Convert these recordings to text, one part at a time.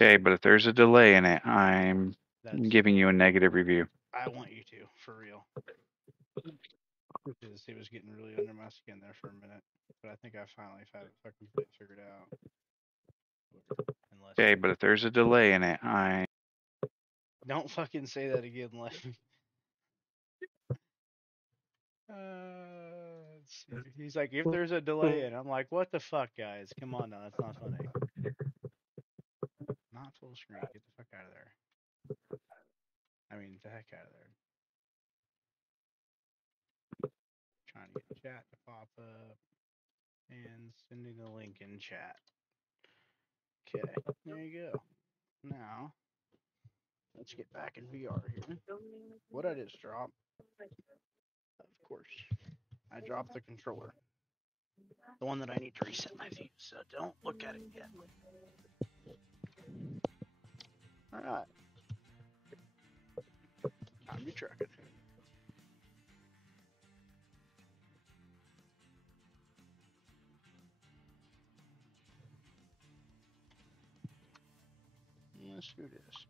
unless Okay, but if there's a delay in it, I'm that's giving you a negative review. I want you to, for real. Because he was getting really under my skin there for a minute. But I think I finally had it fucking figured out. Unless Okay, but if there's a delay in it, I don't fucking say that again, like let's see. He's like, if there's a delay, and I'm like, what the fuck, guys? Come on now, that's not funny. Not full screen. Get the fuck out of there. I mean, the heck out of there. Trying to get chat to pop up and sending the link in chat. Okay, there you go. Now, let's get back in VR here. What I just dropped? Of course, I dropped the controller. The one that I need to reset my views, so don't look at it yet. Alright. Time to be trucking. Let's do this.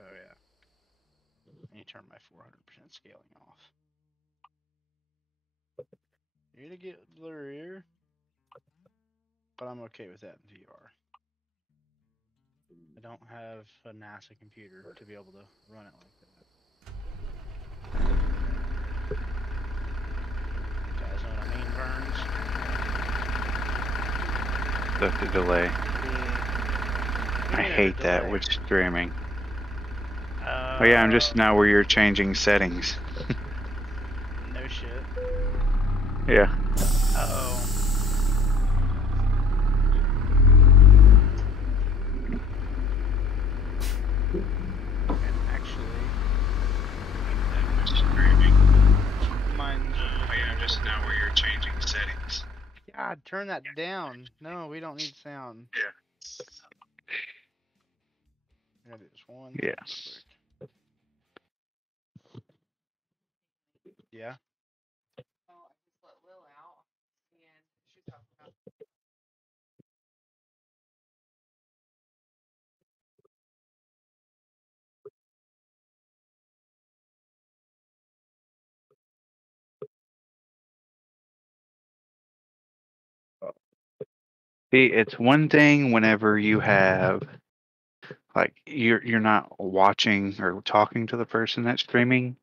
Oh yeah. I need to turn my 400% scaling off. You're gonna get blurrier, but I'm okay with that in VR. I don't have a NASA computer to be able to run it like that. You guys know what I mean, Burns? That's the delay. I hate that with streaming. Oh yeah, I'm just now where you're changing settings. No shit. Yeah. Uh-oh. And actually, streaming. Mine's. Oh yeah, I'm just now where you're changing settings. God, turn that down. No, we don't need sound. Yeah. I gotta do this one. Yeah. Yeah. See, it's one thing whenever you have like you're not watching or talking to the person that's streaming,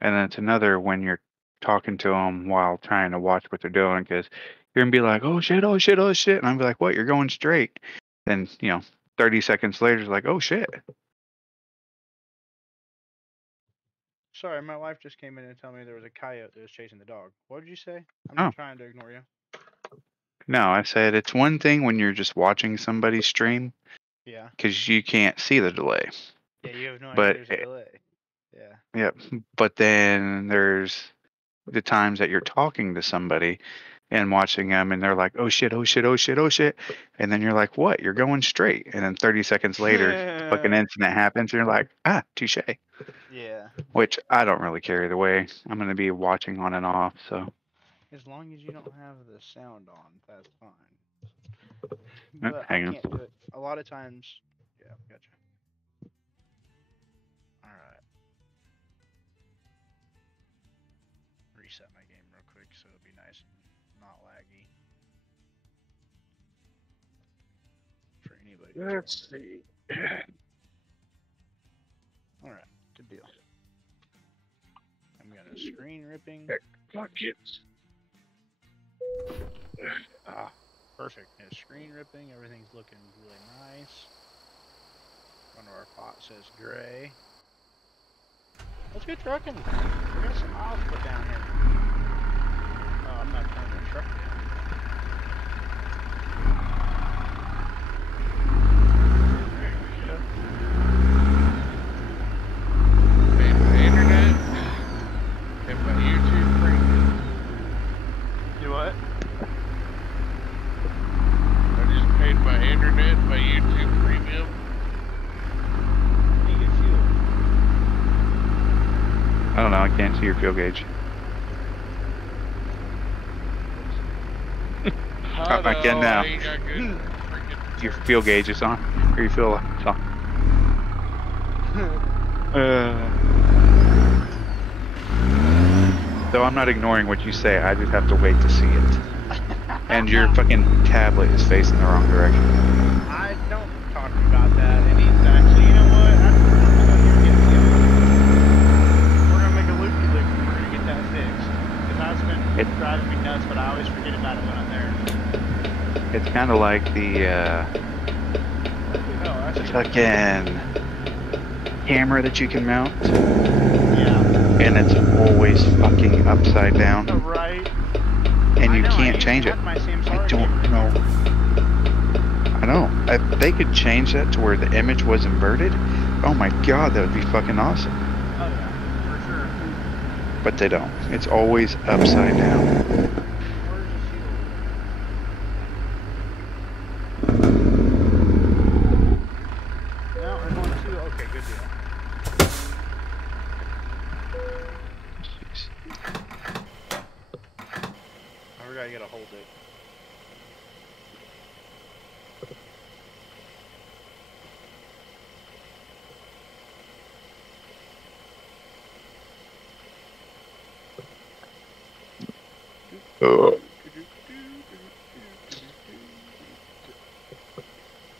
and then it's another when you're talking to them while trying to watch what they're doing, because you're gonna be like, oh shit, oh shit, oh shit, and I'm be like, what? You're going straight. Then 30 seconds later, it's like, oh shit. Sorry, my wife just came in and told me there was a coyote that was chasing the dog. What did you say? I'm not trying to ignore you. No, I said it's one thing when you're just watching somebody stream. Yeah. Because you can't see the delay. Yeah, you have no idea there's a delay. Yeah. Yep. But then there's the times that you're talking to somebody and watching them, and they're like, oh shit, oh shit, oh shit, oh shit. And then you're like, what? You're going straight. And then 30 seconds later, the fucking incident happens, and you're like, ah, touche. Yeah. Which I don't really care either way. I'm going to be watching on and off, so. As long as you don't have the sound on, that's fine. But Hang I on. can't do it. A lot of times, yeah, gotcha. Alright. Reset my game real quick so it'll be nice and not laggy. For anybody. Let's see. Alright, good deal. I'm gonna screen ripping. Buckets. Perfect. Yeah, screen ripping. Everything's looking really nice. One of our pot says gray. Let's get trucking. We got some miles to put down here. Oh, I'm not trying to truck down. Paid by internet and by YouTube Premium. Do what? I just paid by internet by YouTube Premium. You get fuel. I don't know. I can't see your fuel gauge. Again now. He got good freaking Your fuel gauge is on, or you feel like it's on. So I'm not ignoring what you say. I just have to wait to see it. And your fucking tablet is facing the wrong direction. I don't talk about that. And he's actually, you know what? We're gonna make a loop-de-loop. And we're gonna get that fixed. Because that's been driving me nuts, but I always forget about it when I'm there. It's kind of like the fucking camera that you can mount, Yeah. and it's always fucking upside down, Right. and I you know, can't I change it. My Samsara I don't camera. know. I know. If they could change that to where the image was inverted, oh my god, that would be fucking awesome. Oh yeah, for sure. But they don't. It's always upside down. Where's the fuel? No, I'm on 2. Okay, good deal. Jeez. I forgot you gotta hold it.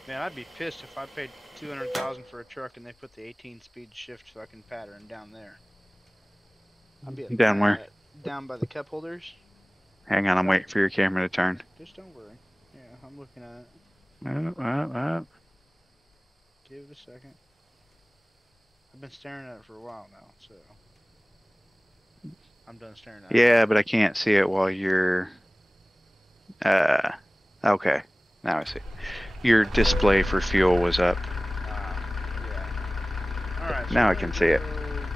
Man, I'd be pissed if I paid $200,000 for a truck and they put the 18-speed shift fucking pattern down there. I'd be Down where? Down by the cup holders. Hang on, I'm waiting for your camera to turn. Just don't worry. Yeah, I'm looking at it. Give it a second. I've been staring at it for a while now, so I'm done staring at it. Yeah, but I can't see it while you're. Okay, now I see. Your display for fuel was up. Yeah. Alright, so Now I we're can gonna see it. go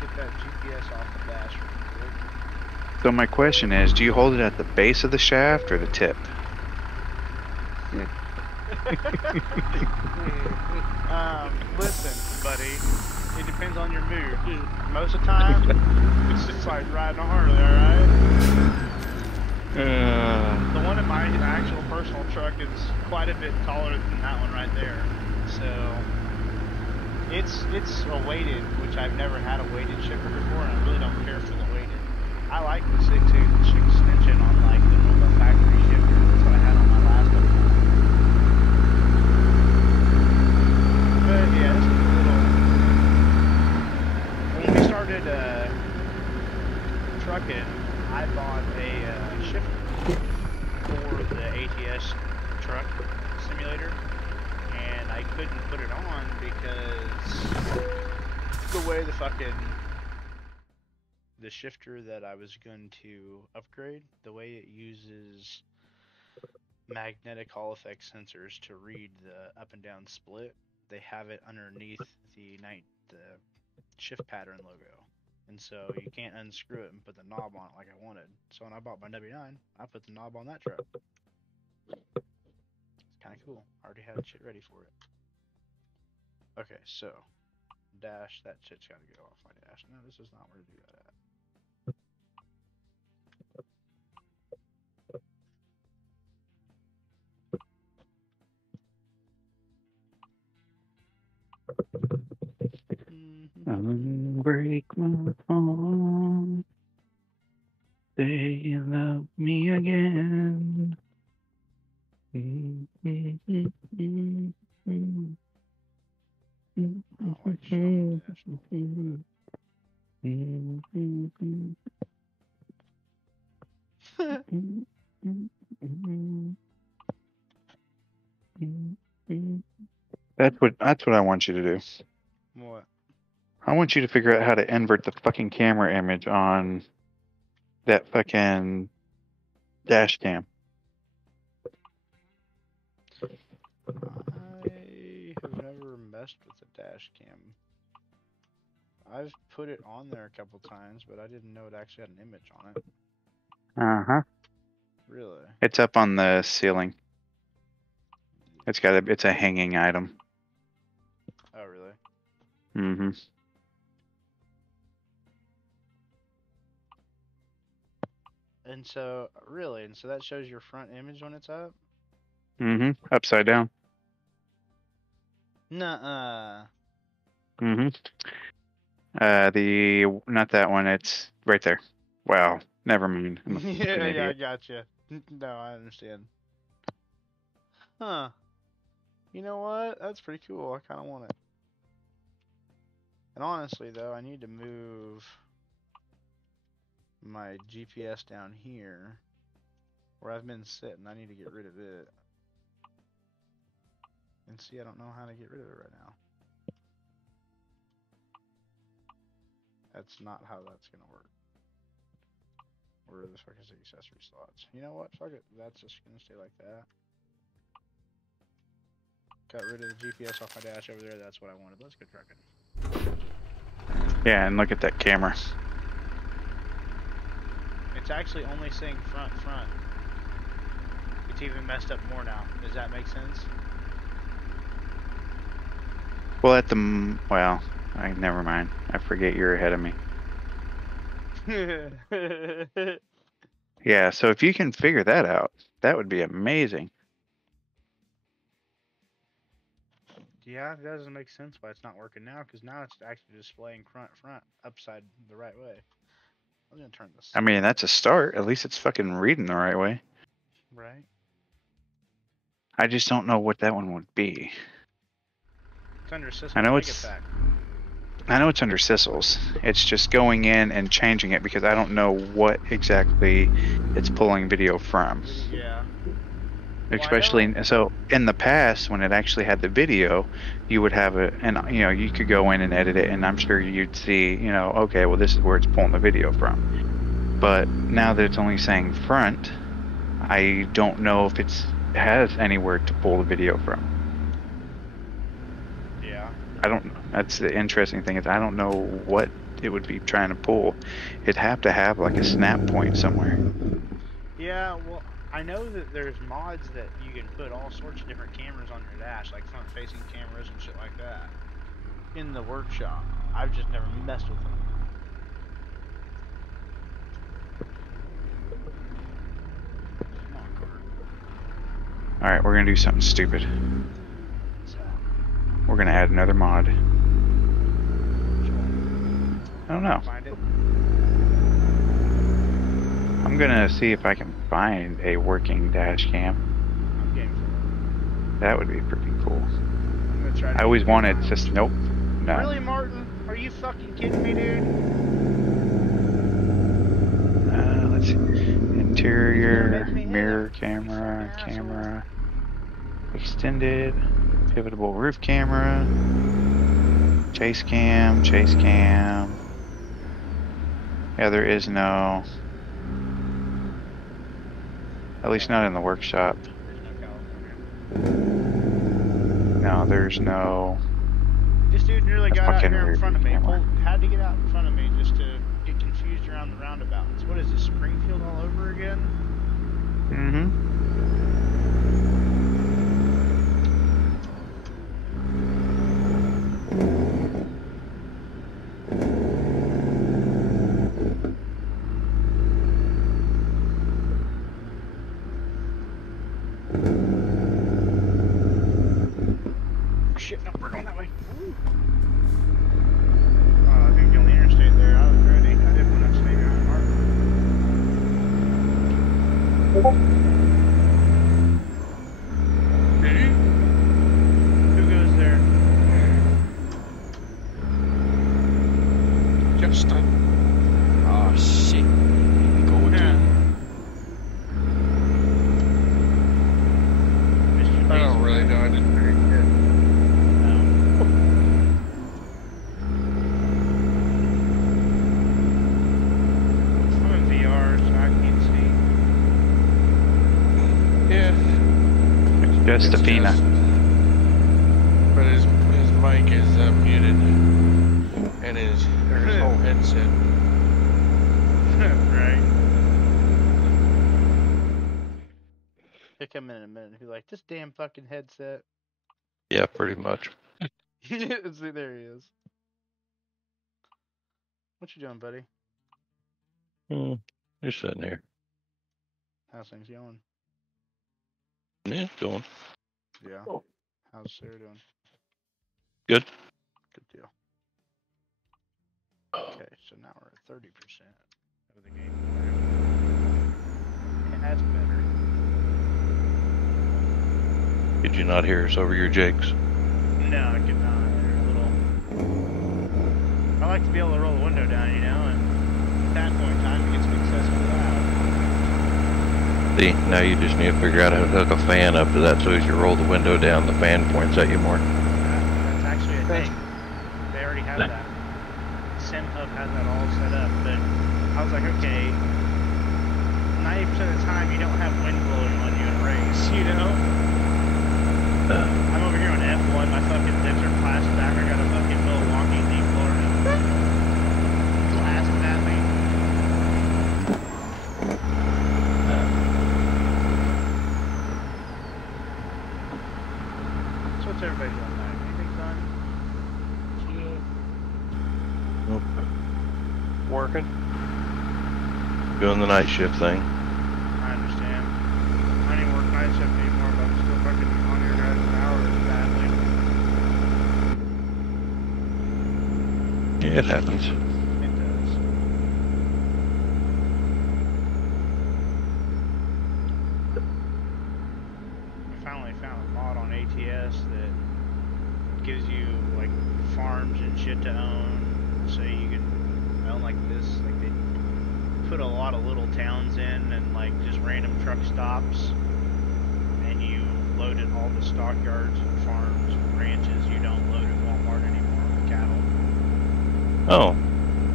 Get that GPS off the dash real quick. So my question is, do you hold it at the base of the shaft or the tip? Listen, buddy, it depends on your mood. Most of the time, it's just like riding a Harley, alright? The one in my actual personal truck is quite a bit taller than that one right there. So, it's a weighted, which I've never had a weighted shifter before, and I really don't care for the weighted. I like the 6-inch extension on like the normal factory shifter. That's what I had on my last one. But yeah, this is a little. When we started trucking, I bought a shifter for the ATS truck simulator, and I couldn't put it on because the way the shifter that I was going to upgrade, the way it uses magnetic Hall effect sensors to read the up and down split, they have it underneath the shift pattern logo. And so you can't unscrew it and put the knob on it like I wanted. So when I bought my W9, I put the knob on that truck. It's kind of cool. I already had shit ready for it. Okay, so dash, that shit's got to go off my dash. No, this is not where to do that at. Break my phone. Say you love me again. That's what I want you to do. What? I want you to figure out how to invert the fucking camera image on that fucking dash cam. I have never messed with the dash cam. I've put it on there a couple times, but I didn't know it actually had an image on it. Uh-huh. Really? It's up on the ceiling. It's a hanging item. Oh, really? Mm-hmm. And so that shows your front image when it's up? Mm-hmm. Upside down. Nuh-uh. Mm-hmm. Not that one. It's right there. Wow. Never mind. I'm a fucking Yeah, I idiot. gotcha. No, I understand. Huh. You know what? That's pretty cool. I kind of want it. And honestly, though, I need to move my GPS down here where I've been sitting. I need to get rid of it. And see, I don't know how to get rid of it right now. That's not how that's gonna work. Where the fuck is the accessory slots? You know what? Fuck it. That's just gonna stay like that. Got rid of the GPS off my dash over there. That's what I wanted. Let's go trucking. Yeah, and look at that camera. It's actually only saying front. It's even messed up more now. Does that make sense? Well, well, never mind. I forget you're ahead of me. Yeah, so if you can figure that out, that would be amazing. Yeah, it doesn't make sense why it's not working now, because now it's actually displaying front upside the right way. I'm gonna turn this. I mean, that's a start. At least it's fucking reading the right way. Right. I just don't know what that one would be. It's under system. I know it's under Sissels. It's just going in and changing it because I don't know what exactly it's pulling video from. Yeah. Especially so in the past when it actually had the video, you would have you could go in and edit it, and I'm sure you'd see, okay, well, this is where it's pulling the video from. But now that it's only saying front, I don't know if it has anywhere to pull the video from. Yeah. I don't. That's the interesting thing is I don't know what it would be trying to pull. It'd have to have like a snap point somewhere. Yeah, well, I know that there's mods that you can put all sorts of different cameras on your dash, like front-facing cameras and shit like that, in the workshop. I've just never messed with them. Come on, Carter. All right, we're gonna do something stupid. So, We're gonna add another mod. I don't know. find it. I'm gonna see if I can find a working dash cam. I'm game for it. That would be pretty cool. I'm gonna try to I always get it wanted now. just nope. No. Really, Martin? Are you fucking kidding me, dude? Let's see. Interior, Make me hit mirror him, you camera, fucking camera, extended, pivotable roof camera, chase cam. Yeah, there is no, at least not in the workshop. There's no California. No, there's no. This dude nearly got out fucking here in weird front of me. camera. Had to get out in front of me just to get confused around the roundabouts. What is this, Springfield all over again? Mm-hmm. Shit, no, we're going that way. I think you're on the interstate there. I was ready. I didn't want to stay behind Martin. Who goes there? Justin. Oh shit. Here we go again. Mr. I don't really know. I didn't very good. I'm in VR, so I can't see. Yeah. It's just it's Athena. just- But his mic is muted. And his whole headset. Right. He'll come in a minute and be like, this damn fucking headset. Yeah, pretty much. See, there he is. What you doing, buddy? You're sitting here. How's things going? Yeah, going. Yeah. How's Sarah doing? Good. Good deal. Okay, so now we're at 30% of the game. And that's better. Did you not hear us over your jigs? No, I could not. They're a little. I like to be able to roll the window down, you know, and at that point in time it gets excessively loud. See, now you just need to figure out how to hook a fan up to that so as you roll the window down, the fan points at you more. That's actually a thing. They already have that. SimHub has that all set up, but I was like, okay, 90% of the time you don't have wind blowing on you in a race, you know? I'm over here on F1, my fucking zips are plastic back, I got a fucking Milwaukee deep Florida blasting at me. So what's everybody doing tonight? Anything fun? Working. Doing the night shift thing. I understand. I didn't work night shift anymore, but I'm still fucking on your guys' hours badly. Yeah, it happens. It does. I finally found a mod on ATS that gives you like farms and shit to own, so you can own like this. Like they put a lot of little towns in and like just random truck stops, and you loaded all the stockyards and farms and ranches. You don't load at Walmart anymore with cattle. Oh.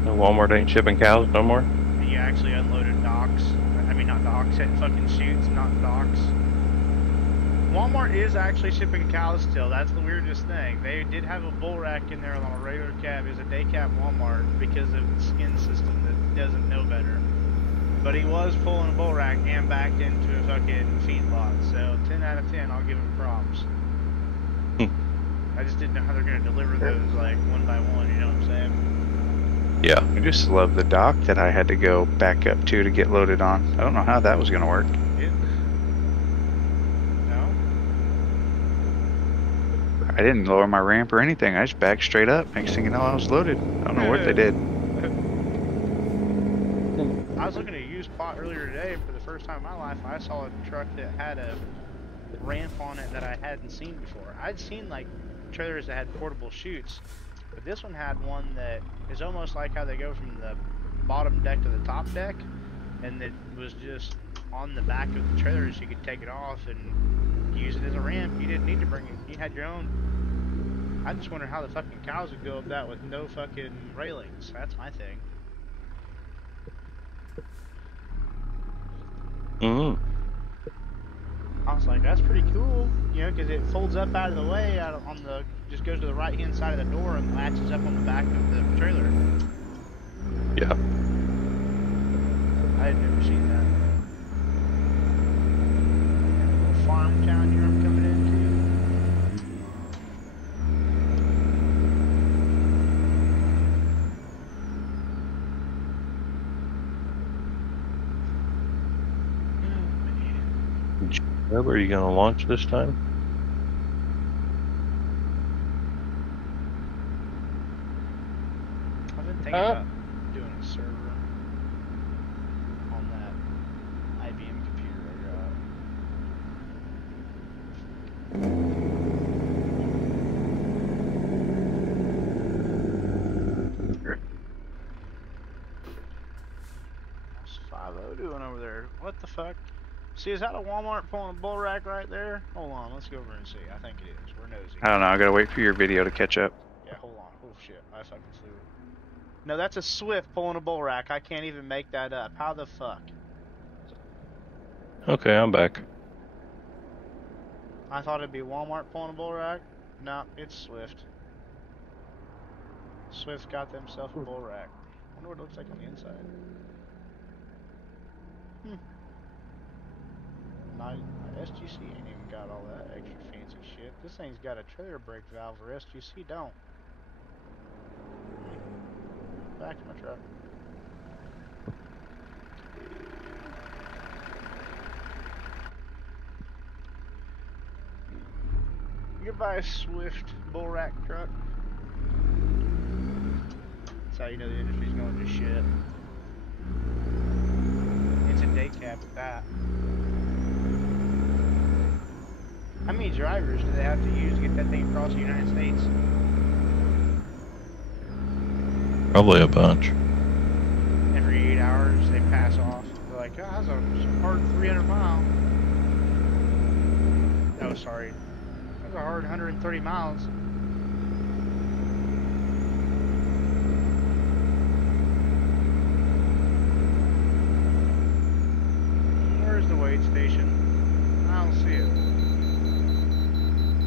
No, Walmart ain't shipping cows no more? And you actually unloaded docks. I mean, not docks, fucking chutes, not docks. Walmart is actually shipping cows still. That's the weirdest thing. They did have a bull rack in there on a regular cab. It was a day cab Walmart because of the skin system that doesn't know better. But he was pulling a bull rack and backed into a fucking feedlot. So 10 out of 10, I'll give him props. I just didn't know how they're going to deliver those like one by one, you know what I'm saying? Yeah. I just love the dock that I had to go back up to get loaded on. I don't know how that was going to work. No? I didn't lower my ramp or anything. I just backed straight up. Next thing you know, I was loaded. I don't know what they did. I was looking at a used plot earlier today, and for the first time in my life, I saw a truck that had a ramp on it that I hadn't seen before. I'd seen like trailers that had portable chutes, but this one had one that is almost like how they go from the bottom deck to the top deck, and it was just on the back of the trailer so you could take it off and use it as a ramp. You didn't need to bring it. You had your own. I just wonder how the fucking cows would go up that with no fucking railings. That's my thing. Mm-hmm. I was like, that's pretty cool, you know, because it folds up out of the way, on the, just goes to the right hand side of the door and latches up on the back of the trailer. Yeah. I had never seen that. A little farm town here I'm coming into. Where are you going to launch this time? I've been thinking about doing a server on that IBM computer I got. What's 5-0 doing over there? What the fuck? See, is that a Walmart pulling a bull rack right there? Hold on, let's go over and see. I think it is. We're nosy. I don't know. I gotta wait for your video to catch up. Yeah, hold on. Oh shit, I fucking flew. No, that's a Swift pulling a bull rack. I can't even make that up. How the fuck? Okay, I'm back. I thought it'd be Walmart pulling a bull rack. No, it's Swift. Swift got themselves a bull rack. I wonder what it looks like on the inside. My SGC ain't even got all that extra fancy shit. This thing's got a trailer brake valve, or SGC don't. Back to my truck. You could buy a Swift bull rack truck. That's how you know the industry's going to shit. It's a day cab at that. How many drivers do they have to use to get that thing across the United States? Probably a bunch. Every 8 hours they pass off. They're like, oh, that's a hard 300 mile. Oh, sorry. That's a hard 130 miles. Where's the weigh station? I don't see it.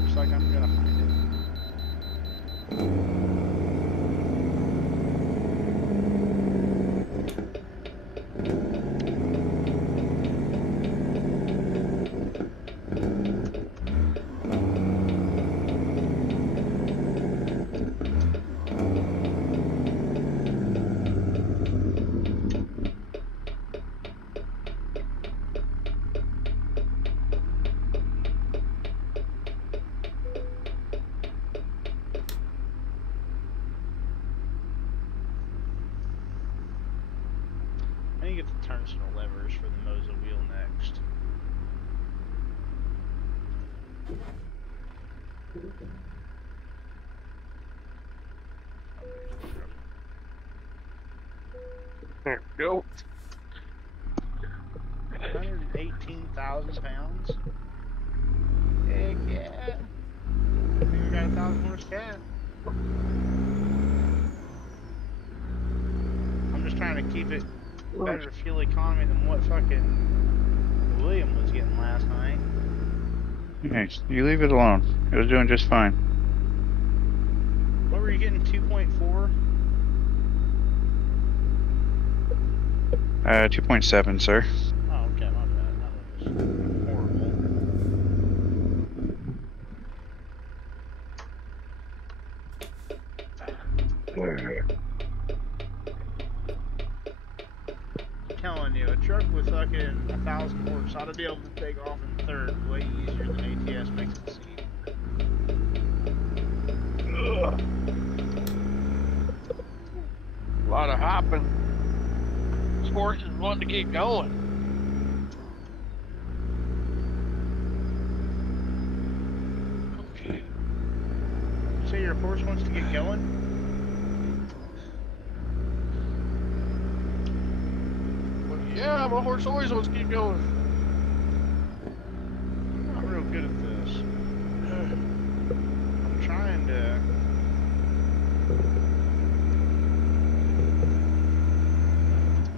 Looks like I'm gonna find it. I need to get the turnstile levers for the Moza wheel next. There we go. 118,000 pounds. Heck yeah. I think we got 1,000 horse cat. I'm just trying to keep it better fuel economy than what fucking William was getting last night. Nice. You leave it alone. It was doing just fine. What were you getting? 2.4? 2.7, sir. Oh, okay, my bad. That was horrible. I'm telling you, a truck with fucking 1,000 horse ought to be able to take off in third way easier than ATS makes it seem. A lot of hopping. These horses want to get going. Okay. You say your horse wants to get going? Well, yeah, my horse always wants to get going. I'm not real good at this. I'm trying to...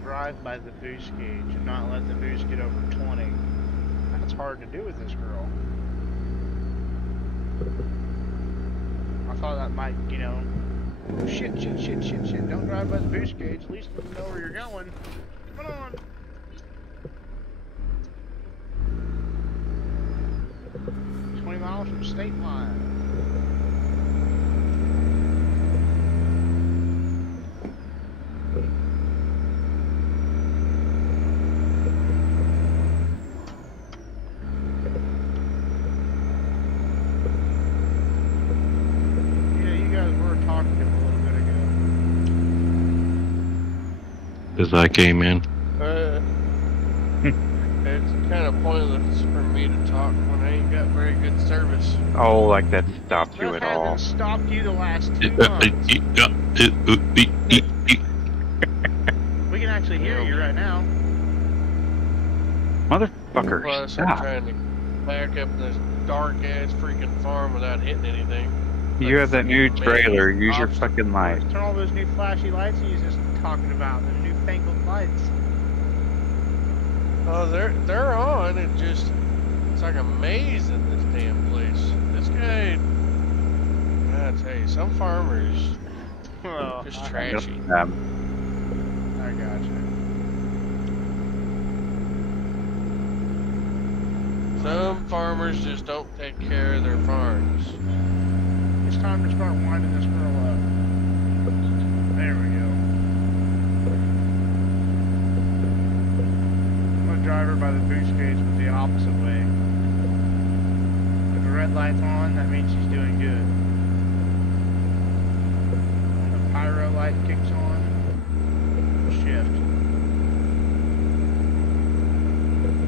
drive by the boost gauge and not let the boost get over 20. That's hard to do with this girl. I thought that might, you know... Shit, don't drive by the boost gauge. At least let them know where you're going. Come on! Miles from state line. Yeah, you guys were talking a little bit ago. As I came in. It's kind of pointless for me to talk when I ain't got very good service. Oh, like that stopped you That at all. hasn't stopped you the last 2 months. We can actually hear you right now. Motherfucker, Plus, I'm stop. trying to back up this dark ass freaking farm without hitting anything. You have that new Freaking trailer. amazing Use your obstacle fucking light. Turn all those new flashy lights you was just talking about, the newfangled lights. Oh, they're on. It's like a maze in this damn place. This guy, I gotta tell you, some farmers Well, just I trashy. gotcha. Some farmers just don't take care of their farms. It's time to start winding this girl up. There we go. I'm gonna drive her by the boost gauge with the opposite way. If we're at headlights on, that means she's doing good. When the pyro light kicks on, shift.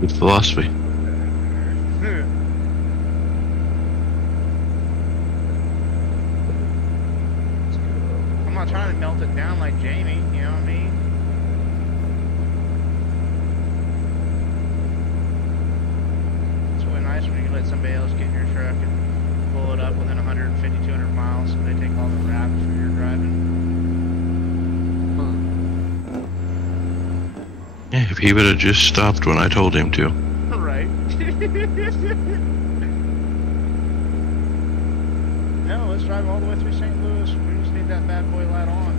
Good philosophy. I'm not trying to melt it down like Jamie, you know what I mean? It's really nice when you let somebody else get in your truck and pull it up within 150, 200 miles and they take all the rap for your driving. Yeah, if he would have just stopped when I told him to. Right. No, let's drive all the way through St. Louis. We just need that bad boy light on.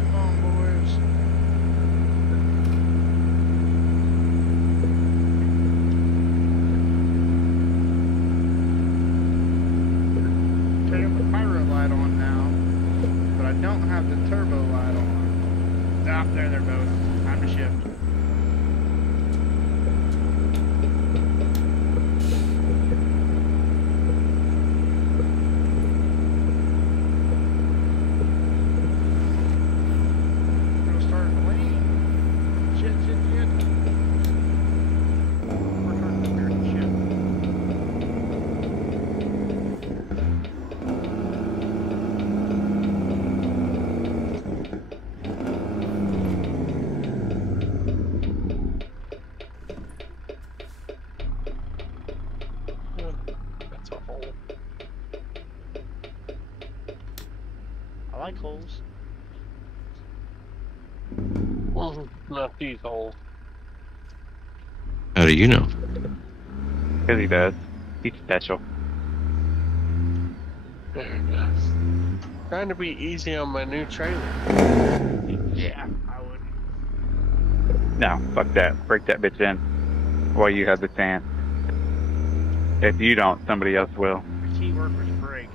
Come on, boys. Turn the pyro light on now, but I don't have the turbo light on. Ah, there they're both. Time to shift. We'll start clean. Shit. We're turning the gear to shift. That's a hole. I like holes. Not these holes. How do you know? Because he does. He's special. There we go. Trying to be easy on my new trailer. Yeah, I wouldn't. No, fuck that. Break that bitch in while you have the chance. If you don't, somebody else will. The key workers break.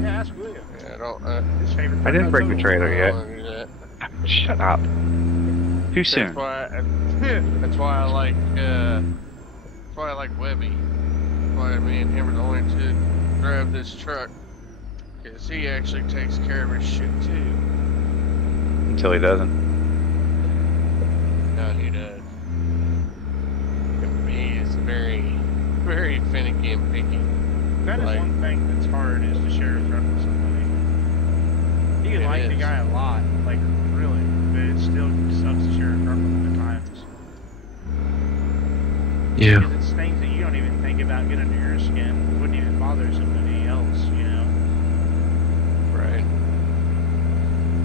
Yeah, ask William. Yeah, I don't. His favorite. I didn't break the total. trailer I yet. don't wanna do that. Shut up. Too soon. That's why I like. That's why I like Webby. That's why me and him are the only two who drive this truck. Because he actually takes care of his shit too. Until he doesn't. No, he does. He is very, very finicky and picky. That is Like- one thing that's hard is to share a truck with somebody. You can It like the is. guy a lot, like really, but it still sucks to share a truck with him at times. Yeah. Because it's things that you don't even think about getting under your skin. Wouldn't even bother somebody else, you know? Right.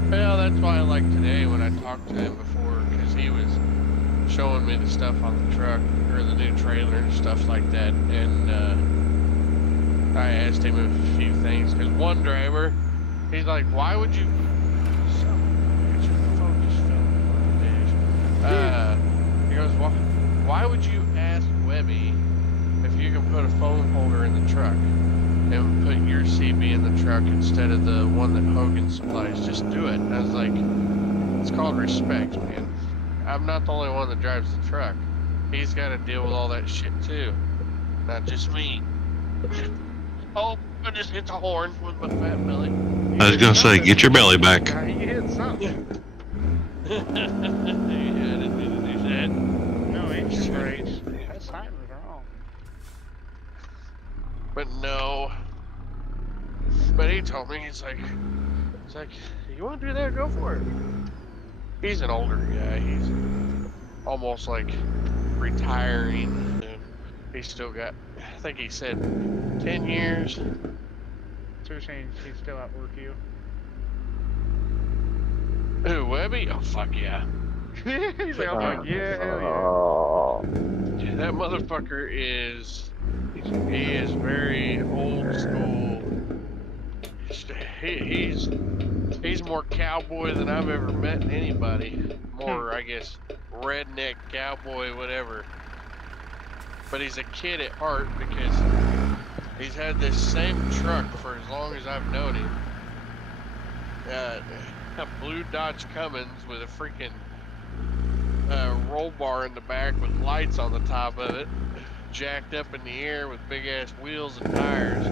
Well, that's why I like today when I talked to him before, because he was showing me the stuff on the truck, or the new trailer and stuff like that, and I asked him a few things, because one driver, he's like, why would you... Son of a bitch, the phone just fell on the dish. He goes, why would you ask Webby if you can put a phone holder in the truck and put your CB in the truck instead of the one that Hogan supplies? Just do it. And I was like, it's called respect, man. I'm not the only one that drives the truck. He's got to deal with all that shit too, not just me. Oh, I just hit the horn with my fat belly. I was gonna say, get your belly back. Yeah, you hit something. Yeah, I didn't mean to do that. No, engine brakes. That sign was wrong. But no. But he told me, he's like, you want to do that? Go for it. He's an older guy. He's almost like retiring. And he's still got, I think he said 10 years. So you're saying he's still outwork you? Ooh, Webby? Oh, fuck yeah. He's like, oh, yeah, hell yeah. Oh. Dude, that motherfucker is, he is very old school. He's more cowboy than I've ever met anybody. More, I guess, redneck cowboy, whatever. But he's a kid at heart because he's had this same truck for as long as I've known him. A blue Dodge Cummins with a freaking a roll bar in the back with lights on the top of it, jacked up in the air with big ass wheels and tires.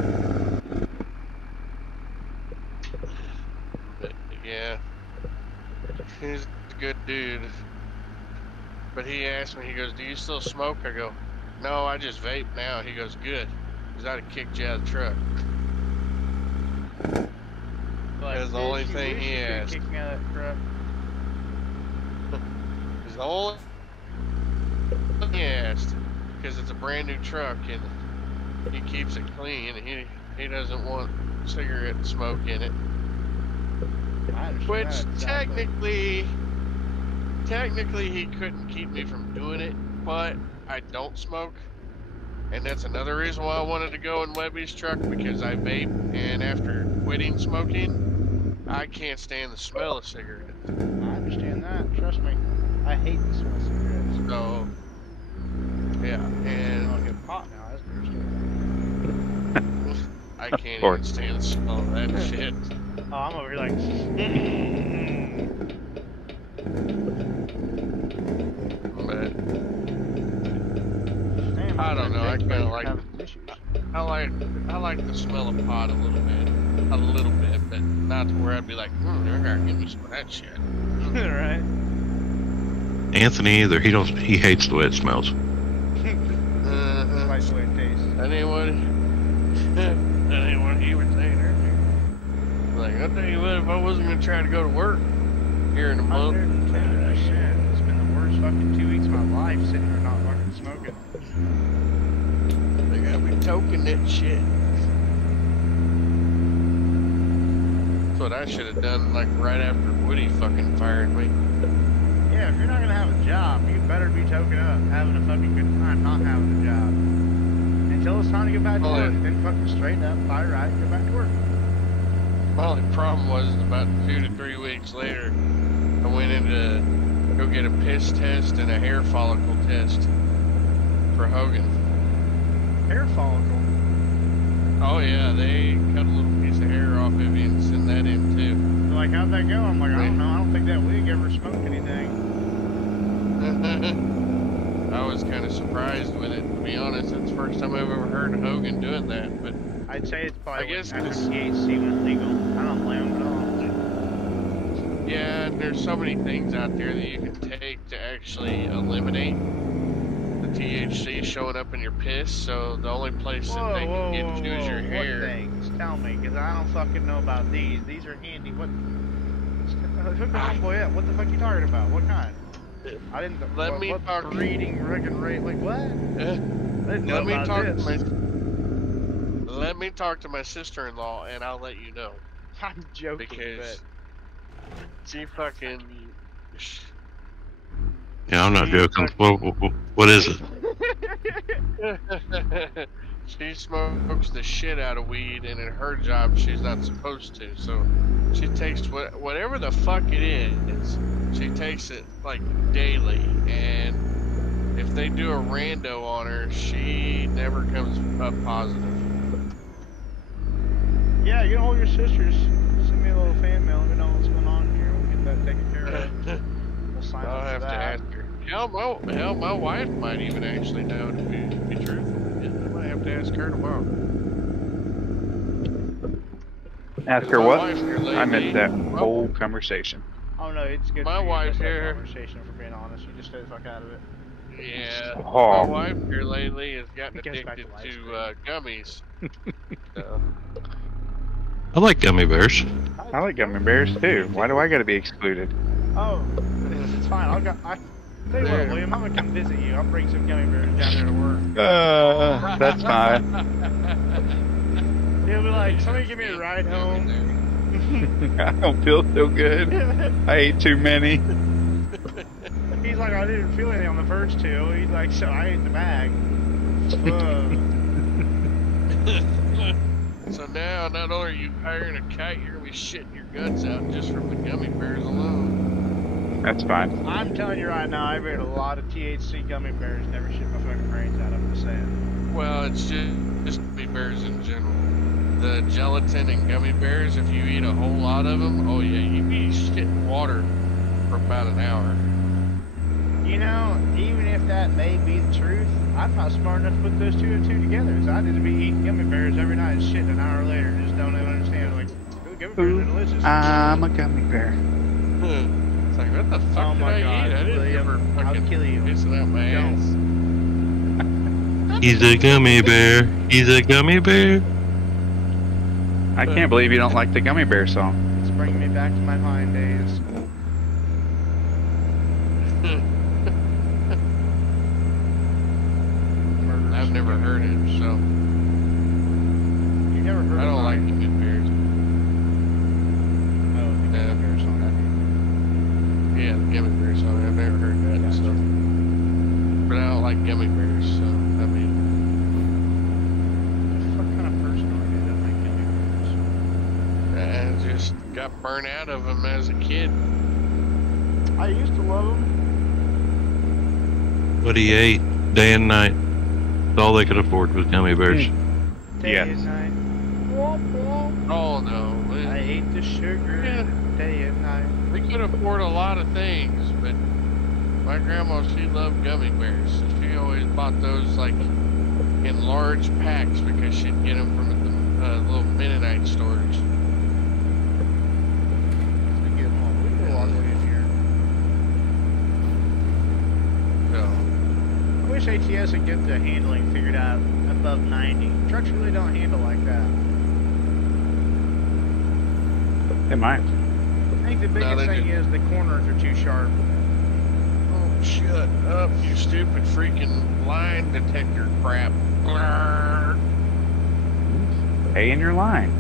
But yeah, he's a good dude. But he asked me, he goes, "Do you still smoke?" I go, "No, I just vape now." He goes, "Good, because I'd have kicked you out of the truck." That's the only thing he asked. Kick me out of that truck. It's the only thing he asked, because it's a brand new truck and he keeps it clean. He doesn't want cigarette smoke in it. I understand Which that exactly. technically he couldn't keep me from doing it, but I don't smoke. And that's another reason why I wanted to go in Webby's truck, because I vape, and after quitting smoking, I can't stand the smell of cigarettes. I understand that. Trust me. I hate the smell of cigarettes. So, yeah, and I'll get pot now. That's understandable. I can't even stand the smell of that shit. Oh, I'm over here like. But Damn, I don't know. I kind of like. having issues. I like the smell of pot a little bit, but not to where I'd be like, they're gonna give me some of that shit. Right? Anthony either. He hates the way it smells. Like the way it tastes. That ain't what he was saying earlier. Like, I'll tell you what, if I wasn't gonna try to go to work here in a month, 110%. It's been the worst fucking 2 weeks of my life sitting here not fucking smoking. they gotta be toking that shit. That's what I should have done, like, right after Woody fucking fired me. Yeah, if you're not gonna have a job, you better be toking up, having a fucking good time, not having a job. Until it's time to get back to Oh, work, yeah. then fucking straighten up, fire right, and go back to work. My only problem was about 2 to 3 weeks later, I went in to go get a piss test and a hair follicle test for Hogan. Hair follicle. Oh yeah, they cut a little piece of hair off of you and send that in too. They're like, how'd that go? I'm like, I don't know. I don't think that wig ever smoked anything. I was kind of surprised with it, to be honest. It's the first time I've ever heard of Hogan doing that, but I'd say it's probably I guess after it's- THC went legal. I don't blame them at all. yeah, and there's so many things out there that you can take to actually eliminate the THC showing up in your piss, so the only place that they can get you is your hair. What things? Tell me, because I don't fucking know about these. These are handy. What? Hook the homeboy up. What the fuck you talking about? What kind? I didn't. Let what, me what talk- breeding, rigging rate? Like what? I didn't know Let me about talk this. to my sister-in-law, and I'll let you know. I'm joking, Because she fucking. Yeah, I'm not joking. What is it? She smokes the shit out of weed, and in her job, she's not supposed to. So she takes whatever the fuck it is. She takes it like daily, and if they do a rando on her, she never comes up positive. Yeah, you can hold your sisters. Send me a little fan mail. Let me know what's going on here. We'll get that taken care of. We'll sign I'll up have for to that. ask her. Hell, my wife might even actually know, to be truthful. Yeah, I might have to ask her tomorrow. Ask her My what? wife here I lately- missed that whole conversation. Oh no, it's good. My for you to wife miss that here- Conversation, for being honest, you just stay the fuck out of it. Yeah, Oh. my wife here lately has gotten It goes back addicted to to live gummies. So, I like gummy bears. I like gummy bears too. Why do I gotta be excluded? Oh, it's fine. Tell you what, There. William, I'm gonna come visit you. I'll bring some gummy bears down there to work. That's fine. He'll be like, somebody give me a ride home. I don't feel so good. I ate too many. He's like, I didn't feel anything on the first two. He's like, so I ate the bag. so now, not only are you hiring a kite, you're gonna be shitting your guts out just from the gummy bears alone. That's fine. I'm telling you right now, I've ate a lot of THC gummy bears. Never shit my fucking brains out. I'm just saying. Well, it's just gummy bears in general. The gelatin and gummy bears, if you eat a whole lot of them, oh yeah, you be shitting water for about an hour. You know, even if that may be the truth, I'm not smart enough to put those two and two together. So I just be eating gummy bears every night and shit an hour later. Just don't even understand. Like, ooh, gummy bears are delicious. I'm a gummy bear. It's like, what the fuck Oh did my I God, eat? I didn't William, ever I'll fucking kill you. piss it out my ass. He's a gummy bear. He's a gummy bear. I can't believe you don't like the gummy bear song. It's bringing me back to my Vine days. I've never heard it, so You never heard I of don't like Vine? gummy bears. Oh, the Yeah. gummy bear song. Yeah, the gummy bear song. I've never heard that. Gotcha. So, but I don't like gummy bears. So I mean, What kind of person are you that like gummy bears? I just got burnt out of them as a kid. I used to love them. What he ate day and night. That's all they could afford was gummy bears. Day Yes. and night. Womp womp. Oh no, I ate the sugar Yeah. day and night. we could afford a lot of things, but my grandma, she loved gummy bears. She always bought those like in large packs because she'd get them from the little Mennonite stores. We get them all. We get a lot of way in here. So I wish ATS would get the handling figured out above 90. Trucks really don't handle like that. They might. I think the biggest they thing do. is the corners are too sharp. oh, shut up, you stupid freaking line detector crap. Blurr. Stay in your line.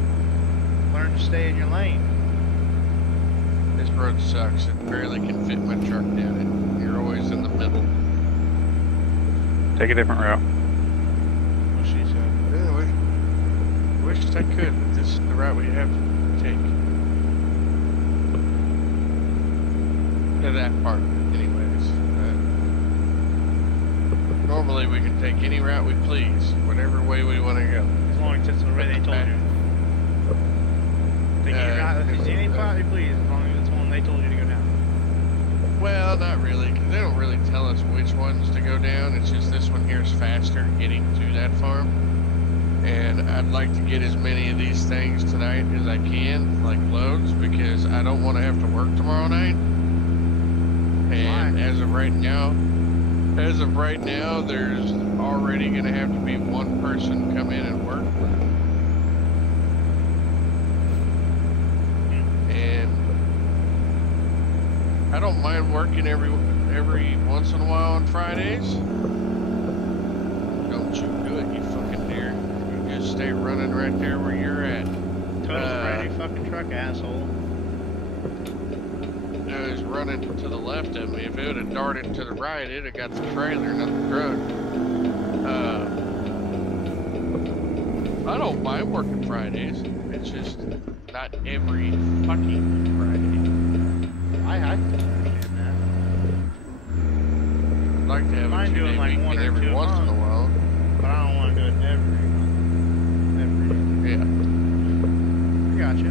Learn to stay in your lane. This road sucks. It barely can fit my truck down it. You're always in the middle. Take a different route. What she said. Yeah, wish I could, but this is the route we have to take. To that part, anyways. Normally we can take any route we please, whatever way we want to go. As long as it's the way they told you. Take any route, if it's any route you please, as long as it's one they told you to go down. Well, not really, because they don't really tell us which ones to go down. It's just this one here is faster getting to that farm. And I'd like to get as many of these things tonight as I can, like loads, because I don't want to have to work tomorrow night. And Why? as of right now, there's already going to have to be one person come in and work. And I don't mind working every once in a while on Fridays. Don't you do it, you fucking deer. You just stay running right there where you're at. Total brand new fucking truck, asshole. It was running to the left of me. If it would have darted to the right, it'd have got the trailer, not the truck. I don't mind working Fridays. It's just not every fucking Friday. I understand that. I'd like to have Mind a 2-day doing like one weekend or every two a once in a month. while. But I don't want to do it every Yeah. I gotcha.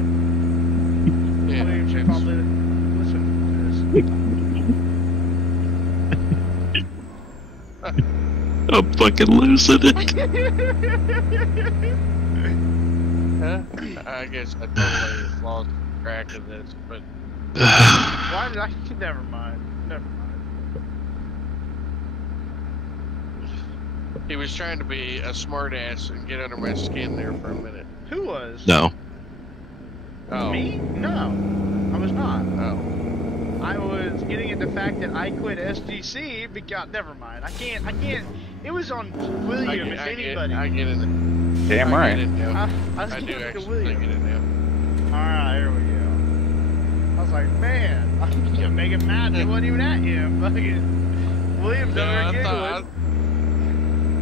Yeah. William should it's- probably listen I'm fucking losing it. to Huh? I guess I totally lost track of this, but Why did I? Never mind. Never mind. he was trying to be a smartass and get under my skin there for a minute. Who was? No. Oh. Me? No, I was not. Oh. I was getting at the fact that I quit SGC because never mind. I can't. It was on William, if anybody. I get it. Damn I right. get it now. I was I do getting to actually William. get it now. Alright, here we go. I was like, man, I'm gonna make him mad. It wasn't even at him. Fucking William's No, over I here thought,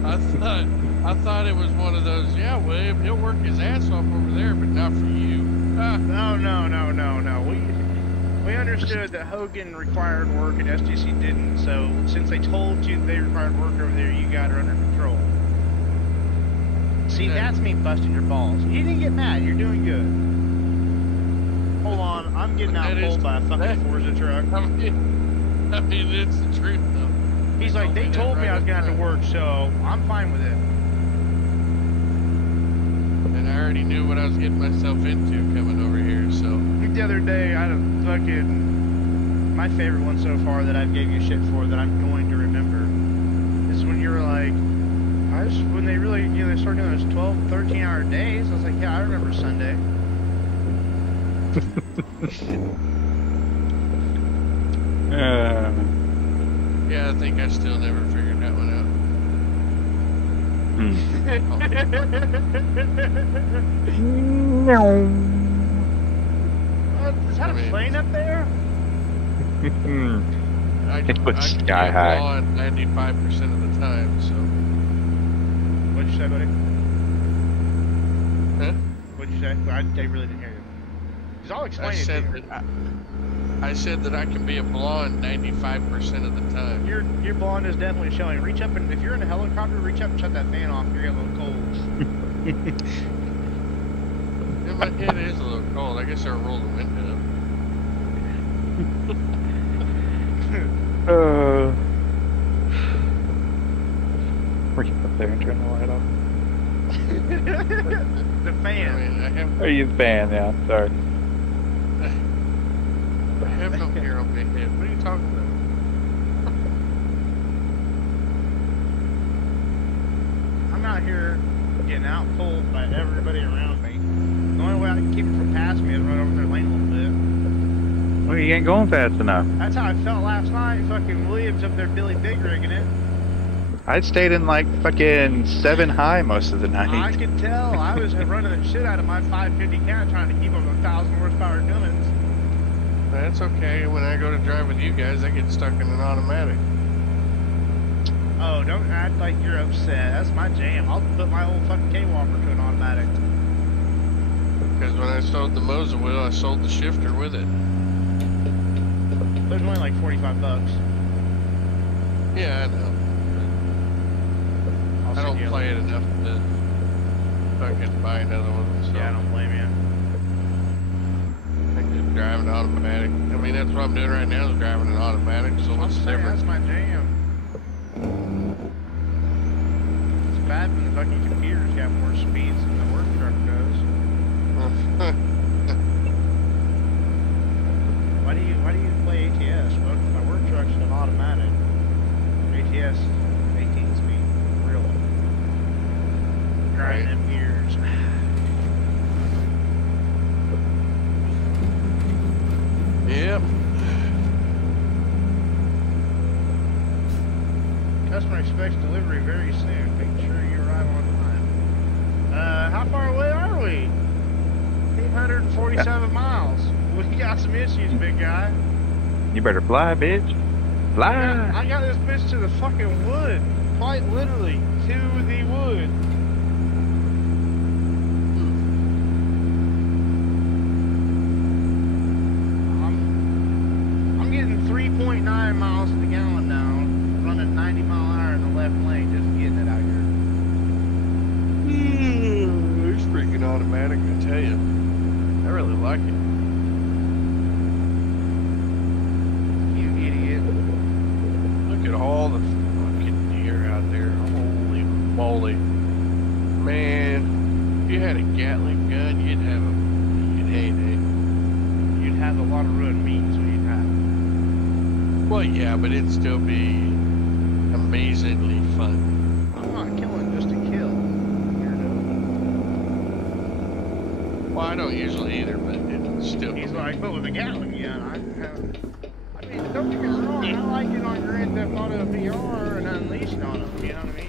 giggling. I thought it was one of those. Yeah, William, he'll work his ass off over there, but not for you. Ah, No. We understood that Hogan required work and SGC didn't. So since they told you they required work over there, you got her under control. See, Yeah. that's me busting your balls. You didn't get mad. You're doing good. Hold on, I'm getting That is- outpulled by a fucking that- Forza truck. I mean, it's the truth though. He's like, they told me I was gonna have to work, so I'm fine with it. And I already knew what I was getting myself into coming over here, so. The other day, I had a fucking, my favorite one so far that I've gave you shit for that I'm going to remember is when you were like, when they really, you know, they started doing those 12, 13-hour days. I was like, yeah, I remember Sunday. Yeah, I think I still never figured that one Is that a plane up there? out. It was I can sky be high. on 95% of the time, so. What'd you say, buddy? Huh? What'd you say? I really didn't hear you. Because I'll explain I it to said you. that I said that I can be a blonde 95% of the time. Your blonde is definitely showing. Reach up and if you're in a helicopter, reach up and shut that fan off. You're getting a little cold. Yeah, it is a little cold. I guess I'll roll the window up. Reach up there and turn the light off. The I fan. mean, I have You fan, yeah, sorry. no hair on my head. What are you talking about? I'm out here getting out cold by everybody around me. The only way I can keep it from passing me is run over their lane a little bit. Well, you ain't going fast enough. That's how I felt last night. Fucking Williams up there, Billy Big rigging it. I stayed in like fucking 7 high most of the night. I could tell. I was running the shit out of my 550 cat trying to keep up with 1,000 horsepower Cummins. That's okay. When I go to drive with you guys, I get stuck in an automatic. Oh, don't act like you're upset. That's my jam. I'll put my old fucking K-Walker to an automatic. Because when I sold the Moza wheel, I sold the shifter with it. It was only like 45 bucks. Yeah, I know. I don't play it enough to fucking buy another one. So Yeah, I don't blame you. I can just drive an automatic. I mean, that's what I'm doing right now is driving an automatic. So I'm what's the saying, difference? that's my jam. It's bad when the fucking computers got more speeds than the work truck does. Why do you play ATS? Well, 'cause my work truck's an automatic. ATS 18 speed. Real. Grinding them gears. Yep. Customer expects delivery very soon. Make sure you arrive on time. How far away are we? 847 miles. We got some issues, big guy. You better fly, bitch. Fly! I got this bitch to the fucking wood. Quite literally, to the wood. I'm getting 3.9 miles to the gallon now. Running 90 mile an hour in the left lane, just getting it out here. It's freaking automatic, I tell you. I really like it. You idiot. Look at all the fucking deer out there. Holy moly. Man, if you had a Gatling gun, you'd have a fucking heyday. You'd have a lot of ruined meats when you'd have. Well, yeah, but it'd still be amazingly fun. I'm not killing just to kill. Well, I don't usually either, but it's still. He's like, but with a Gatling gun, I mean, don't get me wrong, I like it on Grand Theft Auto VR and Unleashed on them, you know what I mean?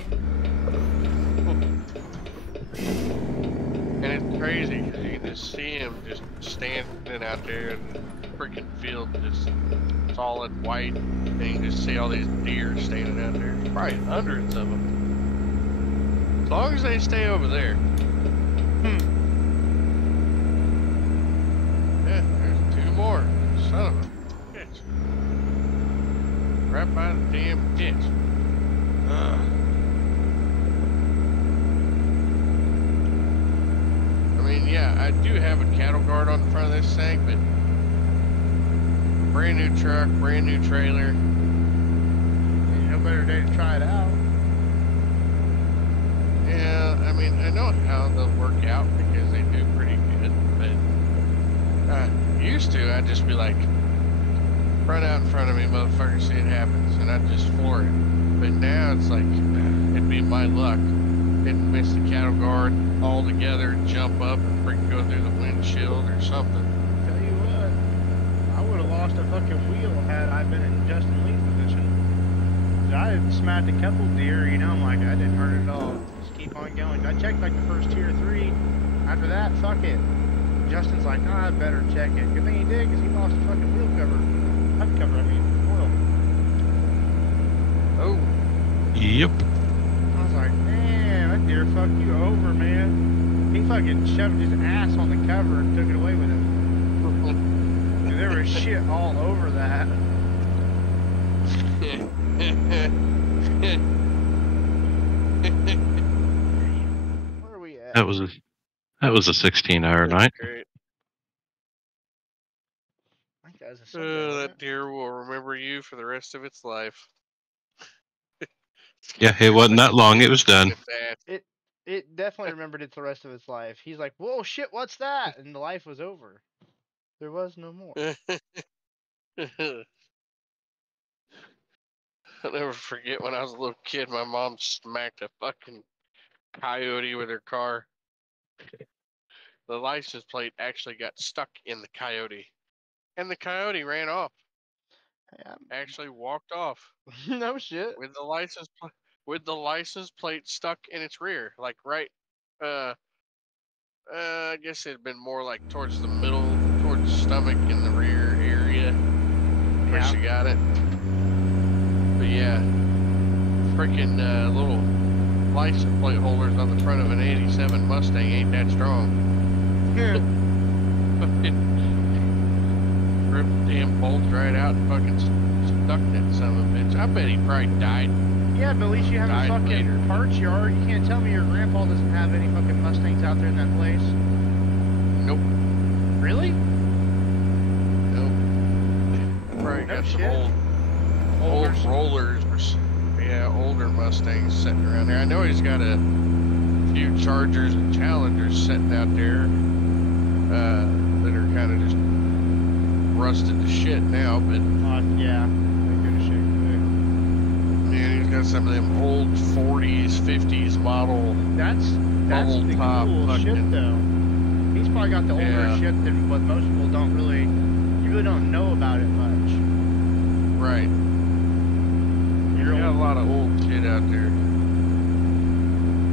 And it's crazy because you can just see him just standing out there in the freaking field, just solid white, and you just see all these deer standing out there. Probably hundreds of them. As long as they stay over there. Yeah, there's 2 more. Son of a bitch. Right by the damn ditch. I mean, yeah, I do have a cattle guard on the front of this thing, but brand new truck, brand new trailer. You know better Saturday to try it out. Yeah, I mean, I know how they'll work out because they do pretty good, but used to, I'd just be like, run out in front of me, motherfucker, see it happens, and I'd just floor it. But now it's like, it'd be my luck. Didn't miss the cattle guard altogether, jump up and freaking go through the windshield or something. Tell you what, I would have lost a fucking wheel had I been in Justin Lee's position. 'Cause I had smacked a couple deer, you know, I'm like, I didn't hurt it at all. Just keep on going. I checked like the first 2 or 3. After that, fuck it. Justin's like, oh, I better check it. Good thing he did, because he lost a fucking wheel cover. Hub cover, I mean, oil. Oh, Yep. I was like, man, that deer fucked you over, man. He fucking shoved his ass on the cover and took it away with him. Dude, there was shit all over that. Where are we at? That was a 16-hour night. Great. I think that was a Sunday, wasn't That it? deer will remember you for the rest of its life. Yeah, it wasn't that long. It was done. It definitely remembered it the rest of its life. He's like, whoa, shit, what's that? And the life was over. There was no more. I'll never forget when I was a little kid, my mom smacked a fucking coyote with her car. The license plate actually got stuck in the coyote. And the coyote ran off. Yeah. Actually walked off No shit. with the license plate stuck in its rear. Like right I guess it had been more like towards the middle, towards the stomach in the rear area where Yeah. she got it. But yeah, freaking little license plate holders on the front of an 87 Mustang ain't that strong. Ripped the damn bolts right out and fucking stuck that son of a bitch. I bet he probably died. Yeah, but at least you have a Died fucking later. parts yard. You can't tell me your grandpa doesn't have any fucking Mustangs out there in that place. Nope. Really? Nope. Probably No got some shit. old Holders. rollers. Yeah, older Mustangs sitting around there. I know he's got a few Chargers and Challengers sitting out there that are kind of just rusted to shit now, but Yeah. They good as shit. man, he's got some of them old 40s, 50s model. That's Bubble the top cool shit fucking- though. He's probably got the older Yeah. shit than what most people don't really. You really don't know about it much. Right. Your Got a old, lot of old shit out there.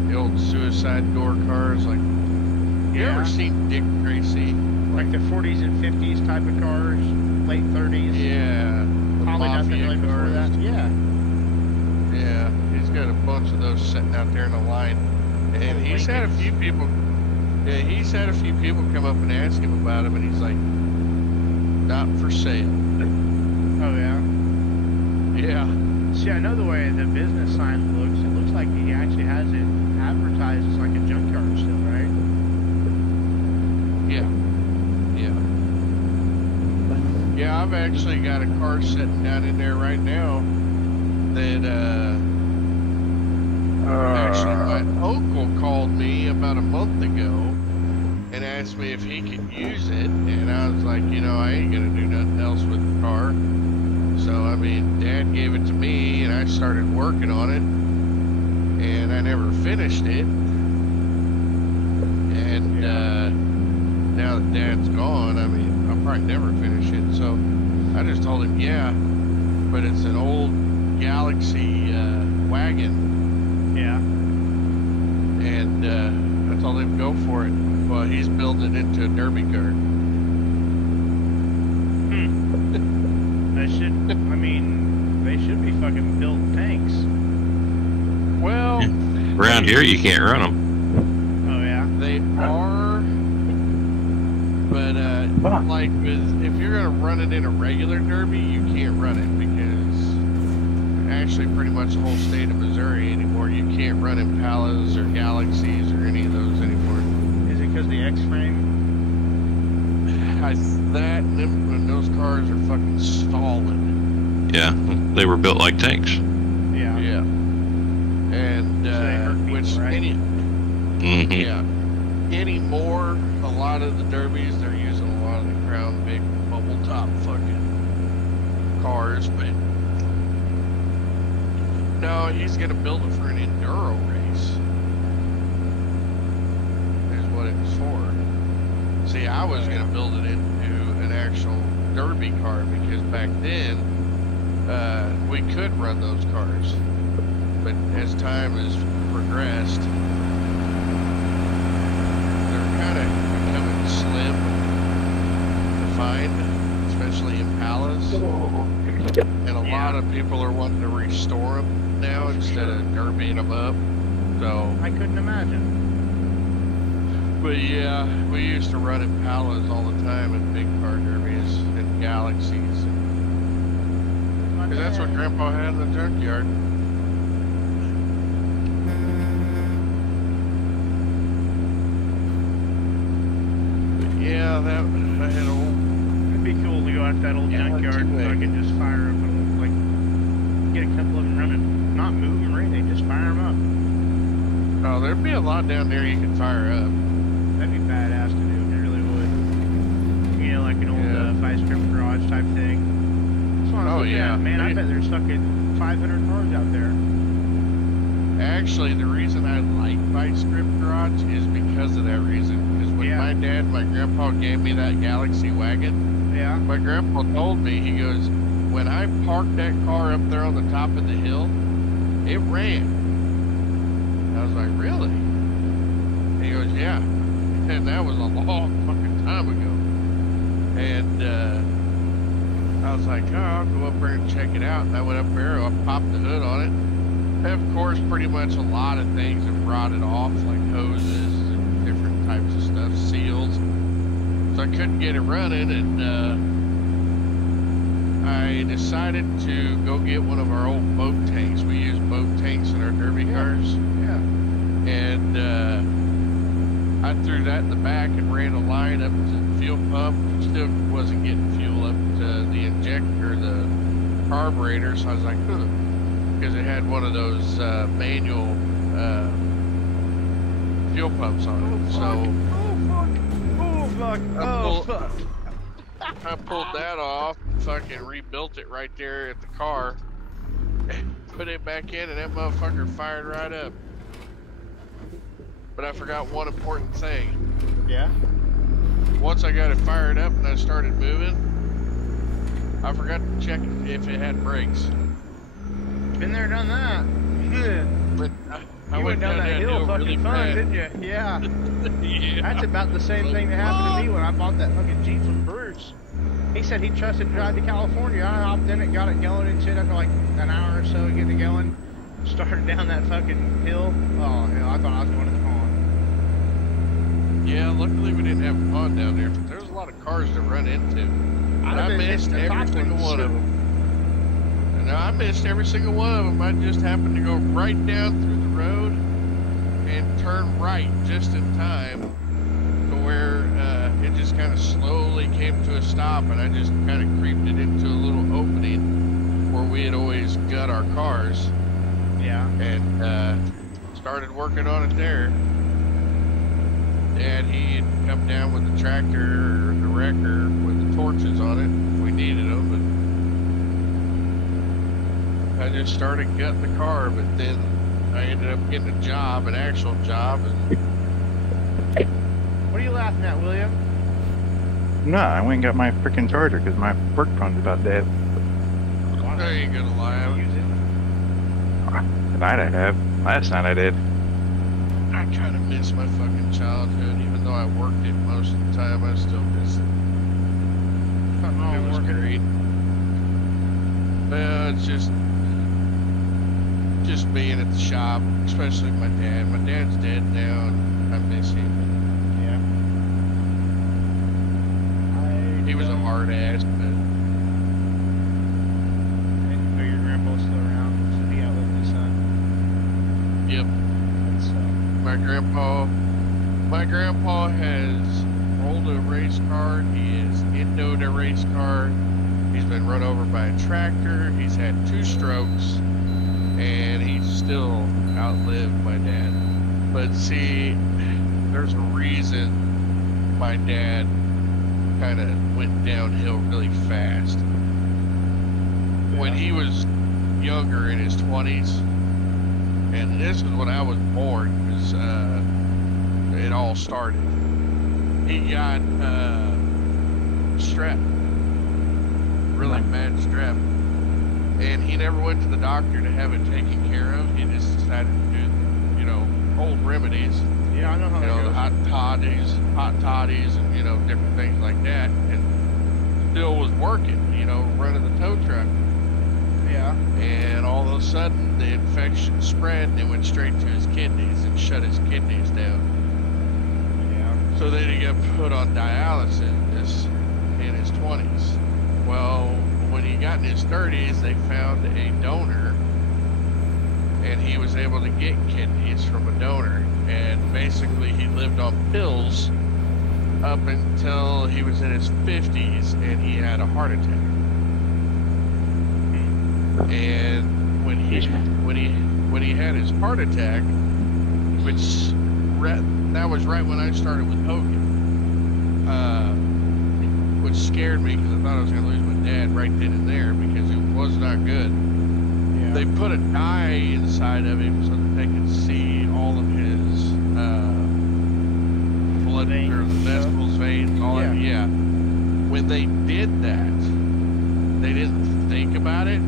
The old suicide door cars, like you Yeah. ever seen Dick Tracy? like the 40s and 50s type of cars, late 30s. Yeah. the Probably nothing mafia really before cars. that. Yeah. Yeah, he's got a bunch of those sitting out there in a line, and he's had a few people. Yeah, he's had a few people come up and ask him about him, and he's like, "Not for sale." Oh yeah. Yeah, See, I know the way the business sign looks. It looks like he actually has it advertised as like a junkyard still, right? yeah, yeah, yeah. I've actually got a car sitting down in there right now that actually my uncle called me about a month ago and asked me if he could use it, and I was like, you know, I ain't gonna do nothing else with the car. So I mean, Dad gave it to me, and I started working on it, and I never finished it. And now that Dad's gone, I mean, I'll probably never finish it. So I just told him, yeah, but it's an old Galaxy wagon, Yeah. and I told him go for it. Well, he's building it into a derby car. They should. I mean, they should be fucking built tanks. Well, Around here, you can't run them. Oh yeah. they are, but like if you're gonna run it in a regular derby, you can't run it because actually pretty much the whole state of Missouri anymore, you can't run Impalas or Galaxies or any of those anymore. Is it because the X-frame? That and them, and those cars are fucking stalling. Yeah, they were built like tanks. Yeah. Yeah. And So they hurt people, which right? Mm-hmm. yeah, anymore, a lot of the derbies they're using a lot of the Crown Vic bubble top fucking cars, but no, he's gonna build it for an enduro race. Is what it was for. See, I was gonna build it into an actual derby car because back then we could run those cars, but as time has progressed, they're kind of becoming slim to find, especially Impalas, and a lot of people are wanting to restore them now instead of derbying them up. So I couldn't imagine. but yeah, we used to run Impalas all the time in big car derbies and Galaxies. Because that's what Grandpa had in the junkyard. But yeah, I had old. It'd be cool to go out to that old junkyard and fucking just fire up and like get a couple of them running, not moving or anything, just fire them up. Oh, there'd be a lot down there you could fire up. That'd be badass to do. It really would. You know, like an old Vice Grip garage type thing. That's what I was looking at. Man, I bet there's fucking 500 cars out there. Actually, the reason I like Vice Grip Garage is because of that reason. Because when my dad and my grandpa gave me that Galaxy wagon, Yeah. my grandpa told me, he goes, when I parked that car up there on the top of the hill, it ran. I was like, really? He goes, yeah. And that was a long fucking time ago. And I was like, oh, I'll go up there and check it out. And I went up there, I popped the hood on it. And of course, pretty much a lot of things have rotted off, like hoses and different types of stuff, seals. So I couldn't get it running, and I decided to go get one of our old boat tanks. We use boat tanks in our derby cars. Yeah. And I threw that in the back and ran a line up to the fuel pump. Still wasn't getting fuel up to the injector, the carburetor. So I was like, because it had one of those manual fuel pumps on it. I pulled that off, fucking rebuilt it right there at the car, put it back in, and that motherfucker fired right up. But I forgot one important thing. Yeah. Once I got it fired up and I started moving, I forgot to check if it had brakes. Been there, done that. But I You went down that hill fucking really fun, bad. didn't you? Yeah. Yeah. That's about the same thing that happened to me when I bought that fucking Jeep from Bruce. He said he trusted drive to California. I hopped in it, got it going and shit after like an hour or so getting it going. Started down that fucking hill. Oh, hell, I thought I was going to the pond. Yeah, luckily we didn't have a pond down there, but there was a lot of cars to run into. And I'd have I been missed hitting the every top single ones. one of them. And I missed every single one of them. I just happened to go right down through the road and turn right just in time to where it just kind of slowly came to a stop, and I just kind of creeped it into a little opening where we had always got our cars. Yeah. And started working on it there. Dad, he had come down with the tractor or the wrecker with the torches on it if we needed them, but I just started gutting the car, but then I ended up getting a job, an actual job. And What are you laughing at, William? No, I went and got my freaking charger because my work phone's about dead. I ain't gonna lie, Tonight I have. Last night I did. I kind of miss my fucking childhood, even though I worked it most of the time. I still miss it. It was great. It's just being at the shop, especially my dad. My dad's dead now, and I miss him. Yeah. He was a hard ass, but And your grandpa's still around, so he outlived his son. yep. That's, My grandpa has rolled a race car. He has endoed a race car. He's been run over by a tractor. He's had 2 strokes, and he's still outlived my dad. But see, there's a reason my dad kind of went downhill really fast. When he was younger in his 20s, and this is when I was born, because it all started. He got strep, really bad strep, and he never went to the doctor to have it taken care of. He just decided to do, old remedies. Yeah, I know how The hot toddies, and different things like that, and still was working. Running the tow truck. Yeah. And all of a sudden, the infection spread, and it went straight to his kidneys and shut his kidneys down. Yeah. So then he got put on dialysis in his 20s. Well, when he got in his 30s, they found a donor, and he was able to get kidneys from a donor. And basically, he lived on pills up until he was in his 50s, and he had a heart attack. And when he had his heart attack, that was right when I started with Hogan, which scared me because I thought I was going to lose my dad right then and there because it was not good. Yeah. They put a dye inside of him so that they could see all of his blood or vessels, veins, all that. Yeah. When they did that, they didn't think about it.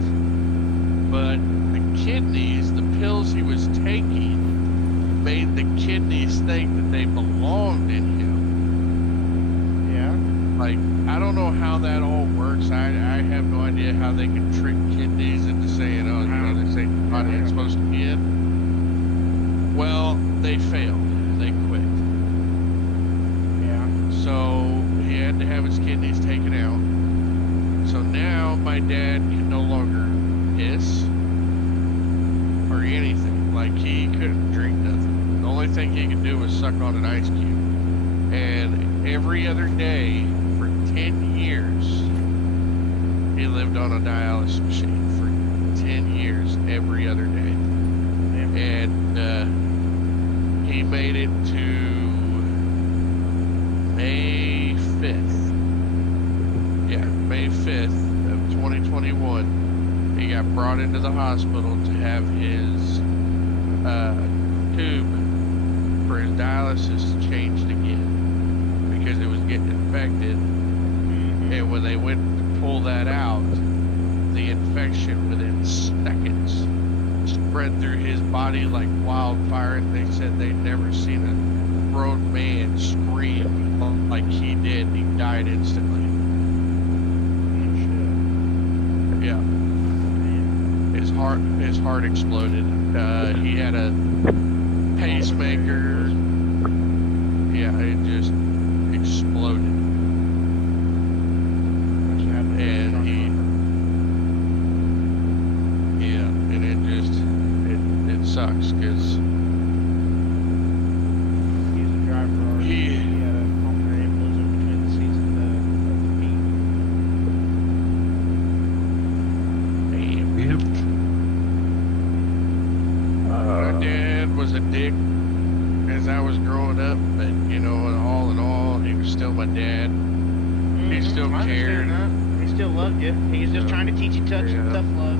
But the kidneys, the pills he was taking, made the kidneys think that they belonged in him. Yeah. Like, I don't know how that all works. I have no idea how they can trick kidneys into saying, oh, they say the body ain't supposed to be in. Well, they failed. They quit. Yeah. So he had to have his kidneys taken out. So now my dad can no longer piss or anything. Like, he couldn't drink nothing. The only thing he could do was suck on an ice cube. And every other day for 10 years, he lived on a dialysis machine for 10 years, every other day. And he made it to May 5th. Yeah, May 5th of 2021. He got brought into the hospital to have his tube for his dialysis changed again because it was getting infected. And when they went to pull that out, the infection within seconds spread through his body like wildfire. And they said they'd never seen a grown man scream like he did. He died instantly. Yeah. His heart exploded. He had a pacemaker. Yeah, it just exploded. And it sucks because He's a driver already. He had a pulmonary embolism between the seats of the Yep. My dad was a dick as I was growing up, but all in all, he was still my dad. He still I cared. understand that. He still loved you. He's just trying to teach you tough love.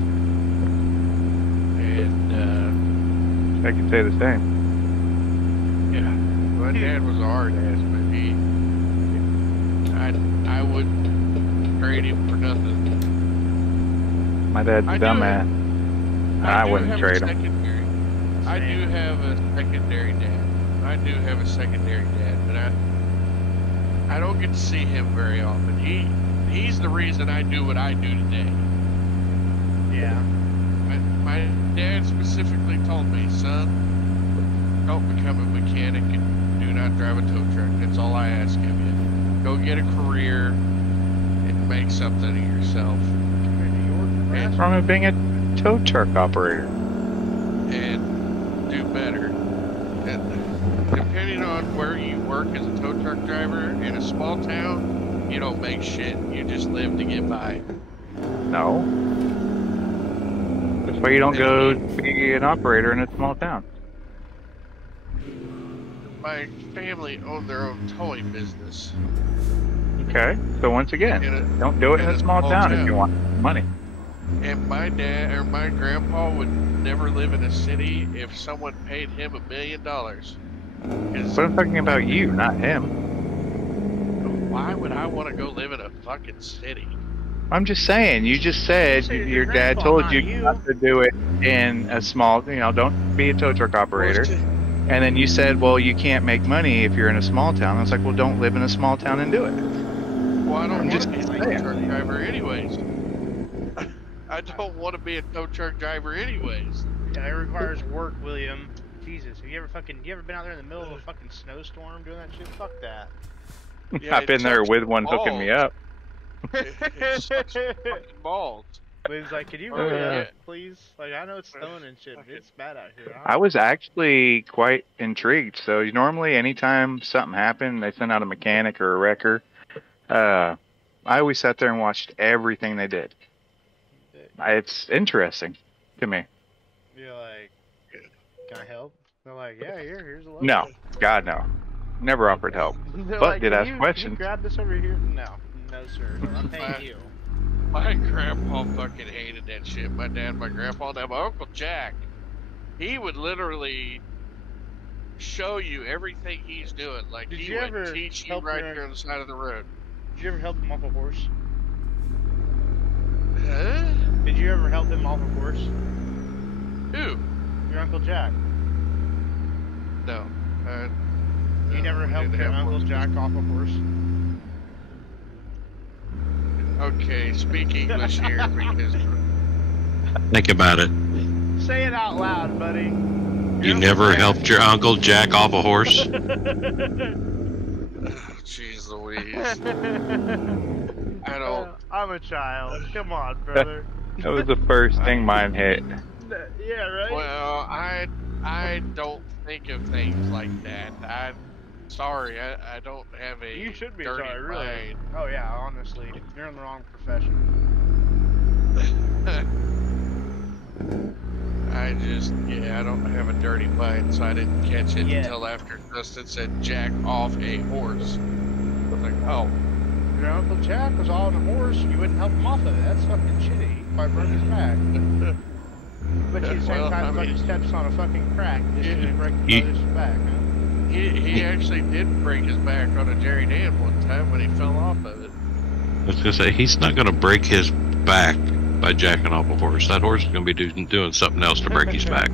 And I can say the same. yeah, my dad was a hard ass, but I wouldn't trade him for nothing. My dad's a dumbass. I wouldn't trade him. I do have a secondary dad. But I don't get to see him very often. He's the reason I do what I do today. Yeah. My dad specifically told me, son, don't become a mechanic and do not drive a tow truck. That's all I ask of you. Go get a career and make something of yourself. What's wrong with being a tow truck operator? And do better. And depending on where you work as a tow truck driver in a small town, you don't make shit. You just live to get by. No. That's why you don't go be an operator in a small town. My family owned their own towing business. Okay. So once again, don't do it in a small town if you want money. And my dad or my grandpa would never live in a city if someone paid him $1 million. But I'm talking about you, not him. Why would I want to go live in a fucking city? I'm just saying. You just said your dad told you not to do it in a small. Don't be a tow truck operator. And then you said, well, you can't make money if you're in a small town. I was like, well, don't live in a small town and do it. Well, I don't want to be a tow truck driver anyways. I don't want to be a tow truck driver anyways. Yeah, it requires work, William. Jesus, have you ever been out there in the middle of a fucking snowstorm doing that shit? Fuck that. Yeah, I've been there with one hooking me up. It sucks fucking balls. William's like, can you hurry up, please? Like, I know it's snowing and shit, but it's bad out here. I was actually quite intrigued. So normally, anytime something happened, they send out a mechanic or a wrecker. I always sat there and watched everything they did. It's interesting to me. You're like, can I help? They're like, yeah, here's a load. No, God no, never offered help. They're But like, did "Can ask you questions. grab this over here? No, sir. I'm paying you. My grandpa fucking hated that shit. My dad, my grandpa, now my Uncle Jack, he would literally show you everything he's doing. Like, Did he you would ever teach you help right your- here on the side of the road. Did you ever help him off a horse? Huh? Did you ever help him off a horse? Who? Your Uncle Jack. No. You never we helped didn't your have Uncle horses. Jack off a horse? Okay, speak English here because Think about it. Say it out loud, buddy. You never helped your Uncle Jack off a horse? jeez Louise. I don't. I'm a child. Come on, brother. That was the first thing mine hit. Yeah, right? Well, I don't think of things like that. I'm sorry. I don't have a You should be dirty sorry, really. mind. Oh, yeah, honestly. You're in the wrong profession. I don't have a dirty mind, so I didn't catch it Yeah. until after Dustin said jack off a horse. I was like, oh. Your Uncle Jack was on a horse, you wouldn't help him off of it. That's fucking shitty. He probably broke his back. But at the same Well, time, I fucking mean- steps on a fucking crack. Just Yeah. didn't break He- his back, huh? He actually did break his back on a Jerry Dan one time when he fell off of it. I was gonna say he's not gonna break his back by jacking off a horse. That horse is gonna be doing something else to break his back.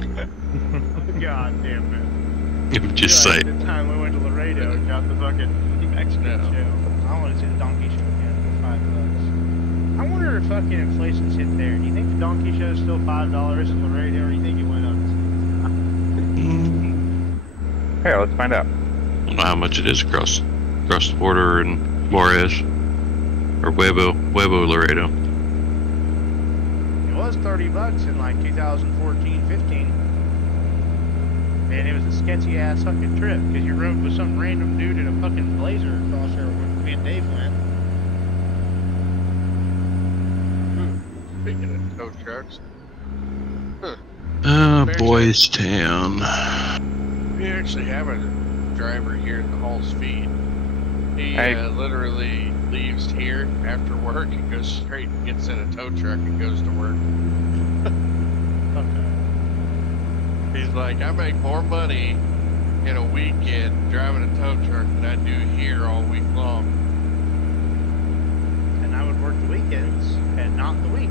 God damn it. I'm just Like saying. the time we went to Laredo and got the fucking Mexican No. show. I want to see the donkey show again for $5. I wonder if fucking inflation's hit there. Do you think the donkey show is still $5 in Laredo, or do you think it went up? Here, let's find out. I don't know how much it is across the border in Juarez or Huevo Laredo. It was $30 in like 2014-15. And it was a sketchy ass fucking trip because you rode with some random dude in a fucking blazer across there when me and Dave went. Speaking of tow trucks, Boys Town. we actually have a driver here at the Hall's Feed. He Hey. literally leaves here after work and goes straight and gets in a tow truck and goes to work. Okay. He's like, I make more money in a weekend driving a tow truck than I do here all week long. And I would work the weekends and not the week.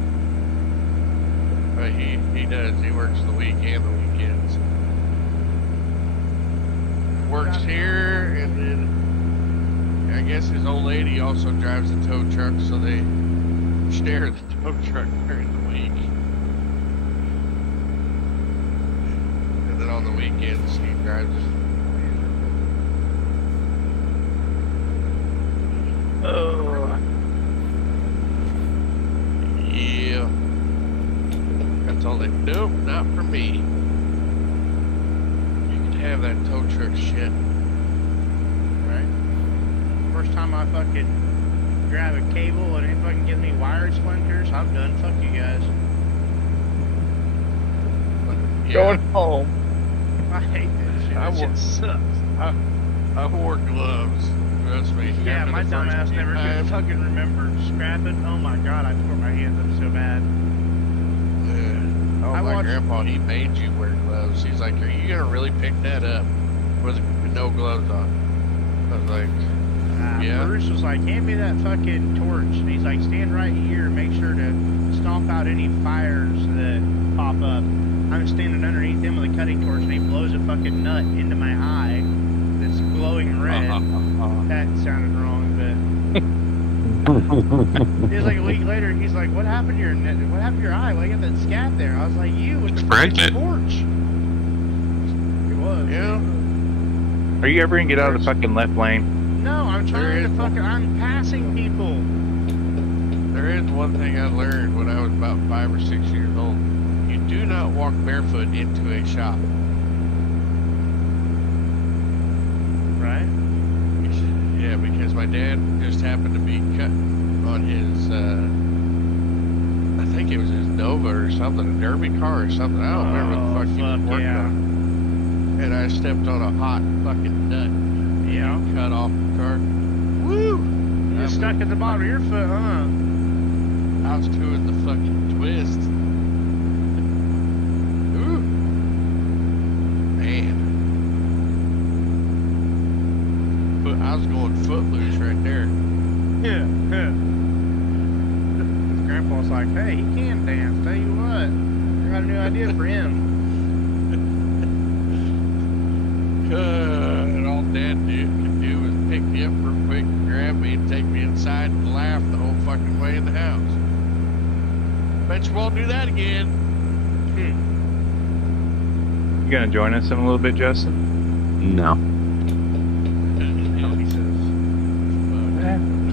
But he does. He works the week and the weekends. Works here, and then I guess his old lady also drives a tow truck, so they share the tow truck during the week. And then on the weekends, he drives. Oh. Yeah. I told him, nope, not for me. You can have that tow truck shit. Right? First time I fucking grab a cable and it fucking gives me wire splinters, I'm done. Fuck you guys. going home. I hate that shit. I That shit wore- sucks. I wore gloves. Trust me. Yeah, after my the dumb first ass few never could times, fucking remember scrapping. Oh my god, I tore my hands up so bad. Yeah. Oh, I my watched- grandpa, he made you wear gloves. He's like, are you gonna really pick that up with no gloves on? I was like, Yeah. Bruce was like, hand me that fucking torch. And he's like, stand right here and make sure to stomp out any fires that pop up. I'm standing underneath him with a cutting torch and he blows a fucking nut into my eye that's glowing red. That sounded wrong, but it was like a week later. He's like, "What happened to your what happened to your eye? Why you got that scab there?" I was like, "You with the fucking Pregnant. torch." It was. yeah. Are you ever gonna get out of the fucking left lane? No, I'm trying to fucking. I'm passing people. There is one thing I learned when I was about 5 or 6 years old. You do not walk barefoot into a shop. Right. Yeah, because my dad just happened to be cut on his, I think it was his Nova or something, a Derby car or something. I don't remember what the fuck he was working yeah. on. And I stepped on a hot fucking nut. Yeah. Cut off the car. Woo! You're stuck at the bottom of your foot, huh? I was doing the fucking twist. Ooh. Man. But I was going footloose right there. Yeah. His grandpa's like, "Hey, he can dance. Tell you what, I got a new idea for him." And all Dad could do was pick me up real quick, grab me, and take me inside and laugh the whole fucking way in the house. Bet you won't do that again. You gonna join us in a little bit, Justin? No. He says,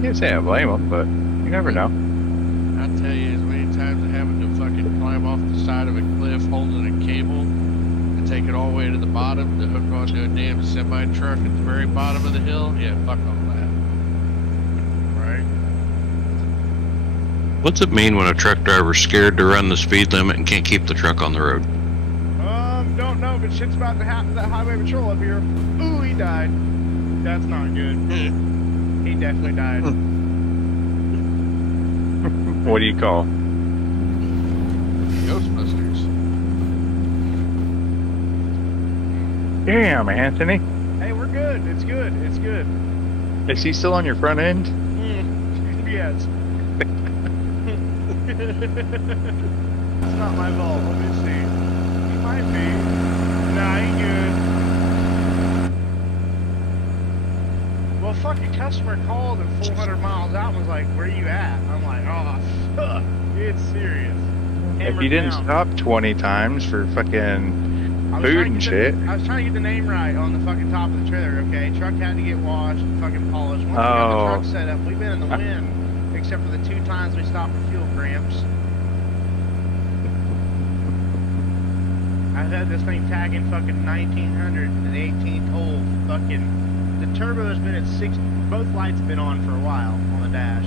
Can't say I blame him, but you never know. I tell you, as many times as having to fucking climb off the side of a cliff holding a cable and take it all the way to the bottom to hook onto a damn semi truck at the very bottom of the hill. Yeah, fuck all that. right? What's it mean when a truck driver's scared to run the speed limit and can't keep the truck on the road? Don't know, but shit's about to happen to that highway patrol up here. Ooh, he died. That's not good. He definitely died. What do you call? Ghostbusters. Damn, Anthony. Hey, we're good. It's good. It's good. Is he still on your front end? Yes. It's not my fault. Let me see. He might be. Nah, he good. Well, fucking customer called and 400 miles out and was like, "Where you at?" I'm like, "Oh, fuck. It's serious." If Hammered you didn't down. stop 20 times for fucking I was food trying to and get shit. I was trying to get the name right on the fucking top of the trailer, okay? Truck had to get washed and fucking polished. Once we got the Oh. truck set up, we've been in the wind, except for the 2 times we stopped for fuel cramps. I've had this thing tagging fucking 1900 and 18th hole fucking... The turbo has been at 6... Both lights have been on for a while on the dash.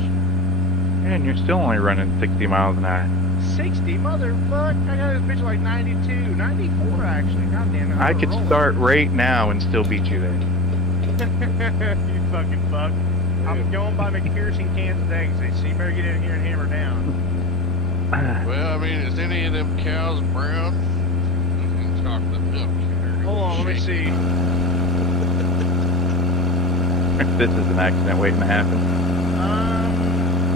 Man, you're still only running 60 miles an hour. 60? Motherfuck! I got this bitch like 92, 94 actually. God damn it. I could start right now and still beat you there. You fucking fuck. I'm going by McPherson, Kansas exit, so you better get in here and hammer down. Well, I mean, is any of them cows brown? Chocolate milk. Hold on, let me see. This is an accident waiting to happen.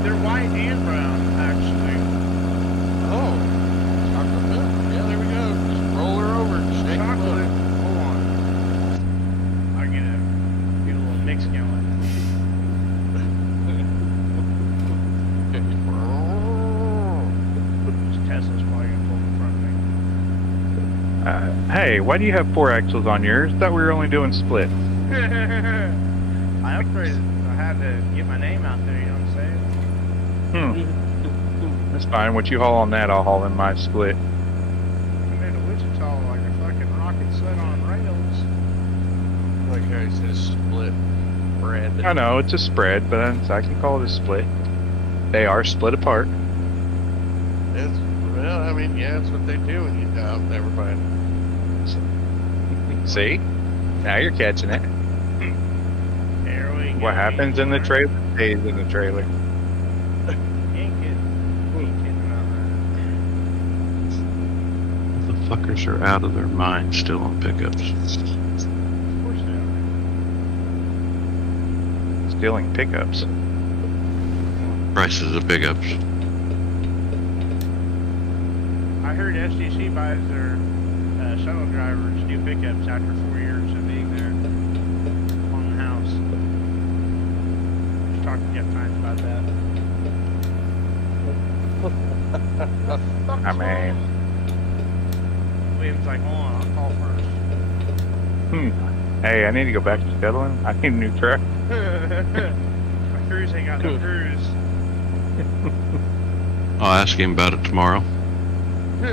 They're white and brown, actually. Oh, chocolate milk. Yeah, there we go. Just roll her over. Shake her Chocolate. up. Hold on. I'll get a little mix going. This Tesla's probably gonna pull in front of me. Hey, why do you have 4 axles on yours? Thought we were only doing splits. I upgraded. I had to get my name out there, you know what I'm saying? That's fine. What you haul on that, I'll haul in my split. I made a Wichita like a fucking rocket set on rails. Like how he says split bread. I know, it's a spread, but I can call it a split. They are split apart. Well, I mean, yeah, that's what they do when you never mind. See? Now you're catching it. There we go. What happens in the trailer stays in the trailer. You ain't kidding about The fuckers are out of their mind still on pickups. that. Of course they are. Stealing pickups. Prices of pickups. I heard SDC buys their shuttle drivers new pickups after 4 years of being there on the house. Just talked to Jeff Tynes about that. I mean, William's like, hold on, I'll call first. hey, I need to go back to shuttling. I need a new truck. My cruise ain't got no cruise. I'll ask him about it tomorrow. Got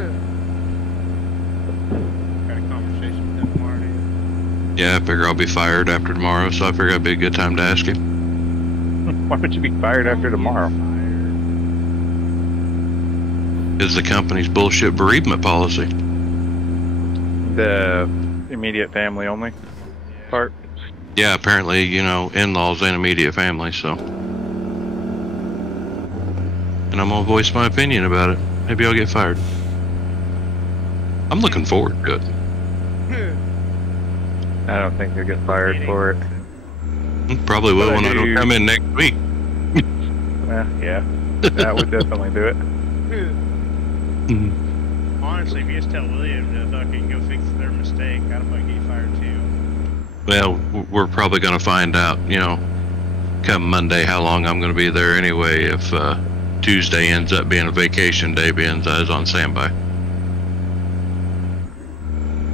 a conversation with him tomorrow, dude. Yeah, I figure I'll be fired after tomorrow, so I figure it'd be a good time to ask him. Why would you be fired after tomorrow? Is the company's bullshit bereavement policy. The immediate family only part. Yeah, apparently, you know, in-laws and immediate family, so. And I'm gonna voice my opinion about it. Maybe I'll get fired. I'm looking forward to it. I don't think you'll get fired for it. Probably will But I when I don't do- come in next week. Yeah, that would definitely do it. Honestly, if you just tell William to fucking go fix their mistake, I'd probably get fired too. Well, we're probably gonna find out, you know, come Monday how long I'm gonna be there anyway if Tuesday ends up being a vacation day, being I was on standby.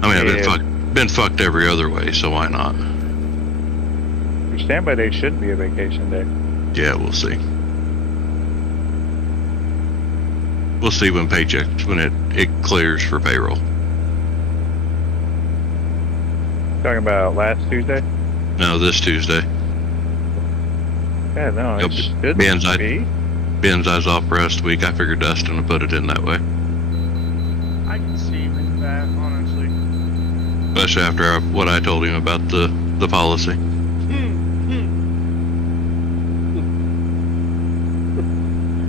I mean, I've been fucked every other way, so why not? Your standby day should be a vacation day. Yeah, we'll see. We'll see when when it clears for payroll. Talking about last Tuesday? No, this Tuesday. Yeah, no, Yep. it should Being I- be. Ben's I was off rest week. I figured Dustin would put it in that way, I can see with that, honestly. especially after what I told him about the policy.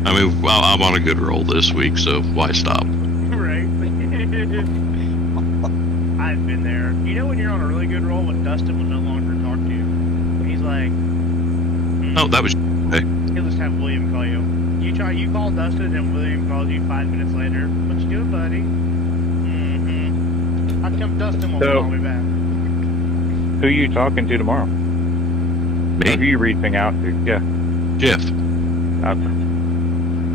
I mean, well, I'm on a good roll this week, so why stop? Right. I've been there. You know when you're on a really good roll when Dustin will no longer talk to you? He's like, Oh, that was he'll just have William call you. You call Dustin and William calls you 5 minutes later. What you doing, buddy? How come Dustin won't So- call me back? Who are you talking to tomorrow? Or who are me, you reaching out to? Yeah. Jeff. Okay.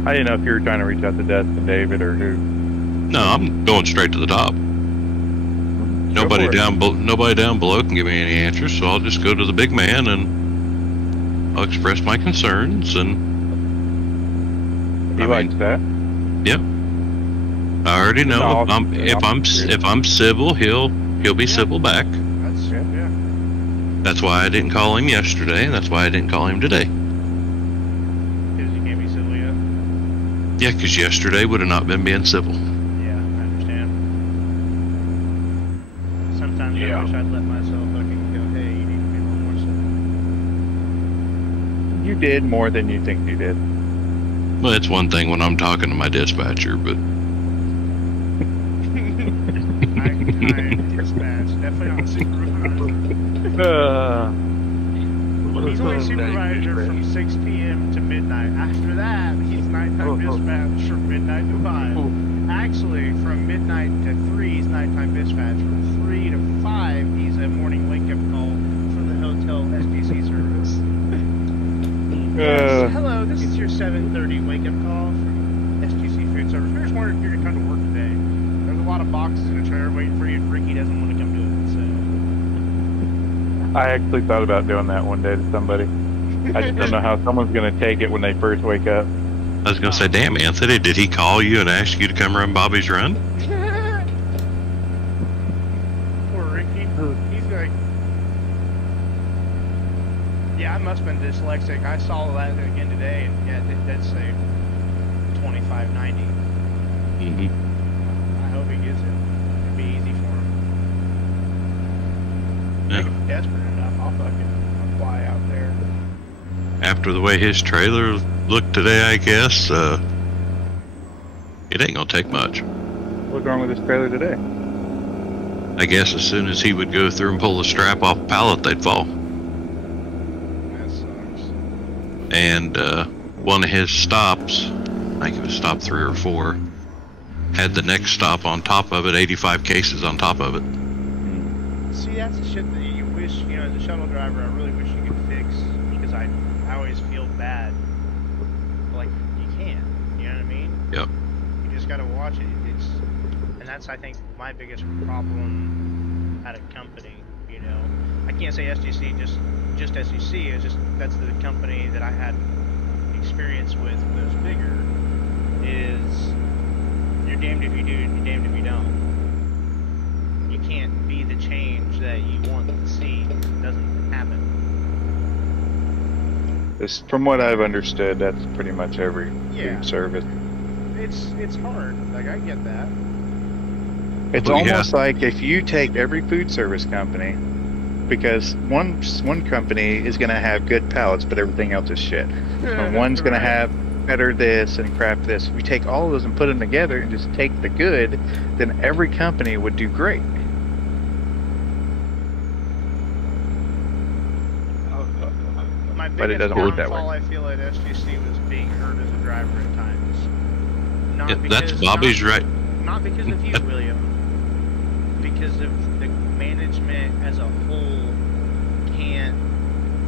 I didn't know if you were trying to reach out to Dustin, David, or who. No, I'm going straight to the top. Nobody for it. nobody down below can give me any answers, so I'll just go to the big man and I'll express my concerns. And He I likes mean- that. I already know No, if I'm civil, he'll be civil back. That's, Yeah. yeah. That's why I didn't call him yesterday, and that's why I didn't call him today. Because you can't be silly yet. Yeah, because yesterday would have not been being civil. Yeah, I understand. Sometimes I wish I'd let myself fucking go, hey, you need to be a little more civil. You did more than you think you did. Well, it's one thing when I'm talking to my dispatcher, but I dispatch. Definitely not supervisor. He's only supervisor from 6 p.m. to midnight. After that, he's nighttime dispatch from midnight to 5. Actually, from midnight to 3, he's nighttime dispatch. From 3 to 5, he's a morning wake-up call for the hotel SDC service. Yes, hello, this is your 7:30 wake-up call from SDC Food Service. We're just wondering if you're going to come to work today. There's a lot of boxes in a trailer waiting for you, and Ricky doesn't want to come do it, I actually thought about doing that one day to somebody. I just don't know how someone's going to take it when they first wake up. I was gonna say, damn, Anthony, did he call you and ask you to come run Bobby's Run? so. Poor Ricky. He's like, yeah, I must have been dyslexic. I saw that again today, and yeah, that say 2590. Mm-hmm. I hope he gets it. It'd be easy for him. Like, desperate enough, I'll fly out there. After the way his trailer looked today, I guess, it ain't gonna take much. What's wrong with this trailer today? I guess as soon as he would go through and pull the strap off a pallet, they'd fall. That sucks. And one of his stops, I think it was stop 3 or 4, had the next stop on top of it, 85 cases on top of it. See, that's the shit that you wish, you know, as a shuttle driver, I really wish you could fix, because I always feel bad. But, like, you can't, you know what I mean? Yep. You just gotta watch it. And that's, I think, my biggest problem at a company, you know? I can't say SGC, just SGC, it's just, that's the company that I had experience with that was bigger, is you're damned if you do, and you're damned if you don't. You can't be the change that you want to see. It doesn't happen. This, from what I've understood, that's pretty much every Yeah. food service. It's hard. Like, I get that. It's Well, yeah. almost like if you take every food service company, because one company is going to have good pallets, but everything else is shit. And one's going to have better this and crap this. If we take all of those and put them together and just take the good, then every company would do great. My But it biggest doesn't work that downfall, I feel, at SGC was being hurt as a driver at times. Not Yeah, that's because- Bobby's not- right. Not because of you, William. Because of the management as a whole can't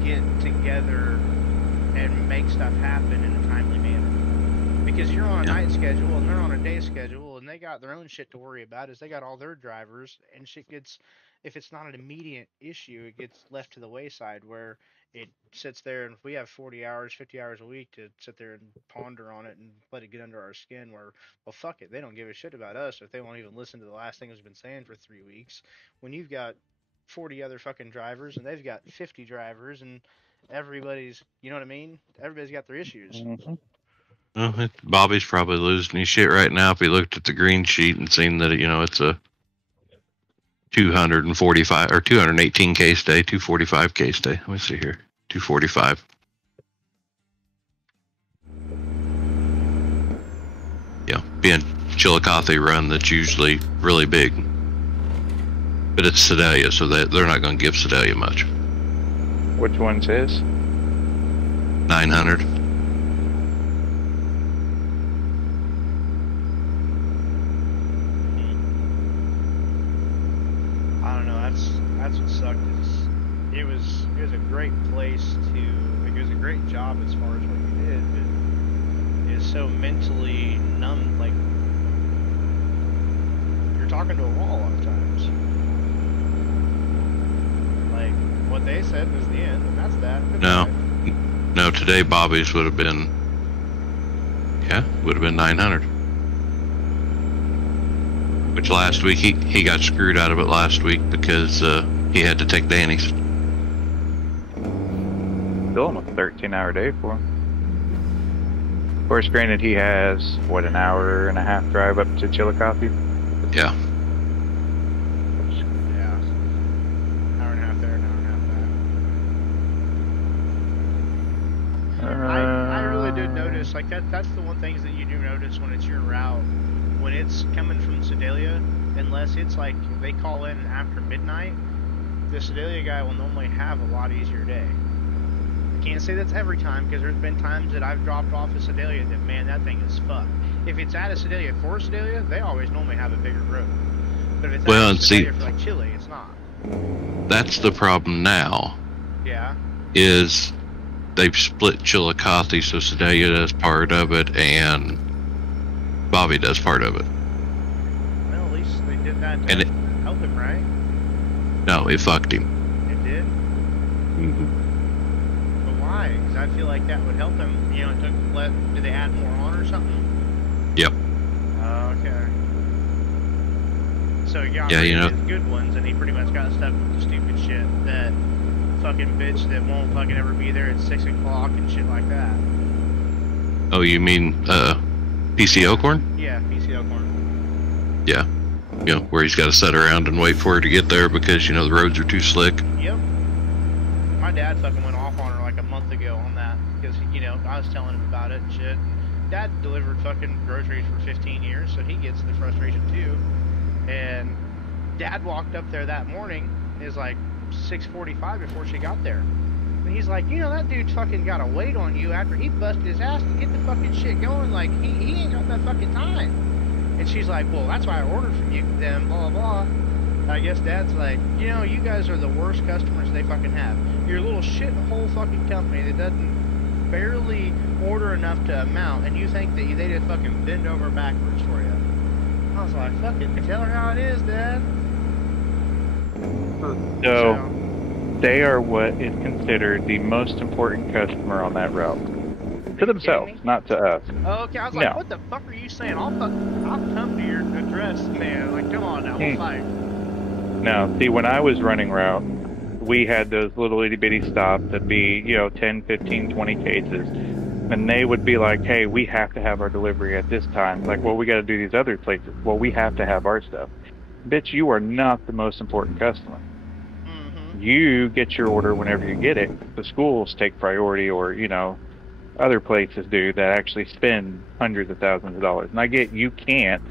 get together and make stuff happen in a timely manner. Because you're on a Yeah. night schedule and they're on a day schedule and they got their own shit to worry about, as they got all their drivers, and shit gets, if it's not an immediate issue, it gets left to the wayside where it sits there, and if we have 40 hours, 50 hours a week to sit there and ponder on it and let it get under our skin, where, well, fuck it, they don't give a shit about us if they won't even listen to the last thing we've been saying for 3 weeks. When you've got 40 other fucking drivers and they've got 50 drivers and everybody's, you know what I mean? Everybody's got their issues. Well, Bobby's probably losing his shit right now if he looked at the green sheet and seen that, you know, it's a 245 or 218 case day, 245 case day. Let me see here. 245. Yeah, being Chillicothe run, that's usually really big. But it's Sedalia, so they're not going to give Sedalia much. Which one's his? 900. I don't know. That's what sucked. Is it was a great place to. Like, it was a great job as far as what you did, but it's so mentally numb. Like, you're talking to a wall a lot of times. Like, what they said was the end, and that's that. No. Goodbye. No, today Bobby's would have been 900. Which last week he got screwed out of it last week because he had to take Danny's. Still almost a 13-hour day for him. Of course, granted, he has, what, an hour and a half drive up to Chillicothe? Yeah. Yeah. Hour and a half there, an hour and a half back. I really did notice, like, that's the one thing that you do notice when it's your route. When it's coming from Sedalia, unless it's like they call in after midnight, the Sedalia guy will normally have a lot easier day. I can't say that's every time, because there's been times that I've dropped off a Sedalia that, man, that thing is fucked. If it's at a Sedalia for Sedalia, they always normally have a bigger road. But if it's Well, at a and see- Sedalia for like Chile, it's not. That's the problem now, Yeah. is they've split Chillicothe, so Sedalia does part of it and Bobby does part of it. Well, at least they did that to And it- help him, right? No, it fucked him. It did. But why? Because I feel like that would help him. You know, did they add more on or something? Yep. Okay. So he got Yeah, rid you of know- his good ones, and he pretty much got stuck with the stupid shit that fucking bitch that won't fucking ever be there at 6 o'clock and shit like that. Oh, you mean PCO corn? Yeah, PCO corn. Yeah. where he's got to sit around and wait for her to get there because the roads are too slick. Yep. My dad fucking went off on her like a month ago on that because I was telling him about it and shit. Dad delivered fucking groceries for 15 years, so he gets the frustration too. And Dad walked up there that morning. It was like 6:45 before she got there. And he's like, that dude fucking got to wait on you after he busted his ass to get the fucking shit going. Like, he ain't got that fucking time. And she's like, well, that's why I ordered from you, then, blah, blah, blah. I guess Dad's like, you guys are the worst customers they fucking have. You're a little shithole fucking company that doesn't barely order enough to amount, and you think that they just fucking bend over backwards for you. I was like, fucking tell her how it is, Dad. So, they are what is considered the most important customer on that route. To themselves, not to us. Oh, okay, I was like, No. what the fuck are you saying? I'll come to your address, man. Like, come on now, we'll fight. Now, see, when I was running route, we had those little itty bitty stops that'd be, 10, 15, 20 cases. And they would be like, hey, we have to have our delivery at this time. Like, well, we got to do these other places. Well, we have to have our stuff. Bitch, you are not the most important customer. You get your order whenever you get it. The schools take priority, or, other places do that actually spend hundreds of thousands of dollars. And I get you can't,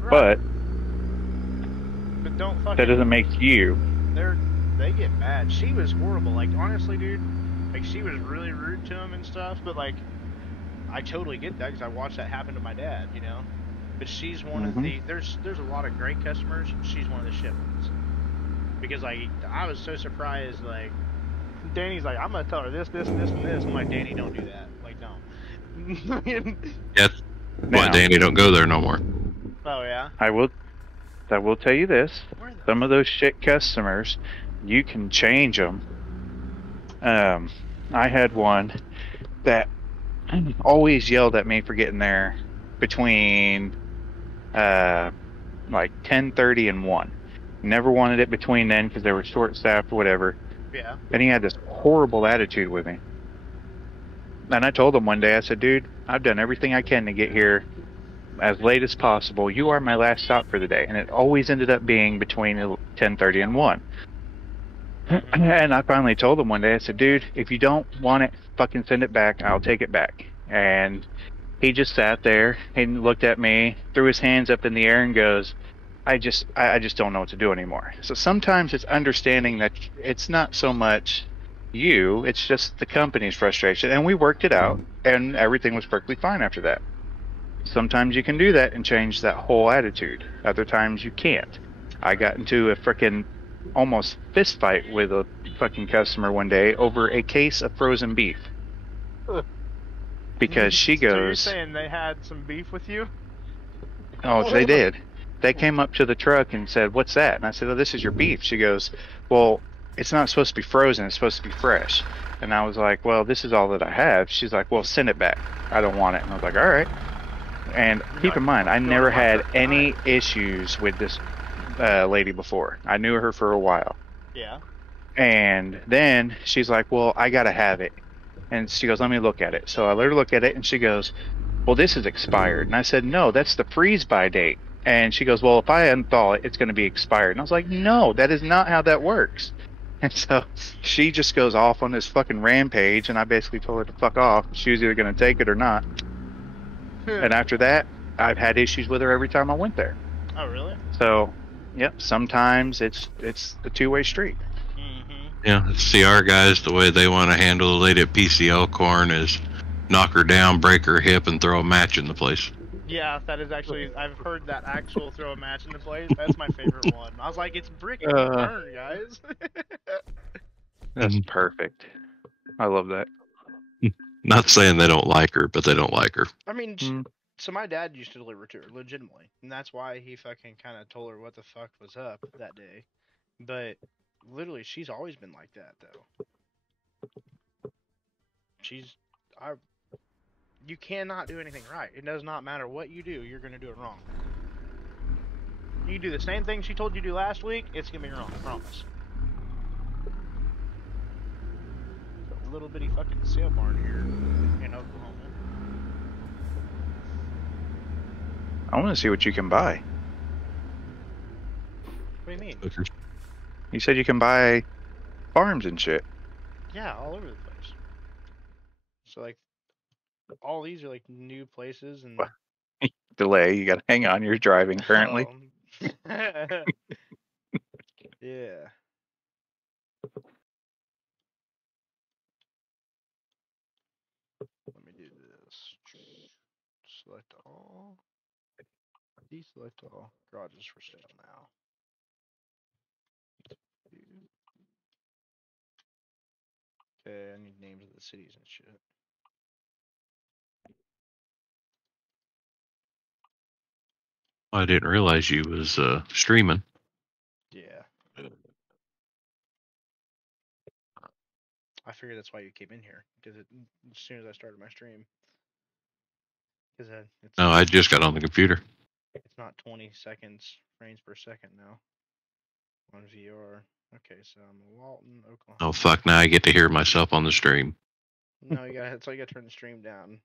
Right. but don't fucking... that doesn't make you. They get mad. She was horrible. Like, honestly, dude, like, she was really rude to him and stuff, but, like, I totally get that because I watched that happen to my dad, But she's one of the... There's a lot of great customers. She's one of the shit ones. Because, like, I was so surprised, like, Danny's like, I'm going to tell her this, this, and this, and this. I'm like, Danny, don't do that. Like, no. Yeah. Why Danny don't go there no more. Oh, yeah? I will tell you this. Where the... Some of those shit customers, you can change them. I had one that always yelled at me for getting there between like 10:30 and 1. Never wanted it between then because they were short-staffed or whatever. Yeah. And he had this horrible attitude with me. And I told him one day, I said, dude, I've done everything I can to get here as late as possible. You are my last stop for the day. And it always ended up being between 10:30 and 1. And I finally told him one day, I said, dude, if you don't want it, fucking send it back. I'll take it back. And he just sat there and looked at me, threw his hands up in the air and goes, I just don't know what to do anymore. So sometimes it's understanding that it's not so much you, it's just the company's frustration. And we worked it out, and everything was perfectly fine after that. Sometimes you can do that and change that whole attitude. Other times you can't. I got into a frickin' almost fist fight with a fucking customer one day over a case of frozen beef. Because she goes... So you're saying they had some beef with you? Oh, they did. They came up to the truck and said, what's that? And I said, oh, this is your beef. She goes, well, it's not supposed to be frozen. It's supposed to be fresh. And I was like, well, this is all that I have. She's like, well, send it back. I don't want it. And I was like, all right. And keep in mind, I never had any issues with this lady before. I knew her for a while. Yeah. And then she's like, well, I got to have it. And she goes, let me look at it. So I let her look at it, and she goes, well, this is expired. And I said, no, that's the freeze-by date. And she goes, well, if I unthaw it, it's going to be expired. And I was like, no, that is not how that works. And so she just goes off on this fucking rampage, and I basically told her to fuck off. She was either going to take it or not. And after that, I've had issues with her every time I went there. Oh, really? So, yep, sometimes it's a two-way street. Yeah, CR guys, the way they want to handle the lady at PCL corn is knock her down, break her hip, and throw a match in the place. Yeah, that is actually, I've heard that actual throw a match in the place. That's my favorite one. I was like, it's brick and burn, guys. That's perfect. I love that. Not saying they don't like her, but they don't like her. I mean, so my dad used to deliver to her, legitimately. And that's why he fucking kind of told her what the fuck was up that day. But literally, she's always been like that, though. You cannot do anything right. It does not matter what you do, you're going to do it wrong. You do the same thing she told you to do last week, it's going to be wrong, I promise. A little bitty fucking sale barn here in Oklahoma. I want to see what you can buy. do you mean? Hookers. You said you can buy farms and shit. Yeah, all over the place. So like, all these are like new places and. What? Delay. You got to hang on. You're driving currently. Oh. Yeah. Let me do this. Select all. Deselect all. Garages for sale now. Okay, I need names of the cities and shit. I didn't realize you was streaming. Yeah. I figured that's why you came in here because as soon as I started my stream, because it's No, I just got on the computer. it's not 20 seconds frames per second now on VR. Okay, so I'm in Walton, Oklahoma. Oh fuck! Now I get to hear myself on the stream. No, you got that's why you got to turn the stream down.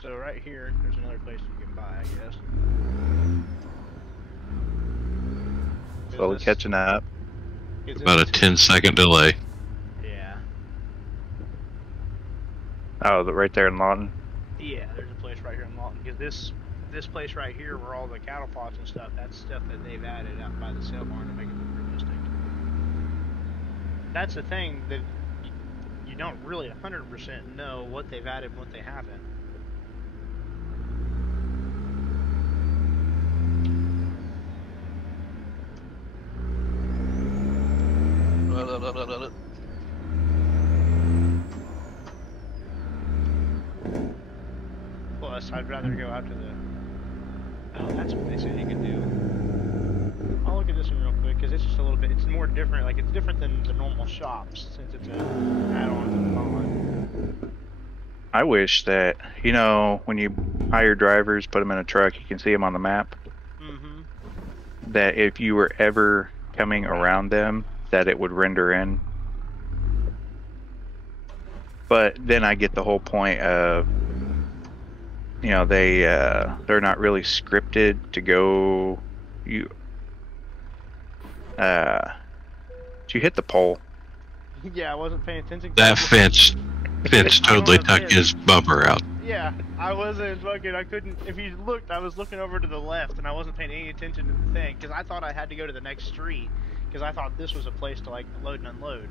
So right here, there's another place you can buy, I guess. Slowly catching up. About a 10-second delay. Yeah. Oh, right there in Lawton. Yeah, there's a place right here in Lawton. Because this place right here, where all the cattle pots and stuff, that's stuff that they've added out by the sale barn to make it look realistic. That's the thing that you don't really 100% know what they've added and what they haven't. Plus, I'd rather go out to the. Oh, that's what they said you could do. I'll look at this one real quick because it's just a little bit. It's more different. Like it's different than the normal shops since it's an add-on to the pond. I wish that, you know, when you hire drivers, put them in a truck, you can see them on the map. Mm-hmm. That if you were ever coming around them, that it would render in. But then I get the whole point of, you know, they're not really scripted to go. Did you hit the pole? Yeah, I wasn't paying attention. That fence totally I took his bumper out. Yeah, I wasn't fucking. I couldn't. If you looked, I was looking over to the left, and I wasn't paying any attention to the thing because I thought I had to go to the next street because I thought this was a place to like load and unload.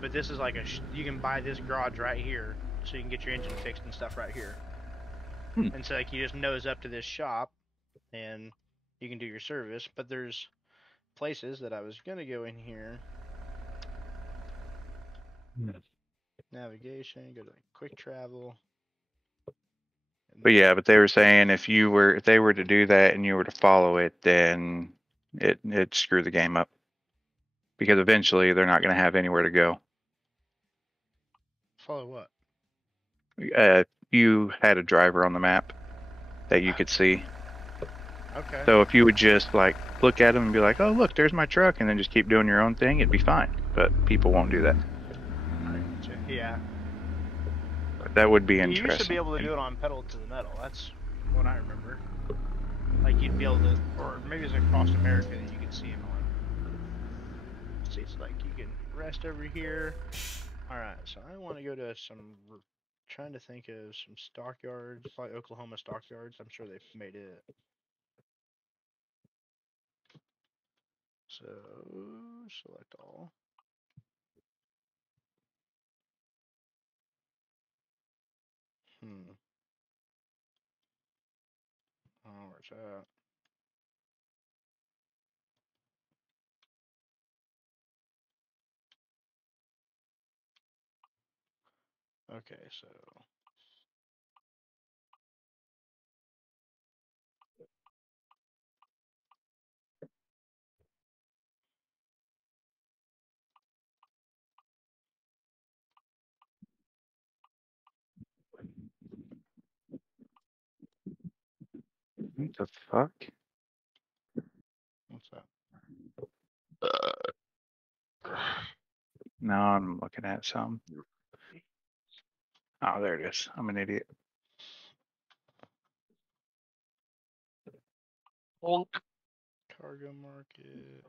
But this is like you can buy this garage right here, so you can get your engine fixed and stuff right here. And so like you just nose up to this shop, and you can do your service. But there's places that I was gonna go in here. Navigation, go to quick travel. But yeah, but they were saying if they were to do that and you were to follow it, then it'd screw the game up. Because eventually they're not going to have anywhere to go. Follow what? You had a driver on the map that you could see. Okay. So if you would just like look at them and be like, "Oh, look, there's my truck," and then just keep doing your own thing, it'd be fine. But people won't do that. Yeah. But that would be interesting. You used to be able to do it on pedal to the metal. That's what I remember. Like you'd be able to, or maybe it's across America that you could see them on. See, it's like you can rest over here. All right, so I want to go to some. Trying to think of some stockyards, like Oklahoma stockyards. I'm sure they've made it. So select all. Oh, where's that? Okay, so. What the fuck? What's that? No, I'm looking at some. Oh, there it is. I'm an idiot. Cargo market.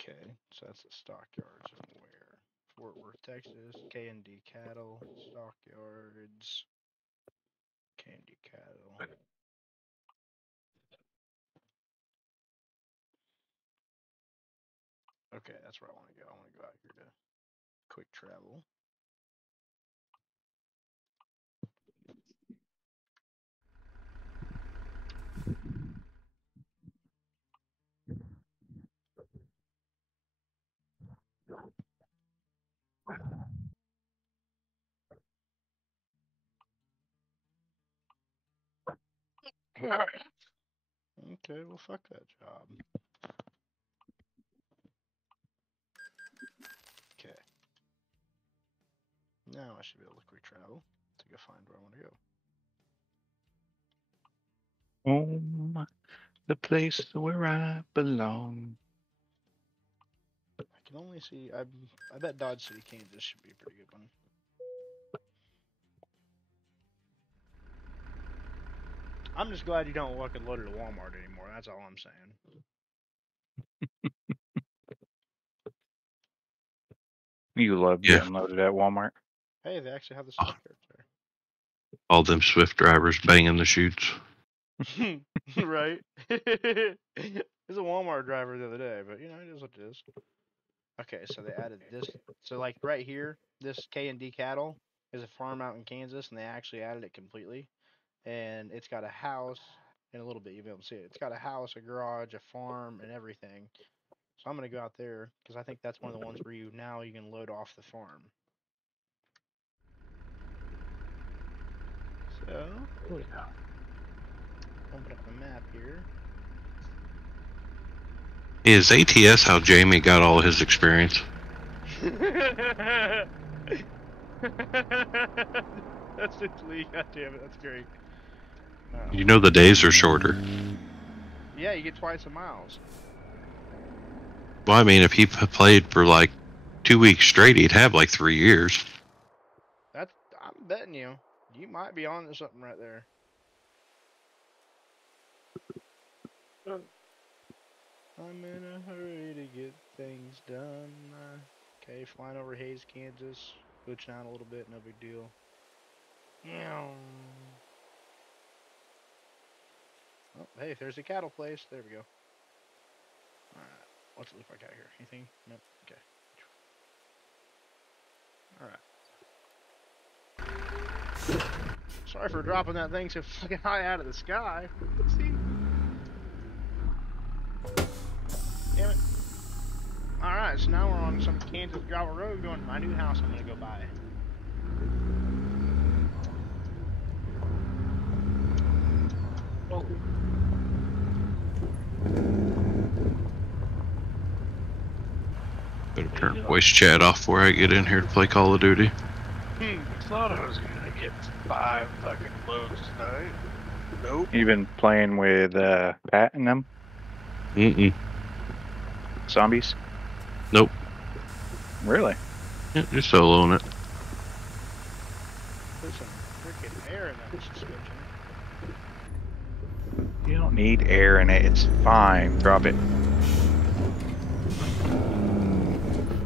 Okay, so that's the stockyards and where? Fort Worth, Texas. K&D Cattle stockyards. K&D Cattle. Okay, that's where I want to go. I want to go out here to quick travel. Okay, well, fuck that job. Okay. Now I should be able to quick travel to go find where I want to go. Home, the place where I belong. I can only see. I bet Dodge City, Kansas should be a pretty good one. I'm just glad you don't look and load at a Walmart anymore. That's all I'm saying. You love Yeah. getting loaded at Walmart. Hey, they actually have the stockyards All them Swift drivers banging the chutes. there. Right? There's a Walmart driver the other day, but you know, it is what it is. Okay, so they added this. So like right here, this K&D Cattle is a farm out in Kansas, and they actually added it completely. And it's got a house, in a little bit you'll be able to see it. It's got a house, a garage, a farm, and everything. So I'm gonna go out there because I think that's one of the ones where you can load off the farm. So open up the map here. Is ATS how Jamie got all his experience? That's the Lee. God damn it, that's great. You know the days are shorter. Yeah, you get twice the miles. Well, I mean, if he played for like 2 weeks straight, he'd have like 3 years. I'm betting you might be on to something right there. I'm in a hurry to get things done. Okay, flying over Hayes, Kansas. Booching out a little bit, no big deal. Oh, hey, there's a cattle place. There we go. Alright, what's it look like out here? Anything? Nope. Okay. Alright. Sorry for dropping that thing so fucking high out of the sky. See? Damn it. Alright, so now we're on some Kansas gravel road going to my new house I'm gonna go buy. Oh. Better turn voice chat off before I get in here to play Call of Duty. I thought I was gonna get 5 fucking loads tonight. Nope. You've been playing with Pat and them Mm-mm. zombies? Nope. Really? Yeah, just soloing it. Put some freaking air in that suspension. You don't need air in it. It's fine. Drop it.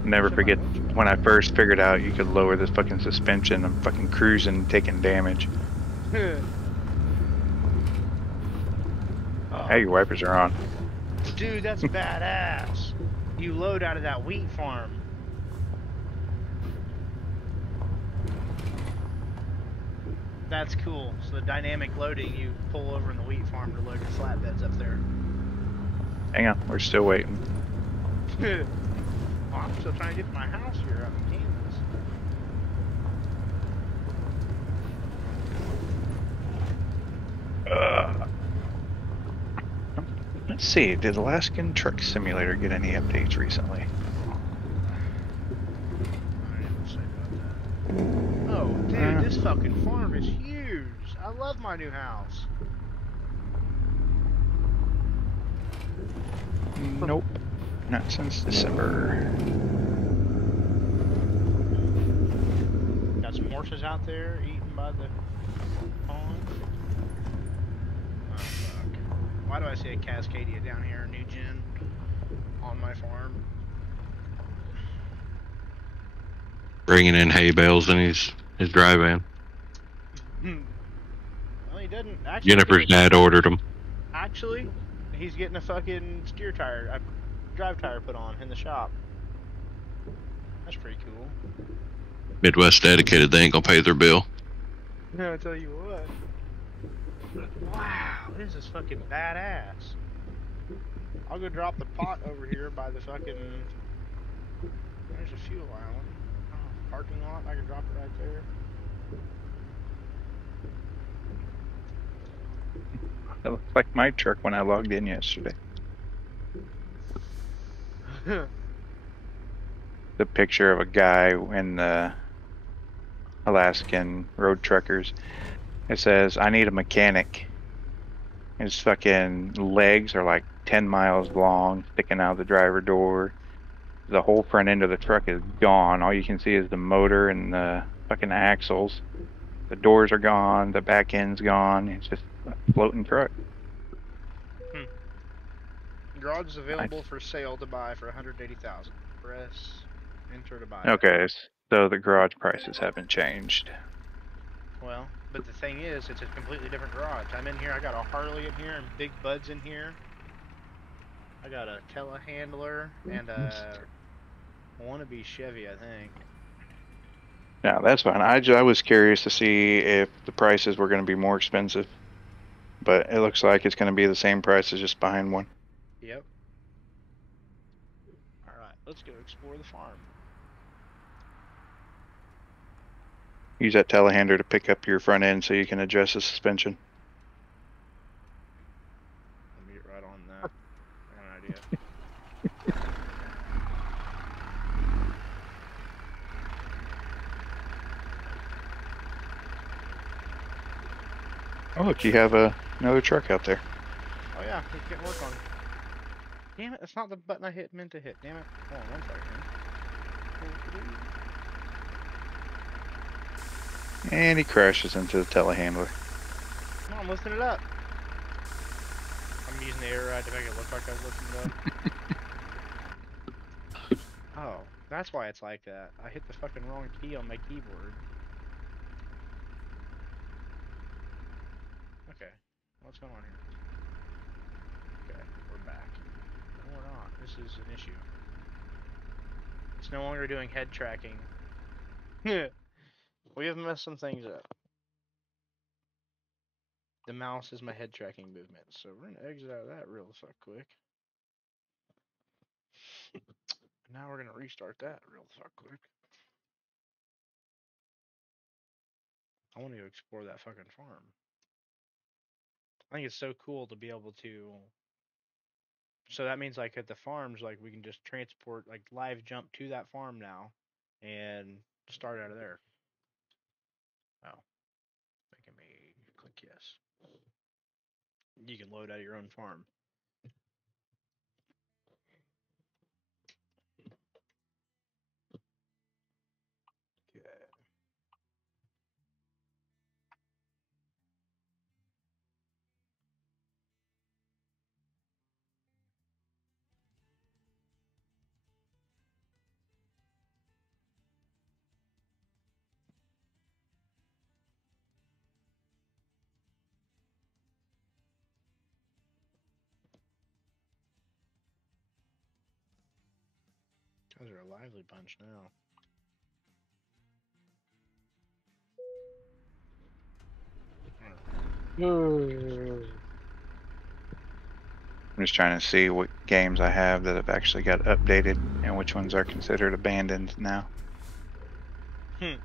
Never forget when I first figured out you could lower this fucking suspension. I'm fucking cruising, taking damage. Hey, your wipers are on. Dude, that's badass. You load out of that wheat farm. That's cool. So the dynamic loading, you pull over in the wheat farm to load your flatbeds up there. Hang on, we're still waiting. Well, I'm still trying to get to my house here out in Kansas. Let's see, did Alaskan Truck Simulator get any updates recently? Oh, dude, this fucking farm is huge. I love my new house. Nope. Not since December. Got some horses out there eating by the see a Cascadia down here, new gen, on my farm. Bringing in hay bales in his dry van. Well, he doesn't. Actually, Jennifer's dad ordered them. Actually, he's getting a fucking steer tire, a drive tire put on in the shop. That's pretty cool. Midwest dedicated. They ain't gonna pay their bill. Yeah, I tell you what. Wow, this is fucking badass. I'll go drop the pot over here by the fucking. There's a fuel island. Oh, parking lot. I can drop it right there. It looks like my truck when I logged in yesterday. The picture of a guy in the Alaskan road truckers. It says, "I need a mechanic." His fucking legs are like 10 miles long, sticking out the driver door. The whole front end of the truck is gone. All you can see is the motor and the fucking axles. The doors are gone. The back end's gone. It's just a floating truck. Garage is available for sale to buy for $180,000. Press enter to buy. Okay, so the garage prices haven't changed. Well, but the thing is, it's a completely different garage. I'm in here, I got a Harley in here, and Big Bud's in here. I got a telehandler, and a wannabe Chevy, I think. No, that's fine. I was curious to see if the prices were going to be more expensive. But it looks like it's going to be the same price as just buying one. Yep. Alright, let's go explore the farm. Use that telehandler to pick up your front end so you can adjust the suspension. Let me get right on that. I got an idea. Oh, look, you have another truck out there. Oh yeah, he's getting work on. Damn it, that's not the button I meant to hit. Damn it. Hold on one second. And he crashes into the telehandler. Come on, listen it up. I'm using the air ride to make it look like I was listening up. Oh, that's why it's like that. I hit the fucking wrong key on my keyboard. Okay, what's going on here? Okay, we're back. No, we're not. This is an issue. It's no longer doing head tracking. We have messed some things up. The mouse is my head tracking movement, so we're gonna exit out of that real quick. Now we're gonna restart that real quick. I want to go explore that fucking farm. I think it's so cool to be able to. So that means like at the farms, like we can just transport, like live jump to that farm now, and start out of there. Oh, making me click yes. You can load out of your own farm. Okay. Guys are a lively bunch now. I'm just trying to see what games I have that have actually got updated and which ones are considered abandoned now. I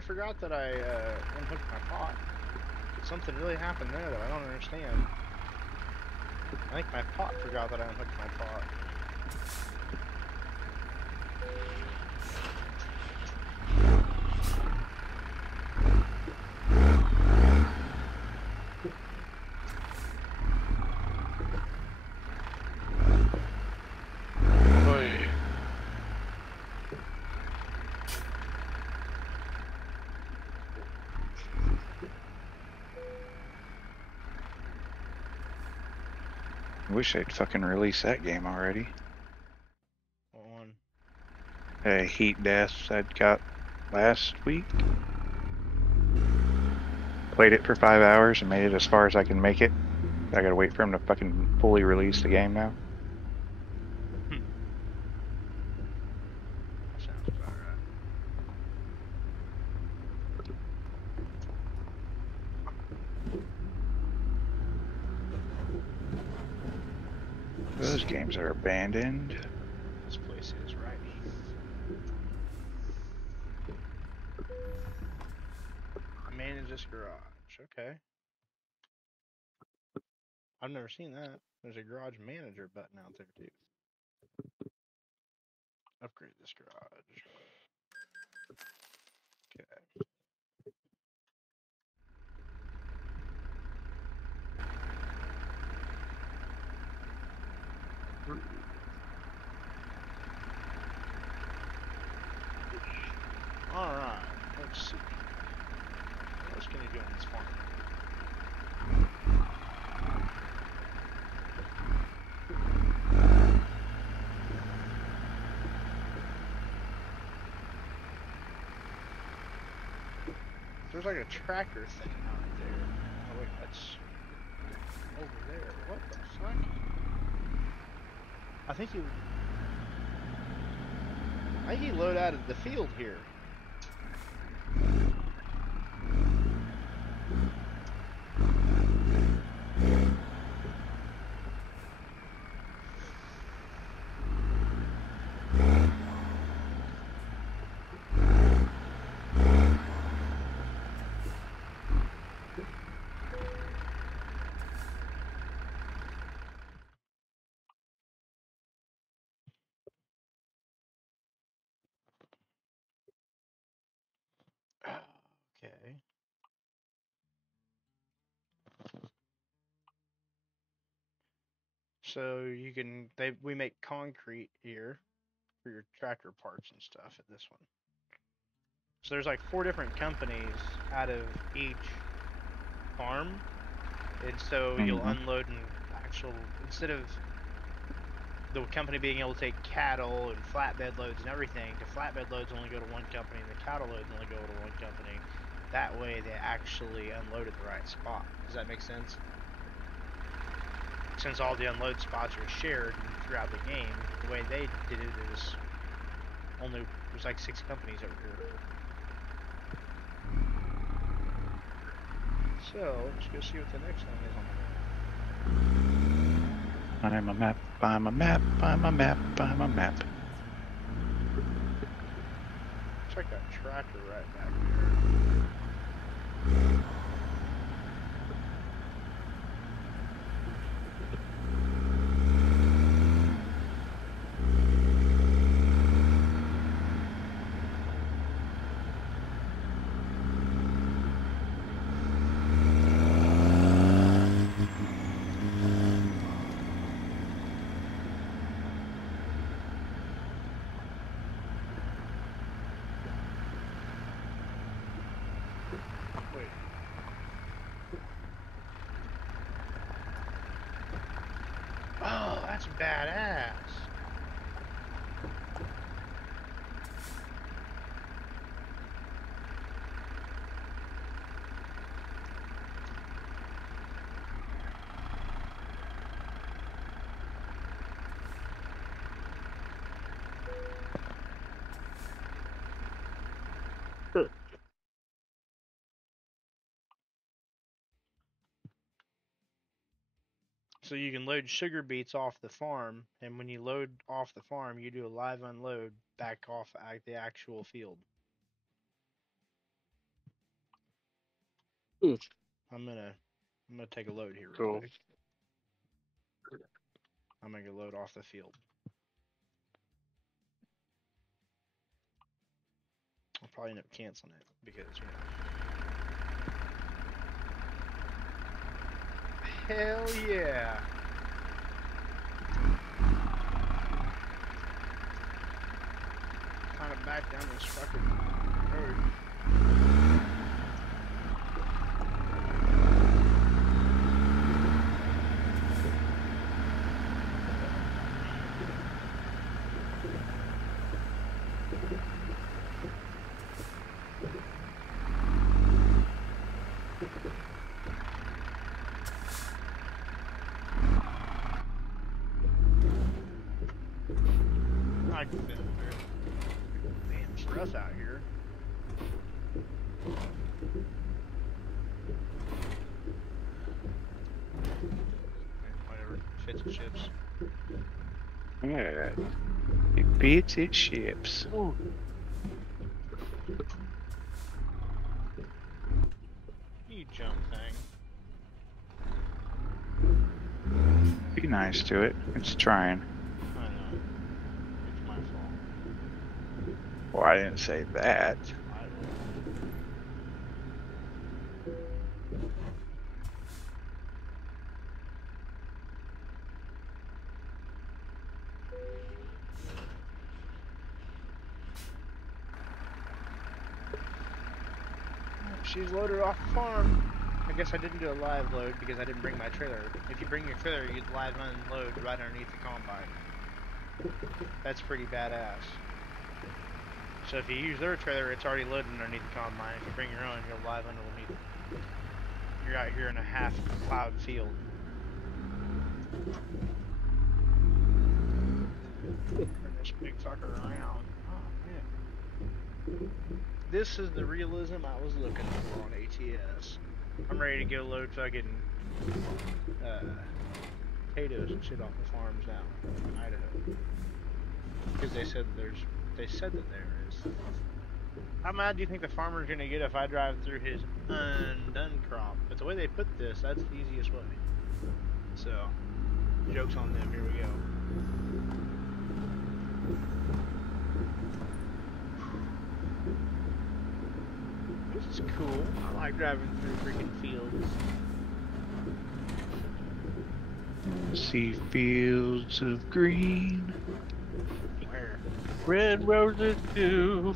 forgot that I unhooked my pot. Something really happened there that I don't understand. I think my pot forgot that I unhooked my pot. Wish they'd fucking release that game already. On. Heat Death I'd got last week. Played it for 5 hours and made it as far as I can make it. I gotta wait for him to fucking fully release the game now. Sounds about right. Those games are abandoned. This place is right. Manage this garage. Okay. I've never seen that. There's a garage manager button out there too. Upgrade this garage. Okay. Alright, let's see. What else can you do on this farm? There's like a tracker thing out there. Oh wait, that's over there. What the fuck? I think he load out of the field here. Okay. So you can we make concrete here for your tractor parts and stuff at this one. So there's like 4 different companies out of each farm, and so you'll unload an actual, instead of the company being able to take cattle and flatbed loads and everything, the flatbed loads only go to one company and the cattle loads only go to one company. That way they actually unload at the right spot. Does that make sense? Since all the unload spots are shared throughout the game, the way they did it is there's like 6 companies over here. So let's go see what the next one is on the map. I'm a map, I'm a map, I'm a map, I'm a map. Check that tractor right back there. Oh, that's badass. So you can load sugar beets off the farm, and when you load off the farm, you do a live unload back off the actual field. I'm gonna take a load here real quick. I'm gonna load off the field. I'll probably end up canceling it because, you know. Hell yeah! Kind of back down this fucking road. can fit under it. Damn, it's rough out here. Whatever, fits and ships. Yeah. It beats its ships. You jump thing. Be nice to it. It's trying. I know. It's my fault. Well, I didn't say that. I will. She's loaded off the farm. I guess I didn't do a live load because I didn't bring my trailer. If you bring your trailer, you'd live unload right underneath the combine. That's pretty badass. So if you use their trailer, it's already loaded underneath the combine. If you bring your own, you'll live underneath it. You're out here in a half plowed field. Turn this big fucker around. Oh, yeah. This is the realism I was looking for on ATS. I'm ready to go load fucking potatoes and shit off the farms now in Idaho. Because they said that there is. How mad do you think the farmer's gonna get if I drive through his undone crop? But the way they put this, that's the easiest way. So, joke's on them. Here we go. This is cool. I like driving through freaking fields. See fields of green. Where? Red roses too.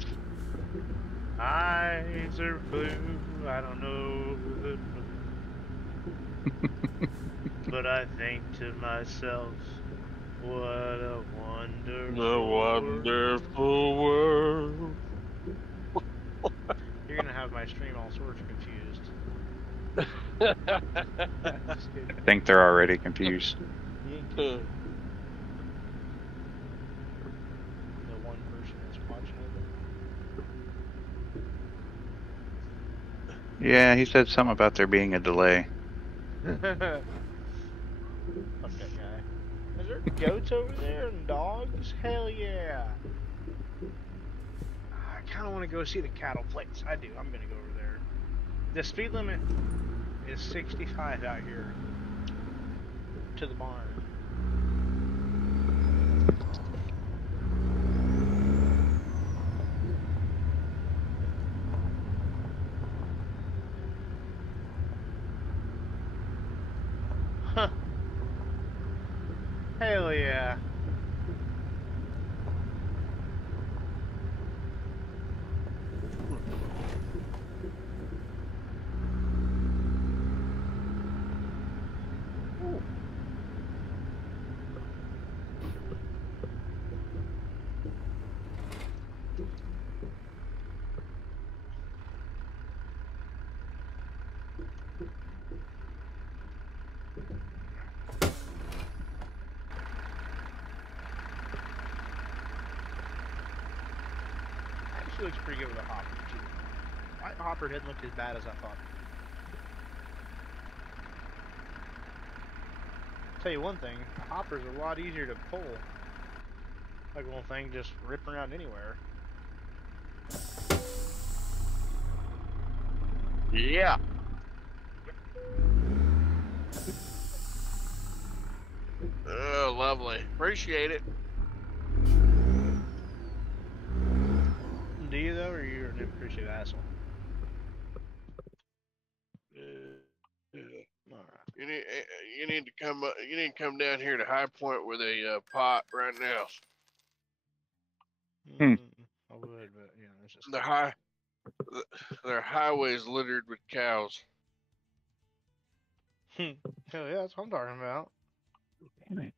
Eyes are blue. I don't know. But I think to myself, what a wonderful The wonderful world. You're gonna have my stream all sorts of confused. Just kidding. I think they're already confused. You ain't kidding. The one person that's watching Yeah, he said something about there being a delay. it. Fuck that guy. Is there goats over there and dogs? Hell yeah. I kind of want to go see the cattle place. I do. I'm going to go over there. The speed limit is 65 out here to the barn. Huh. Hell yeah. Actually looks pretty good with a hopper too. White hopper didn't look as bad as I thought. Tell you one thing, a hopper's a lot easier to pull. Like one thing just ripping around anywhere. Yeah. Oh, lovely. Appreciate it. Do you though, or you're an appreciative asshole? Alright. You need to come down here to High Point where they pot right now. Hmm. I would, but you know, it's just Their highways littered with cows. hell yeah, that's what I'm talking about. Damn it.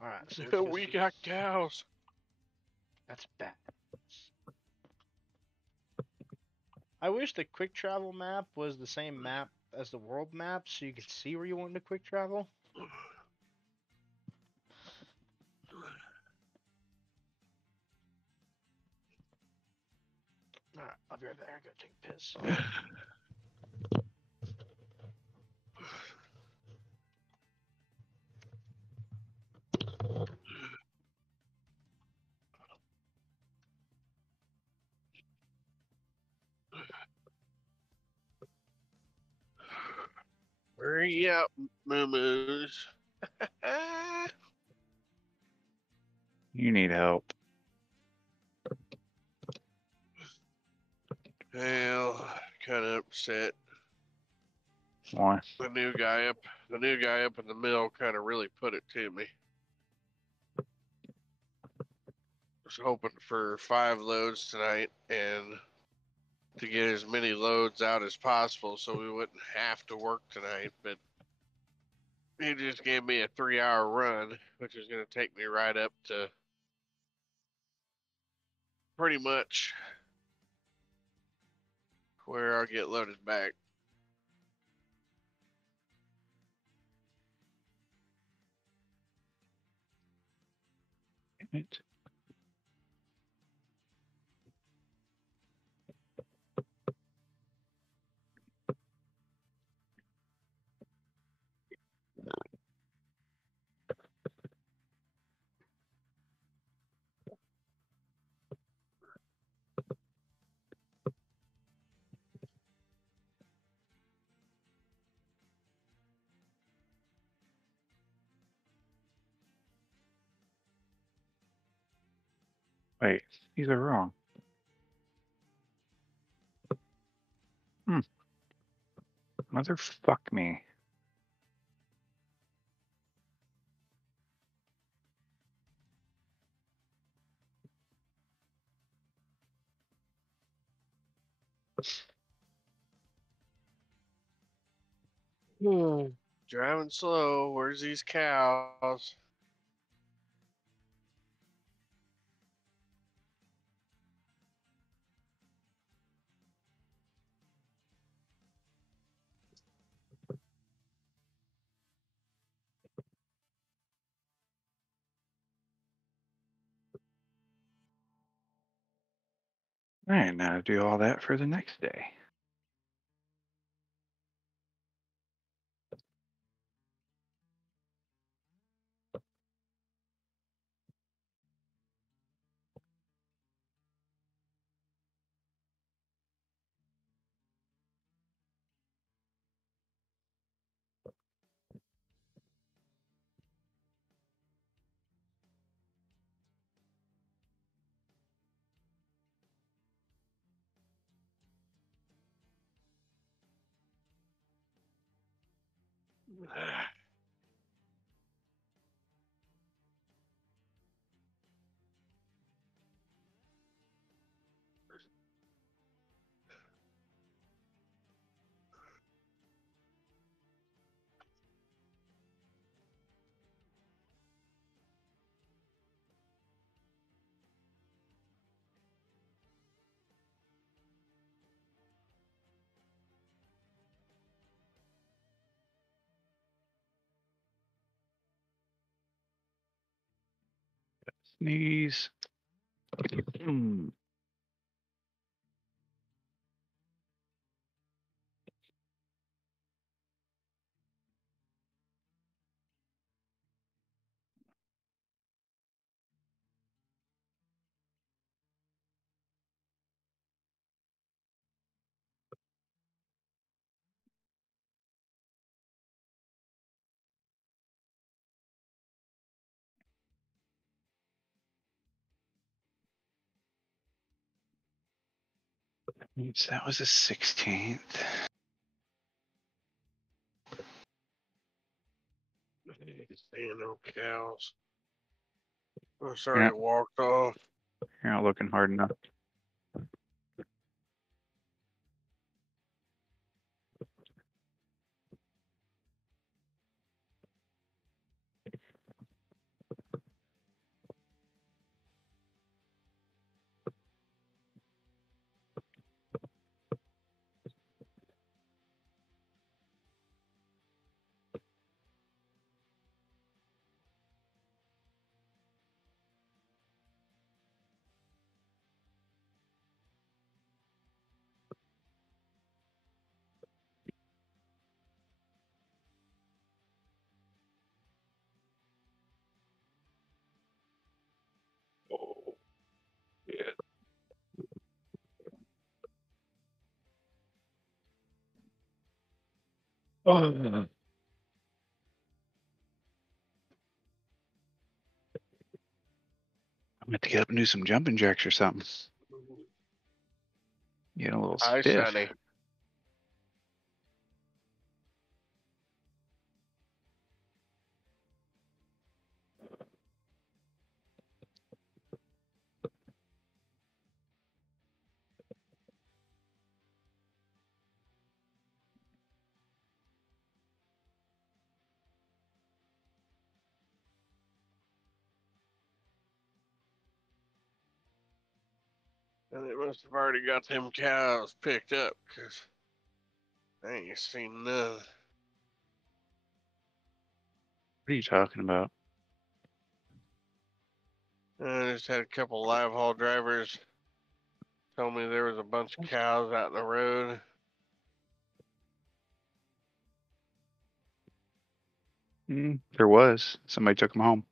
Alright, so We got cows. that's bad. I wish the quick travel map was the same map as the world map so you could see where you wanted to quick travel. I'll be right there. Go take a piss. Hurry up, moo-moos. You need help. Well, kind of upset. Why? The new guy up in the mill kind of really put it to me. Was hoping for 5 loads tonight and to get as many loads out as possible so we wouldn't have to work tonight, but he just gave me a 3-hour run, which is going to take me right up to pretty much where I'll get loaded back. Damn it. Wait, these are wrong. Motherfuck me. Driving slow. Where's these cows? I didn't know how to do all that for the next day. Sneeze. Oops, that was the 16th. Damn, no cows. I'm You're sorry, not, I walked off. you're not looking hard enough. I'm gonna have to get up and do some jumping jacks or something. Get a little Hi, stiff. Sonny. And they must have already got them cows picked up, 'cause I ain't seen none. What are you talking about? I just had a couple live haul drivers tell me there was a bunch of cows out in the road. There was. Somebody took them home.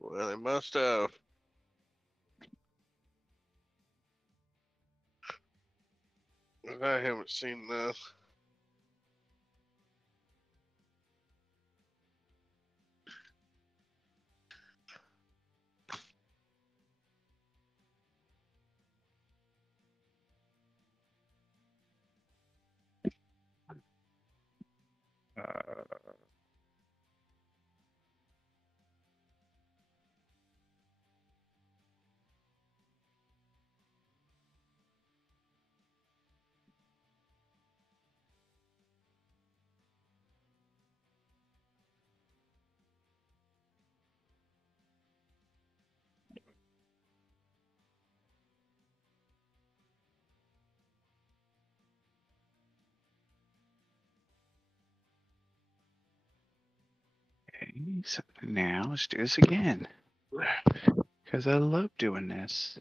Well, they must have. I haven't seen none. Okay, so now let's do this again. Because I love doing this.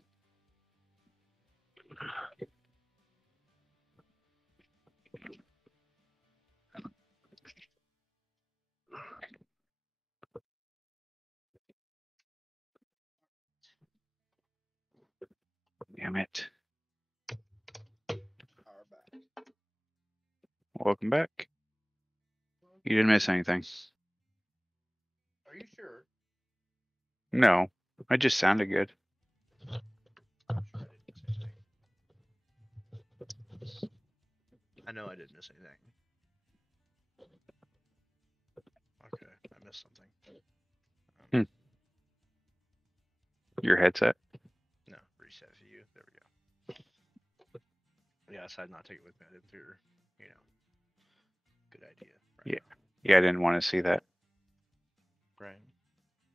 Damn it. Power back. Welcome back. You didn't miss anything. Are you sure? No, I just sounded good. I'm sure I didn't miss anything. I know I didn't miss anything. Okay, I missed something. Your headset? No, reset view. There we go. Yeah, I decided not to take it with me. I didn't figure, good idea. Right Yeah. now. Yeah, I didn't want to see that. Right.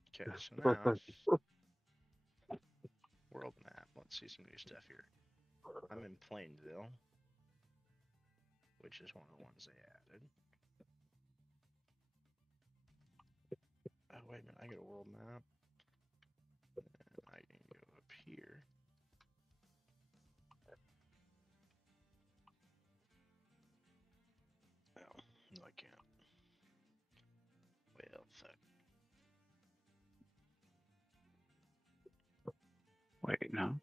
Okay, so now world map. Let's see some new stuff here. I'm in Plainville, which is one of the ones they added. Oh wait a minute, I get a world map. And I can go up here. Oh, no I can't. Well, fuck. Wait, no.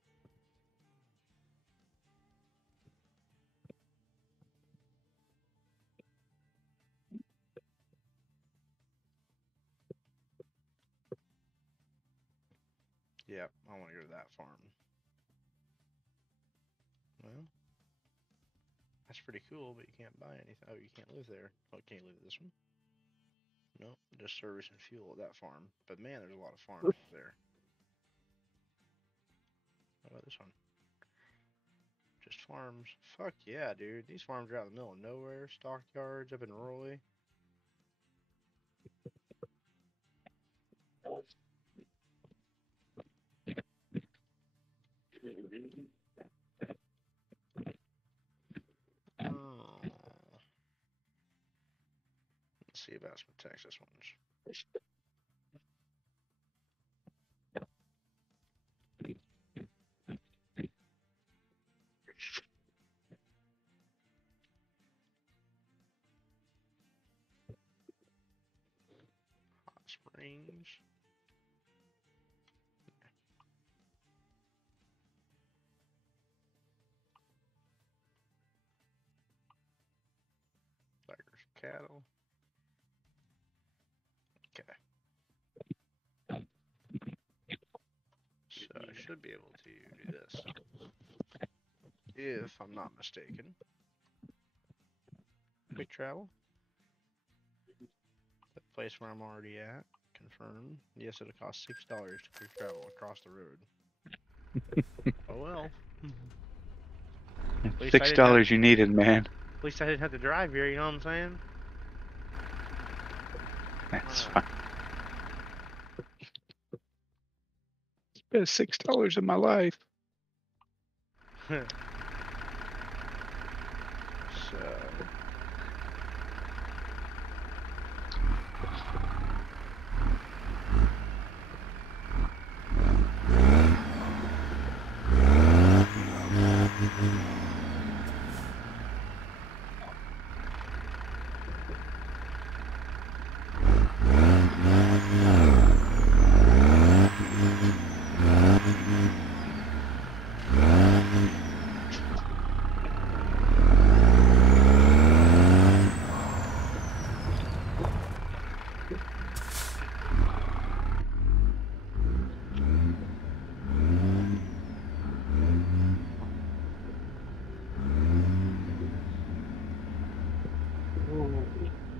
Yep, I want to go to that farm. Well, that's pretty cool, but you can't buy anything. Oh, you can't live there. Oh, can you live at this one? Nope, just service and fuel at that farm. But man, there's a lot of farms there. How about this one? Just farms. Fuck yeah, dude. These farms are out in the middle of nowhere. Stockyards up in Raleigh. Oh. Let's see about some Texas ones. Hot Springs. cattle. Okay. So I should be able to do this. If I'm not mistaken. Quick travel. The place where I'm already at. Confirm. Yes, it'll cost $6 to quick travel across the road. Oh well. least I didn't $6 you needed, man. At least I didn't have to drive here, you know what I'm saying? That's fine. Spent $6 in my life. So.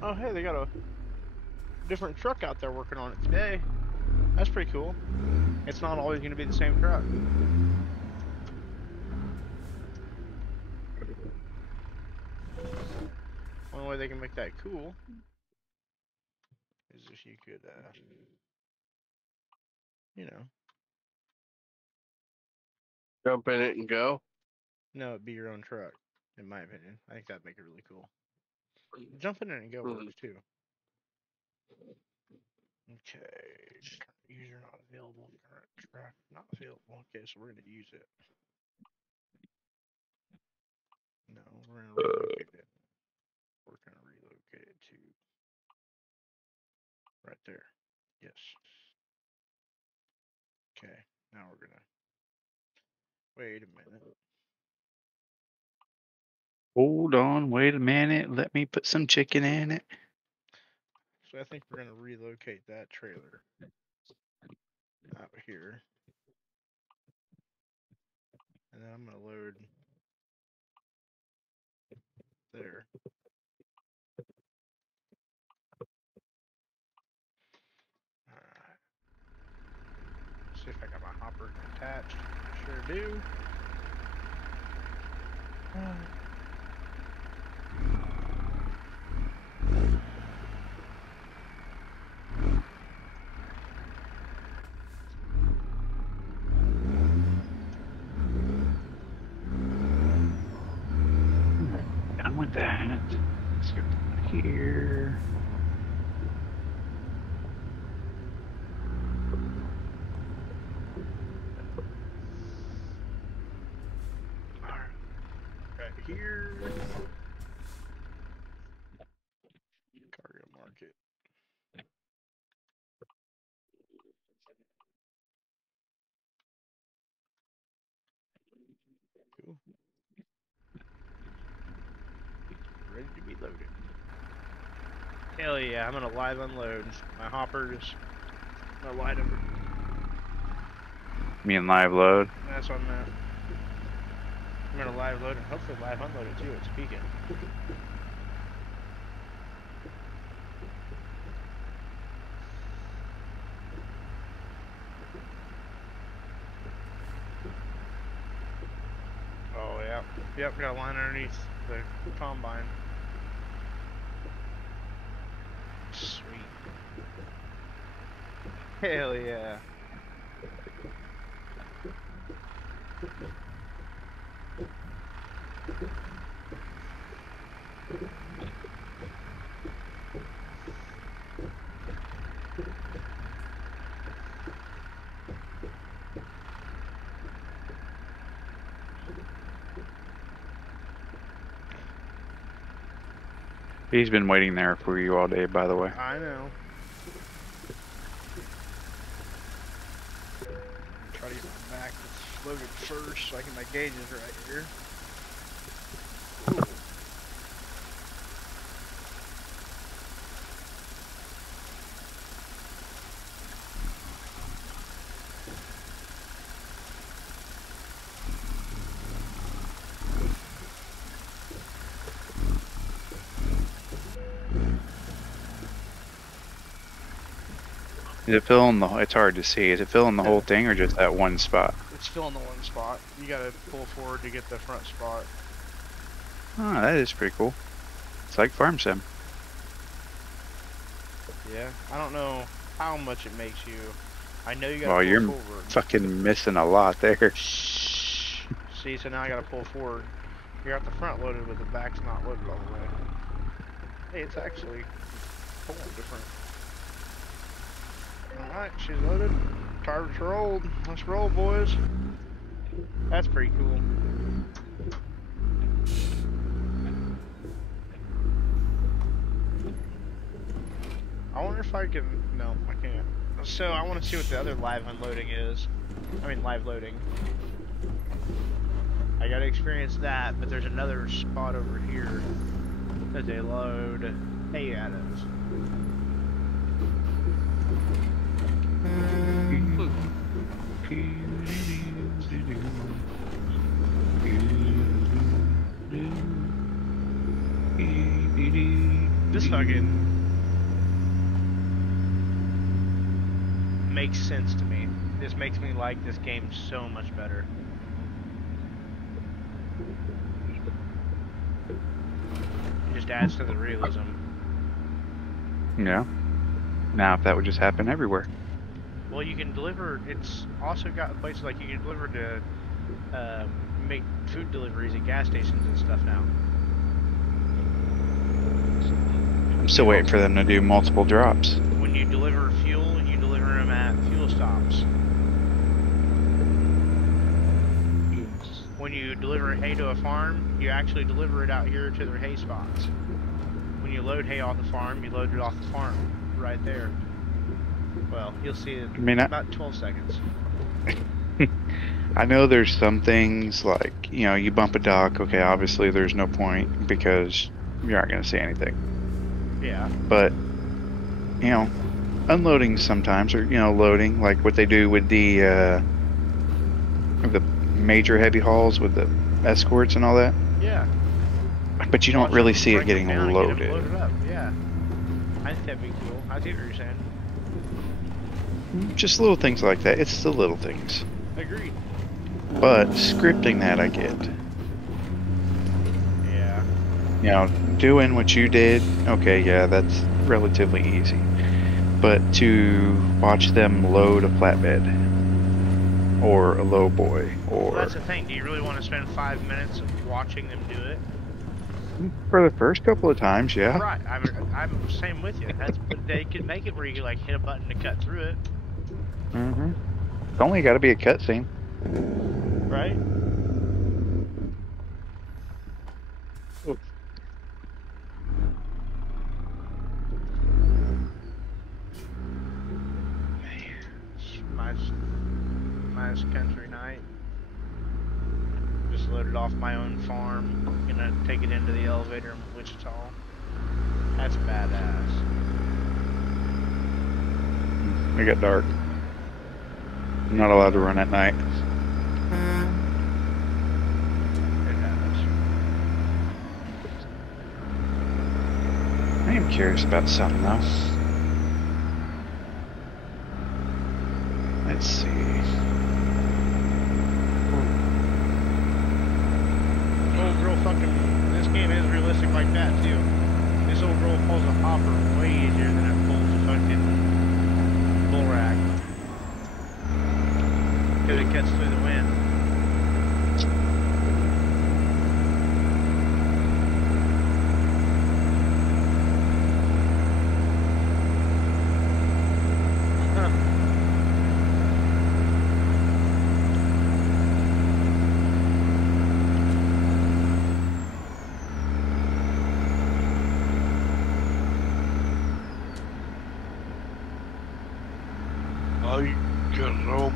Oh, hey, they got a different truck out there working on it today. That's pretty cool. It's not always going to be the same truck. Only way they can make that cool is if you could, you know. Jump in it and go. No, it'd be your own truck, in my opinion. I think that'd make it really cool. Jumping in and go works too. Okay. User not available. Current track not available. Okay, so we're gonna use it. No, we're gonna relocate it. We're gonna relocate it to right there. Yes. Okay. Now we're gonna wait a minute. Hold on, wait a minute. Let me put some chicken in it. So I think we're gonna relocate that trailer out here. And then I'm gonna load there. Alright. See if I got my hopper attached. Sure do. Done with that. Let's go down here. Alright. Right here. Cargo market. Cool. Ready to be loaded. Hell yeah, I'm gonna live unload my hoppers. My light over. Me and live load. That's what I'm at. I'm gonna live load and hopefully live unload it too. It's peaking. Oh yeah. Yep, got a line underneath the combine. Sweet. Hell yeah. He's been waiting there for you all day, by the way. I know. Try to get my back loaded first so I can my gauges right here. Ooh. Is it filling the? It's hard to see. Is it filling the whole thing or just that one spot? It's filling the one spot. You gotta pull forward to get the front spot. Oh, that is pretty cool. It's like Farm Sim. Yeah. I don't know how much it makes you. I know you gotta Well, pull you're forward. fucking missing a lot there. See, so now I gotta pull forward. You're at the front loaded, but the back's not loaded all the way. Hey, it's actually pulling different. Alright, she's loaded. Target's rolled. Let's roll, boys. That's pretty cool. I wonder if I can. No, I can't. So I want to see what the other live unloading is. I mean, live loading. I gotta experience that, but there's another spot over here that they load hay at us. This fucking makes sense to me. This makes me like this game so much better. It just adds to the realism. Yeah. Now, if that would just happen everywhere. Well, you can deliver. It's also got places like you can deliver to make food deliveries at gas stations and stuff now. I'm still waiting for them to do multiple drops. When you deliver fuel, you deliver them at fuel stops. When you deliver hay to a farm, you actually deliver it out here to their hay spots. When you load hay off the farm, you load it off the farm, right there. Well, you'll see it in about 12 seconds. I know there's some things like, you know, you bump a dock, okay, obviously there's no point because you aren't going to see anything. Yeah. But, you know, unloading sometimes, or, you know, loading, like what they do with the major heavy hauls with the escorts and all that. Yeah. But you don't really see it getting loaded. Get loaded up. Yeah. I think that'd be cool. I see what you're saying. Just little things like that. It's the little things. Agreed. But scripting that I get. Yeah. You know, doing what you did, okay, yeah, that's relatively easy. But to watch them load a flatbed or a lowboy or... Well, that's the thing. Do you really want to spend 5 minutes watching them do it? For the first couple of times, yeah. Right. I'm the same with you. That's, but they could make it where you could like hit a button to cut through it. Mm-hmm. It's only got to be a cutscene. Right? Nice country night. Just loaded off my own farm. Gonna take it into the elevator in Wichita. That's badass. It got dark. I'm not allowed to run at night. It has. I am curious about something though. Let's see. Old girl fucking. This game is realistic like that too. This old girl pulls a hopper way easier than it pulls a fucking bull rack. Because it cuts through the wind. Ay, caramba.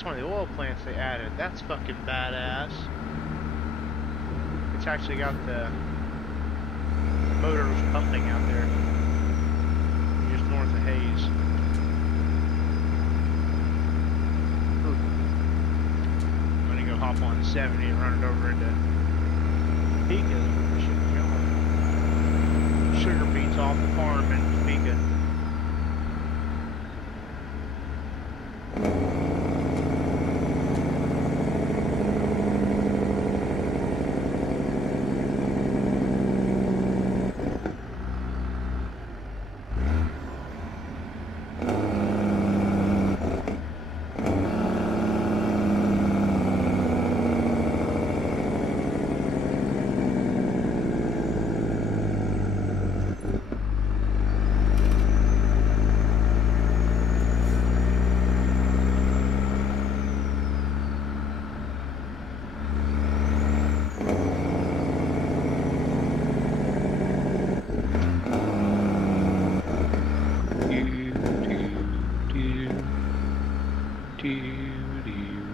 that's one of the oil plants they added. That's fucking badass. It's actually got the motors pumping out there. Just north of Hayes. I'm gonna go hop on 70 and run it over into Topeka. Sugar beets off the farm in Topeka.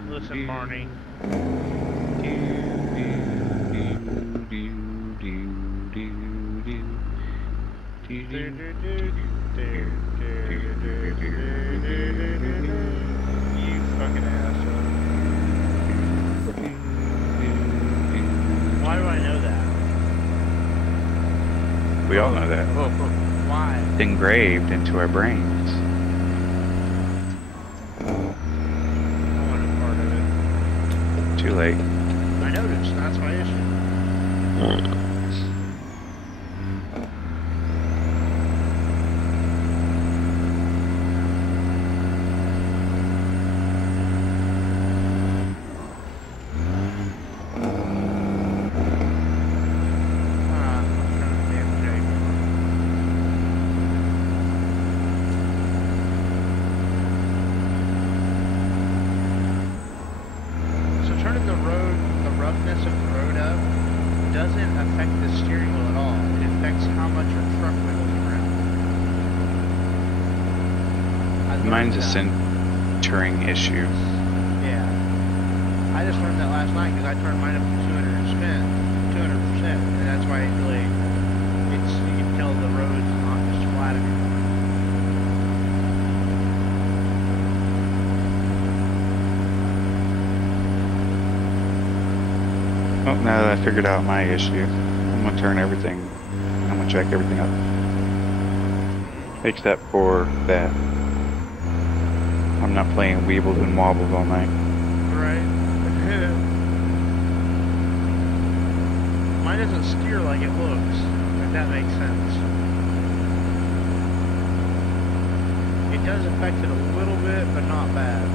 Listen, Barney. You fucking asshole. Why do I know that? We all know that. Why? It's engraved into our brains. I want a part of it. Too late. I noticed. That's my issue. Mine's a centering issue. Yeah. I just learned that last night because I turned mine up to 200%, and that's why it really, you can tell the road's not just flat anymore. Well, now that I figured out my issue, I'm gonna turn everything, I'm gonna check everything up. Except for that. I'm not playing Weebles and Wobbles all night. Right. Mine doesn't steer like it looks, if that makes sense. It does affect it a little bit, but not bad.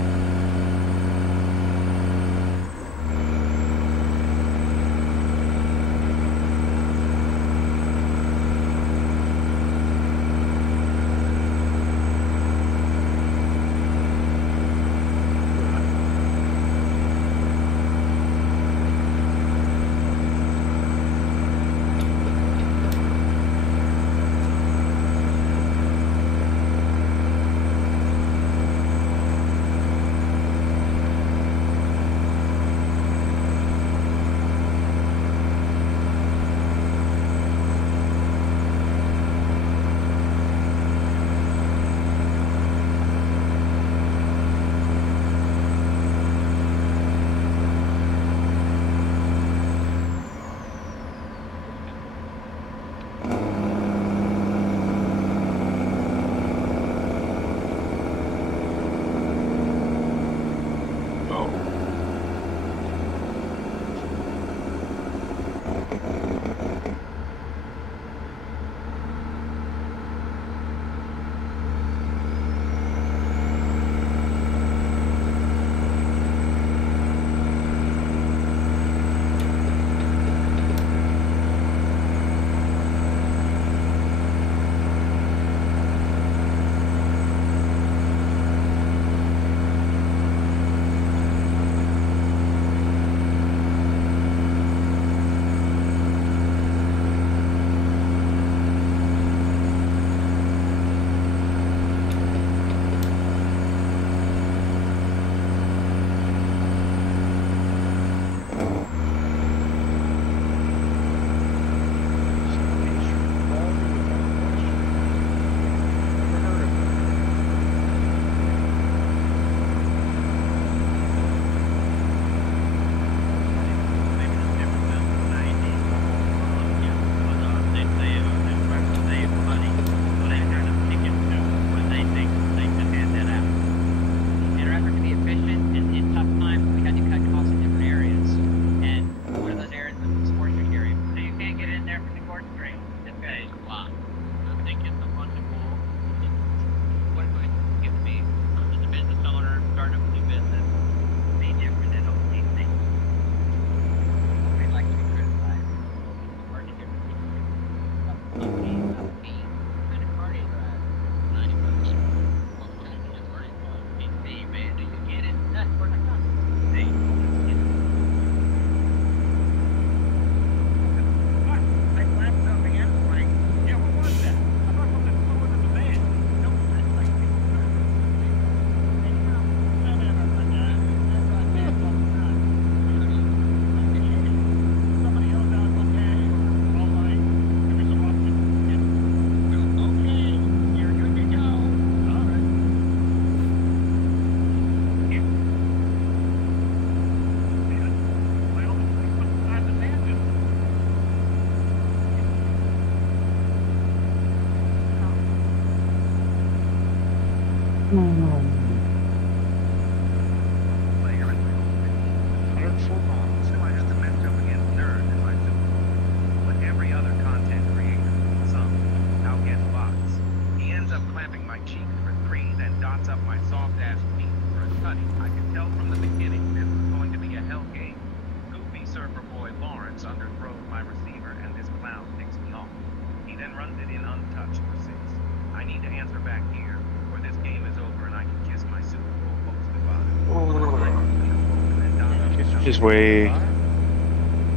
Just way.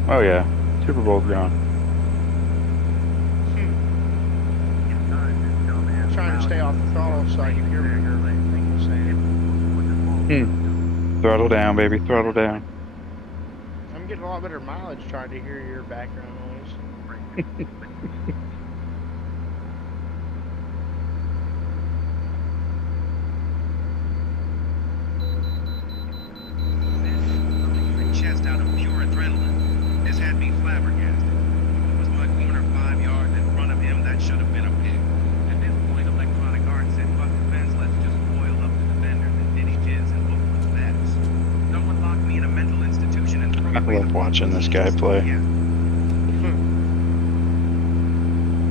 Oh yeah, Super Bowl's gone. I'm trying to stay off the throttle so I can hear everything you're saying. Throttle down, baby. Throttle down. I'm getting a lot better mileage trying to hear your background noise. Chest out of pure adrenaline. This had me flabbergasted. If it was my corner 5 yards in front of him, that should have been a pick. At this point, Electronic Arts said, fuck the fence, let's just boil up the defenders and finish jizz and look what's status. Someone locked me in a mental institution and threw I away love the watching this guy play. Yeah.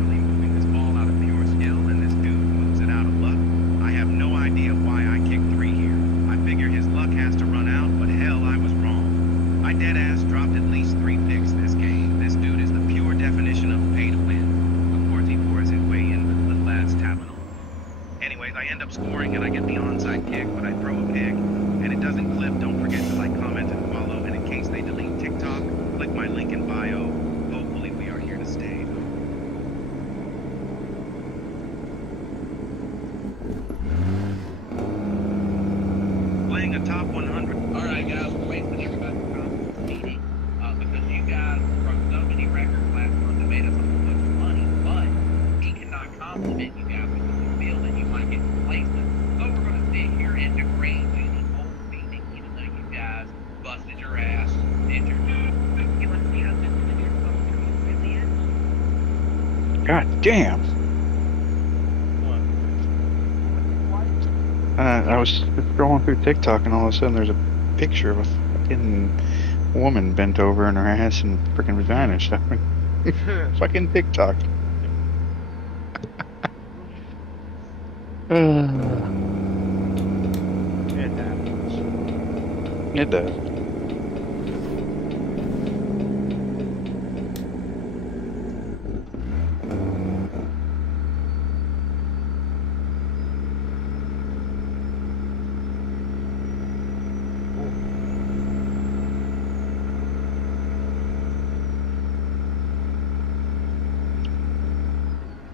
Really moving this ball out of pure skill, and this dude moves it out of luck. I have no idea why I kicked 3 here. I figure his luck has to run out, but hell, I was wrong. I dead-ass dropped at least 3 picks this game. This dude is the pure definition of pay to win. Of course, he pours his way in with little ass tapping on. Anyways, I end up scoring and I get the onside kick, but I throw a pick, and it doesn't clip. Don't forget to like, comment, and follow. And in case they delete TikTok, click my link in bio. Hopefully, we are here to stay. Playing a top 100. Alright guys, we're waiting for everybody to come to the meeting, because you guys broke so many records last month that made us a whole bunch of money, but he cannot compliment you guys because we feel that you might get complacent. So we're going to sit here and degrade you the whole meeting, even though you guys busted your ass, did your you want to see how this is your phone really is? God damn. I was just scrolling through TikTok and all of a sudden there's a picture of a fucking woman bent over in her ass and freaking vagina showing. Fucking TikTok. It happens. It does.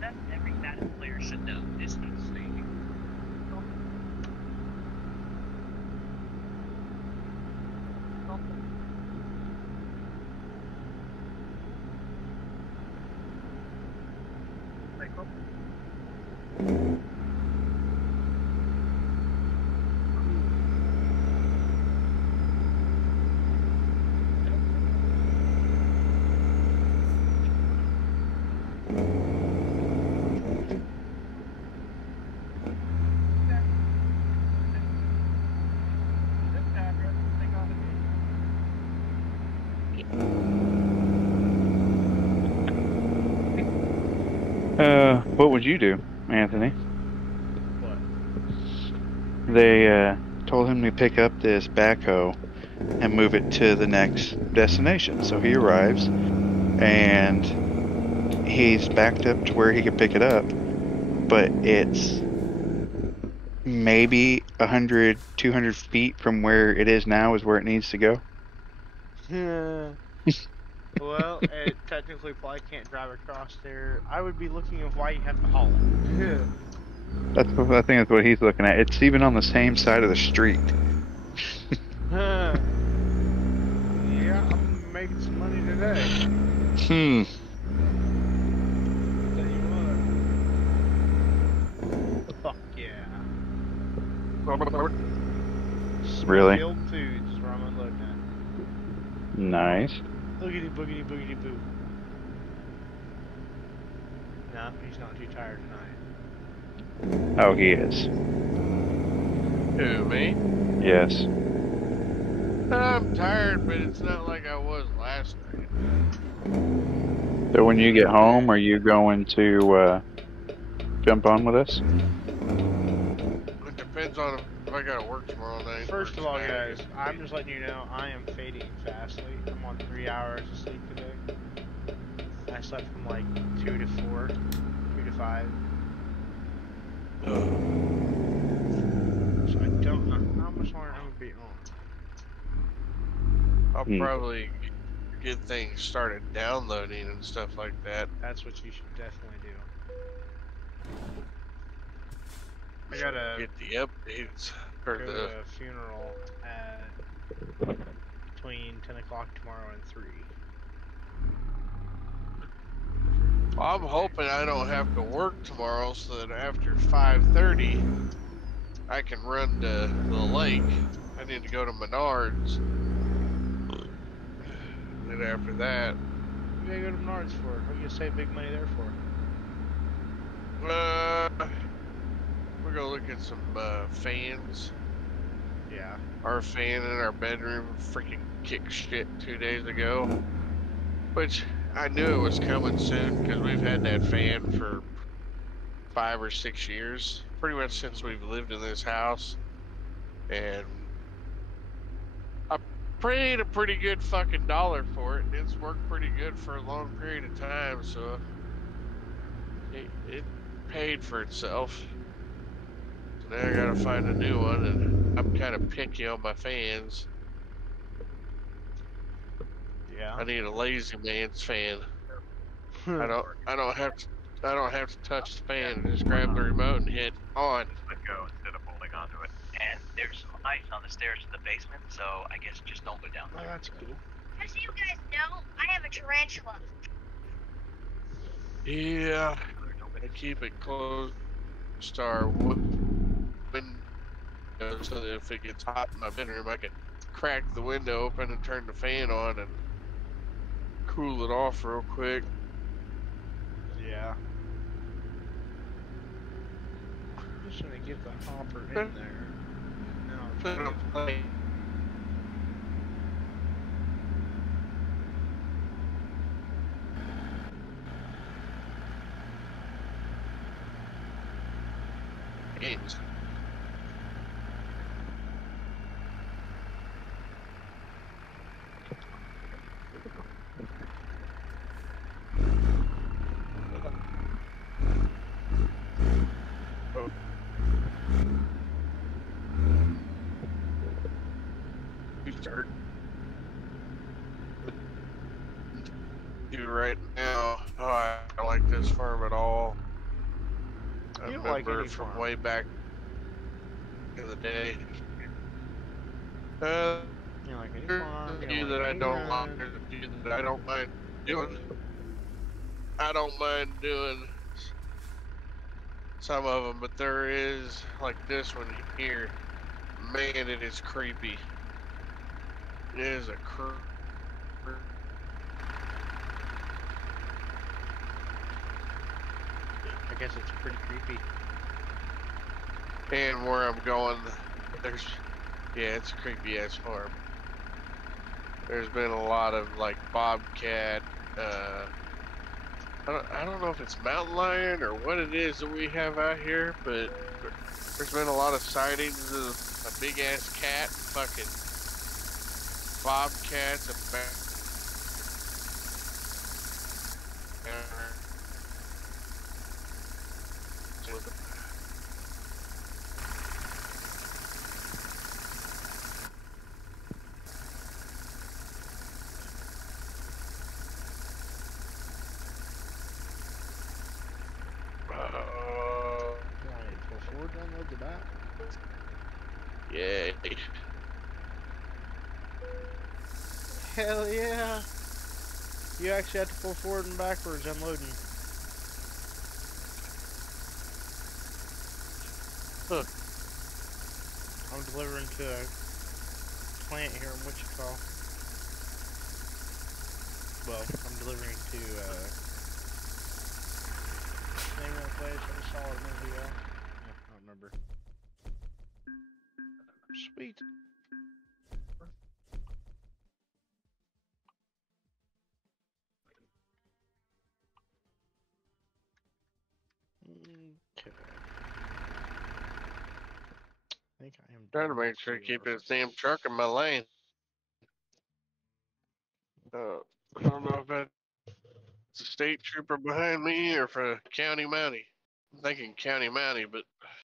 That every Madden player should know. This is staging. What would you do, Anthony? What? They told him to pick up this backhoe and move it to the next destination. So he arrives and he's backed up to where he could pick it up, but it's maybe 100, 200 feet from where it is now is where it needs to go. Well, it technically probably can't drive across there. I would be looking at why you have to haul it. I think that's what he's looking at. It's even on the same side of the street. Yeah, I'm making some money today. Tell you what. Fuck yeah. Really? Smithfield Foods is where I'm unloading at. Nice. Boogity boogity boogity boo. No, he's not too tired tonight. Oh, he is. Who, me? Yes. I'm tired, but it's not like I was last night. So when you get home, are you going to jump on with us? It depends on if I gotta work tomorrow night. First of all, guys, I'm just letting you know I am fading fastly. I'm on 3 hours of sleep today. I slept from like 2 to 4, 2 to 5. So I don't know how much longer I'm gonna be on. I'll probably get things started downloading and stuff like that. That's what you should definitely do. I gotta Get the updates for go to the. a funeral at between 10 o'clock tomorrow and 3. I'm hoping I don't have to work tomorrow, so that after 5:30, I can run to the lake. I need to go to Menards. And after that, What do you gotta go to Menards for? What are you gonna save big money there for? we're gonna look at some fans. Yeah. Our fan in our bedroom freaking kicked shit 2 days ago, which I knew it was coming soon because we've had that fan for 5 or 6 years, pretty much since we've lived in this house, and I paid a pretty good fucking dollar for it, and it's worked pretty good for a long period of time, so it paid for itself. So now I gotta find a new one, and I'm kind of picky on my fans. Yeah. I need a lazy man's fan. I don't have to touch the fan. Just grab the remote and hit on. Let go instead of holding onto it. And there's some ice on the stairs to the basement, so I guess just don't go down Oh, there. that's cool. Just so you guys know, I have a tarantula. Yeah, I keep it close to our window so that if it gets hot in my bedroom, I can crack the window open and turn the fan on and cool it off real quick. Yeah. I'm just gonna get the hopper in there. Now I'm Put it trying on to play. Games. Start. Right now, oh, I don't like this farm at all. I You don't like remember any from farm. way back in the day. You know, like any There's farm, a you few know, that like I any don't like. run. There's a few that I don't mind doing. I don't mind doing some of them, but there is like this one here. Man, it is creepy. It is a I guess it's pretty creepy. And where I'm going, there's, yeah, it's a creepy ass farm. There's been a lot of like bobcat, I don't know if it's mountain lion or what it is that we have out here, but there's been a lot of sightings of a big ass cat, fucking bobcats, Ford to unload the back? Yay. Hell yeah! You actually have to pull forward and backwards unloading. Huh. I'm delivering to a plant here in Wichita. Well, I'm delivering to name of the place. I just saw it a minute ago. I don't remember. Sweet. Okay. I think I am Trying to done make sure to with keep CR. this damn truck in my lane. I don't know if that's a state trooper behind me or for County Mountie. I'm thinking County Mountie, but